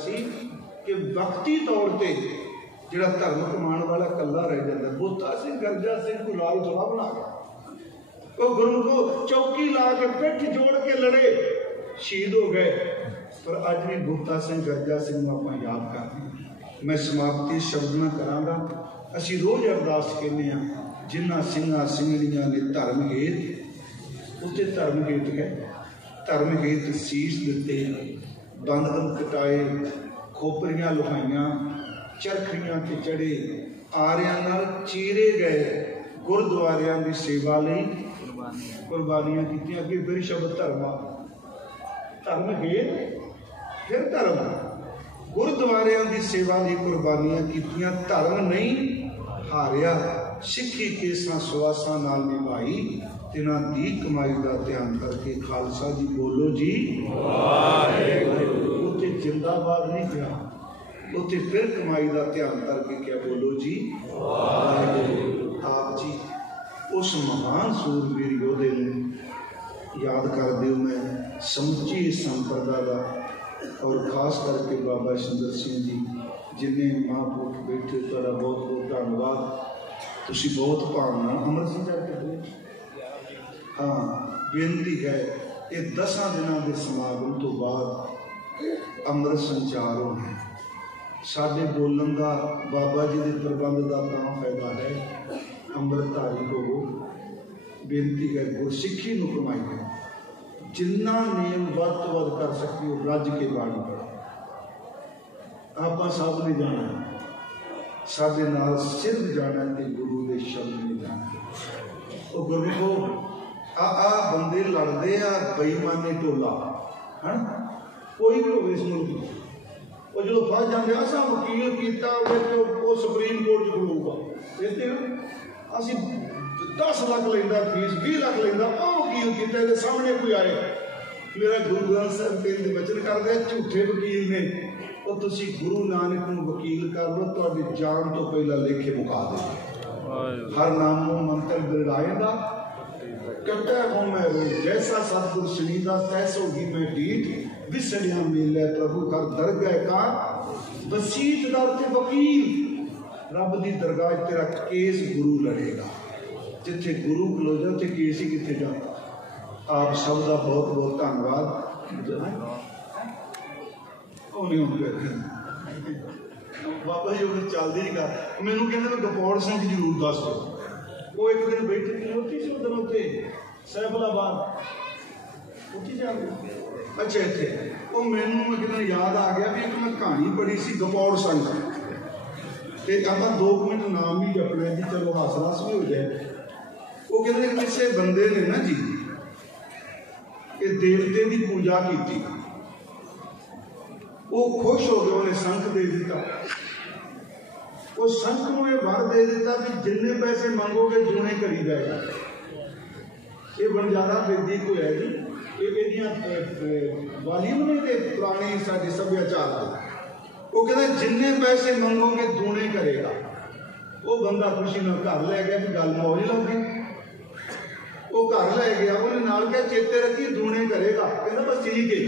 कि वक्ती तौर पर जिहड़ा धर्म कमाने वाला कला रह जाता। बूटा सिंह गर्जा सिंह को लाल थोड़ा बना गया, वो गुरु को चौकी ला के पिठ जोड़ के लड़े, शहीद हो गए, पर अज भी बूटा सिंह गर्जा सिंह को आप याद करते। मैं समाप्ति शब्द न करांगा। असी रोज़ अरदास कहने हैं, जिन्होंने सिंघा सिंघड़ियां ने धर्म हेत उत्ते धर्म हेत है, धर्म हेत सीस दिते, बंद कटाए, खोपरियां लुहाइयां, चरखियां ते चढ़े, आरियां नाल चीरे गए, गुरुद्वारियां की सेवा लई कुर्बानियां की। अगे फिर शब्द धर्म, धर्म हेत फिर धर्म, गुरुद्वारियां की सेवा लई कुर्बानियां कीतियां। धर्म नहीं हारिया, सिक्खी केसां सुआसां नाल निभाई, तिन्हां दी कमाई का ध्यान करके। खालसा जी बोलो जी वाहिगुरू। उत्ते जिंदाबाद नहीं कहा, उत्ते फिर कमाई का ध्यान करके क्या बोलो जी वाहिगुरू। आप जी उस महान सूरवीर योधे याद करते हो। मैं समुची संप्रदा का और खास करके बाबा सुंदर सिंह जी जिन्हें महापुरुष बैठे, तुहाडा बहुत बहुत धन्यवाद। तुसी बहुत भावना अमृत सिंह करके हाँ बेनती है, ये 10 दिनों के समागम तो बाद अमृत संचार होना। साडे बोलन का बाबा जी के प्रबंध का तां फायदा है, अमृतधारी होवो। बेनती है गुरसिੱਖੀ नूं कमाइए, जिन्ना नेम वध तो वध कर सकती हो रज के बाणी पढ़ो। आप सब ने जाना, साडे नाल सिर्फ जाना कि गुरु के शब्द नहीं जाना। वो गुरमुखो आ बंदे लड़ते आ बेईमानी टोला है, कोई भी हो इस मुल्क वो जो फस जाते असा वकील किया वो सुप्रीम कोर्ट च खलोगा, असी 10 लाख लेंदा फीस, 20 लाख लेंदा, वकील किते दे सामने कोई आए। मेरा गुरु ग्रंथ साहिब कहते वचन करते झूठे वकील ने, वो तुसी गुरु नानक नूं वकील कर लो, तुहाडी जान तो पहला लेखे मुका देंगे। हर नामों मंत्र दृढ़ाएगा, कट्टा हूँ मैं रोज, जैसा सतगुर सुनीदा तैस होगी मैं ढीठ, विसड़िया मिले प्रभु हर दरगाह का वसीत दर ते वकील। रब दी दरगाह तेरा केस गुरु लड़ेगा, जिथे गुरु खलो जाओ ते केस ही किथे जाता। आप सब का बहुत बहुत धन्यवाद। बाबा जी उन्हें चलती ही कर मैनू कहते गपौड़ सिंह जरूर दस दो। वो एक दिन बैठे खलोती सी उधर उत्ते सैफलाबाद उठी जा अच्छा इतने वो मैनू मैं कहना याद आ गया भी एक मैं कहानी पढ़ी सी गपौड़ सिंह ते आप 2 मिनट नाम ही जपना जी, चलो हास रस भी हो जाए। वो कहते किसी बंदे ने ना जी ये देवते की पूजा की, वो खुश हो गया, उन्हें संख दे दिता। वो संख को यह वर दे दिता कि जिन्ने पैसे मंगोगे दूने करी जाएगा। ये बंजारा बेदी को है जी, ये वालीम ने ते पुराने साडे सभ्याचार के। वो कहते जिन्ने पैसे मंगोगे दूने करेगा। वो बंदा खुशी ना घर लै गया कि गल मौज लग गई। वो घर लै गया, उन्हें नाल क्या चेते रखी दूने करेगा। कहता बस ठीक है,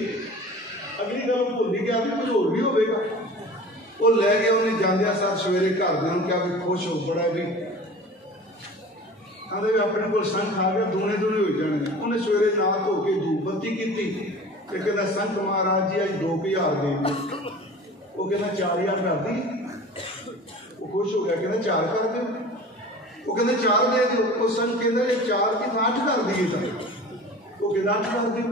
अगली गल भुल नहीं गया भी कुछ होर भी होगा। वो लै गया, उन्हें जांदिया सार सवेरे घरदियां क्या भी खुश हो बड़ा भी आंदे भी अपने को संख आ गया, दूने दूने हो जाने। उन्हें सवेरे नहा धो के धूप बत्ती की, कहता संख महाराज जी अज 2000 देंगे। वो कहना 4000 कर दी। वो खुश हो गया, कहना 4 कर दो। वो कहते 4 दे दो। वो संघ कहता 4 की 8 कर दिए था। वो कहता 8 कर दो।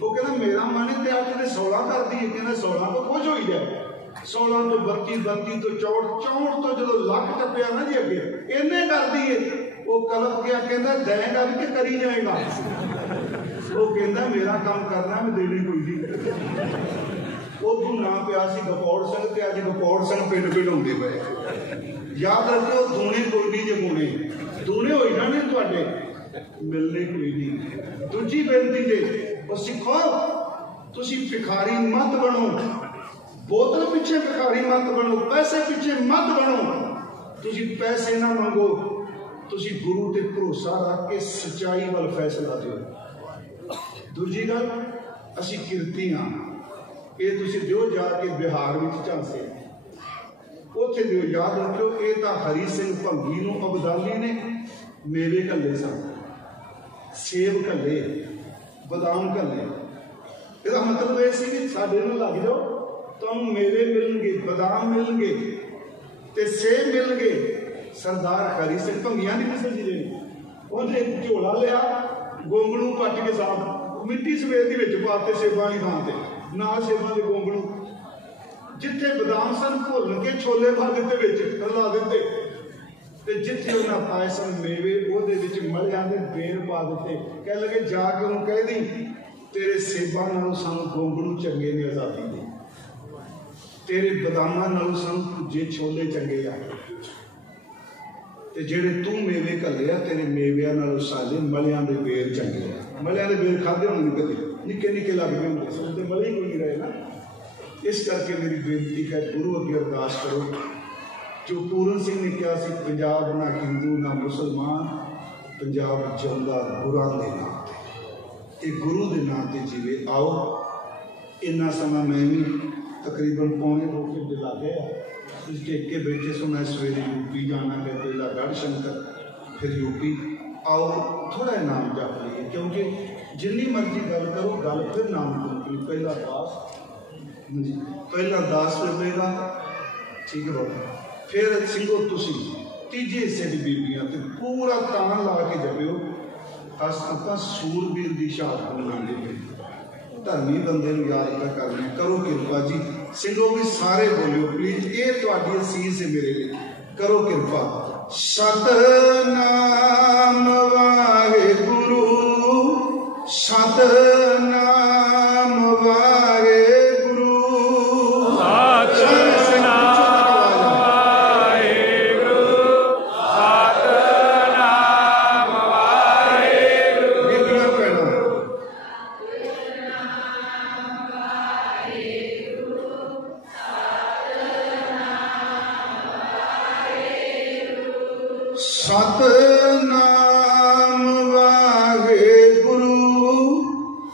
वो कहना मेरा मन है 8 ने 16 कर दिए। कहना 16 तो खुश हो ही जाए। 16 तो 32, 32 तो 64, 64 तो जो लख टपया ना जी अगे इन्ने कर दिए। वो कलप गया, कहता देगा भी कि करी जाएगा। वो कहता मेरा काम करना, मैं देने कोई नहीं। उदू ना पिया गपौड़ सिंह ते अज गपौड़ सिंह पिंड पिंड होंदे पे। याद रखियो दूने कोई नहीं जे मुने दूने हो जाने तुहाडे, मिलने कोई नहीं। दूजी बेनती जे वो सिखो, तुसी भिखारी मत बनो, बोतल पिछे भिखारी मत बनो, पैसे पिछे मत बनो। तुसी पैसे ना मंगो, तुसी गुरु ते भरोसा रख के सच्चाई वाल फैसला दिओ। दूजी गल असी किरती हाँ, ये तुसी दिओ जाके बिहार में झांसे उत्थे दिओ। याद रखियो ये तो हरी सिंह भंगी नूं अबदाली ने मेवे घल्ले सन, सेब घल्ले, बदाम घल्ले। इसका मतलब ये सी कि साडे नाल लग जाओ, तुहानूं मेवे मिलणगे, बदाम मिलणगे ते सेब मिलणगे। सरदार हरी सिंह भंगिया की किस्म जी ने उन्हें झोला लिया, गोंगलू पट के साफ मिट्टी सवेर के पाते सेबां वाली थां ते नाल सेबां दे गोंगलू, जिथे बदाम सन भुल के छोले पा दिते ला दिते, ते जिथे उन्हें पाए सन मेवे उहदे मलियां दे बेर पा दिते। कह लगे जाके उन्होंने कह दी तेरे सेबां नालों सानूं गोंगलू चंगे ने आज़ादी दे, तेरे बदामां नालों सानूं भुजे छोले चंगे आ, ते जेड़े तू मेवे घल्ले आ तेरे मेविਆਂ नालों साडे मलियां दे बेर चंगे आ। मलियां दे बेर खाधे होने कदे निक्के निक्के लगते होंगे, सुनते मले ही कोई नहीं रहे ना। इस करके मेरी बेनती है, गुरु अगे अरदास करो जो पूरन सिंह ने कहा सी, पंजाब ना हिंदू ना मुसलमान, पंजाब जिंदा गुरां दे नाम ते, गुरु के नाम से जीवे। आओ इन्ना समा मैं भी तकरीबन 1.25 घंटे लग गया, इस टेक के बैठे सो। मैं सवेरे यूपी जाना है, पहला गढ़ शंकर फिर यूपी। आओ थोड़ा नाम जप लीए, क्योंकि जिन्नी मर्जी गल करो गल फिर नाम की। पहला दास जी, पहला दास पवेगा, ठीक है बाबा। फिर सिंघो तुसी तीजे हिस्से की बीबियां ते पूरा तान ला के जपियो। असां सूरबीर की शहादत मनाते पे, धर्मी बंदे याद कर करने। करो किरपा जी, सिंघो भी सारे बोलियो प्लीज, ये तुहाडी असीस है मेरे लिए, करो किरपा। सतनाम वाहेगुरु, सतनाम वाहेगुरु, सतनाम वाहेगुरु, सतनाम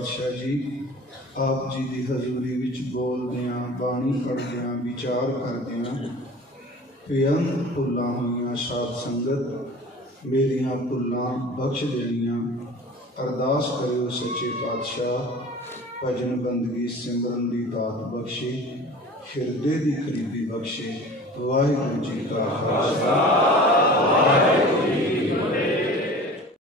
पातशाह जी आप जी की हजूरी विच बोलदियां बाणी पढ़दियां विचार करदियां बेअंत भुल्लां होईयां साध संगत मेरियां भुल्लां बख्श देनियां। अरदास करियो सच्चे पातशाह भजन बंदगी सिमरन की दात बख्शे हिरदे की खरीदी बख्शे। वाहिगुरू जी का खालसा वाहिगुरू जी की फतेह।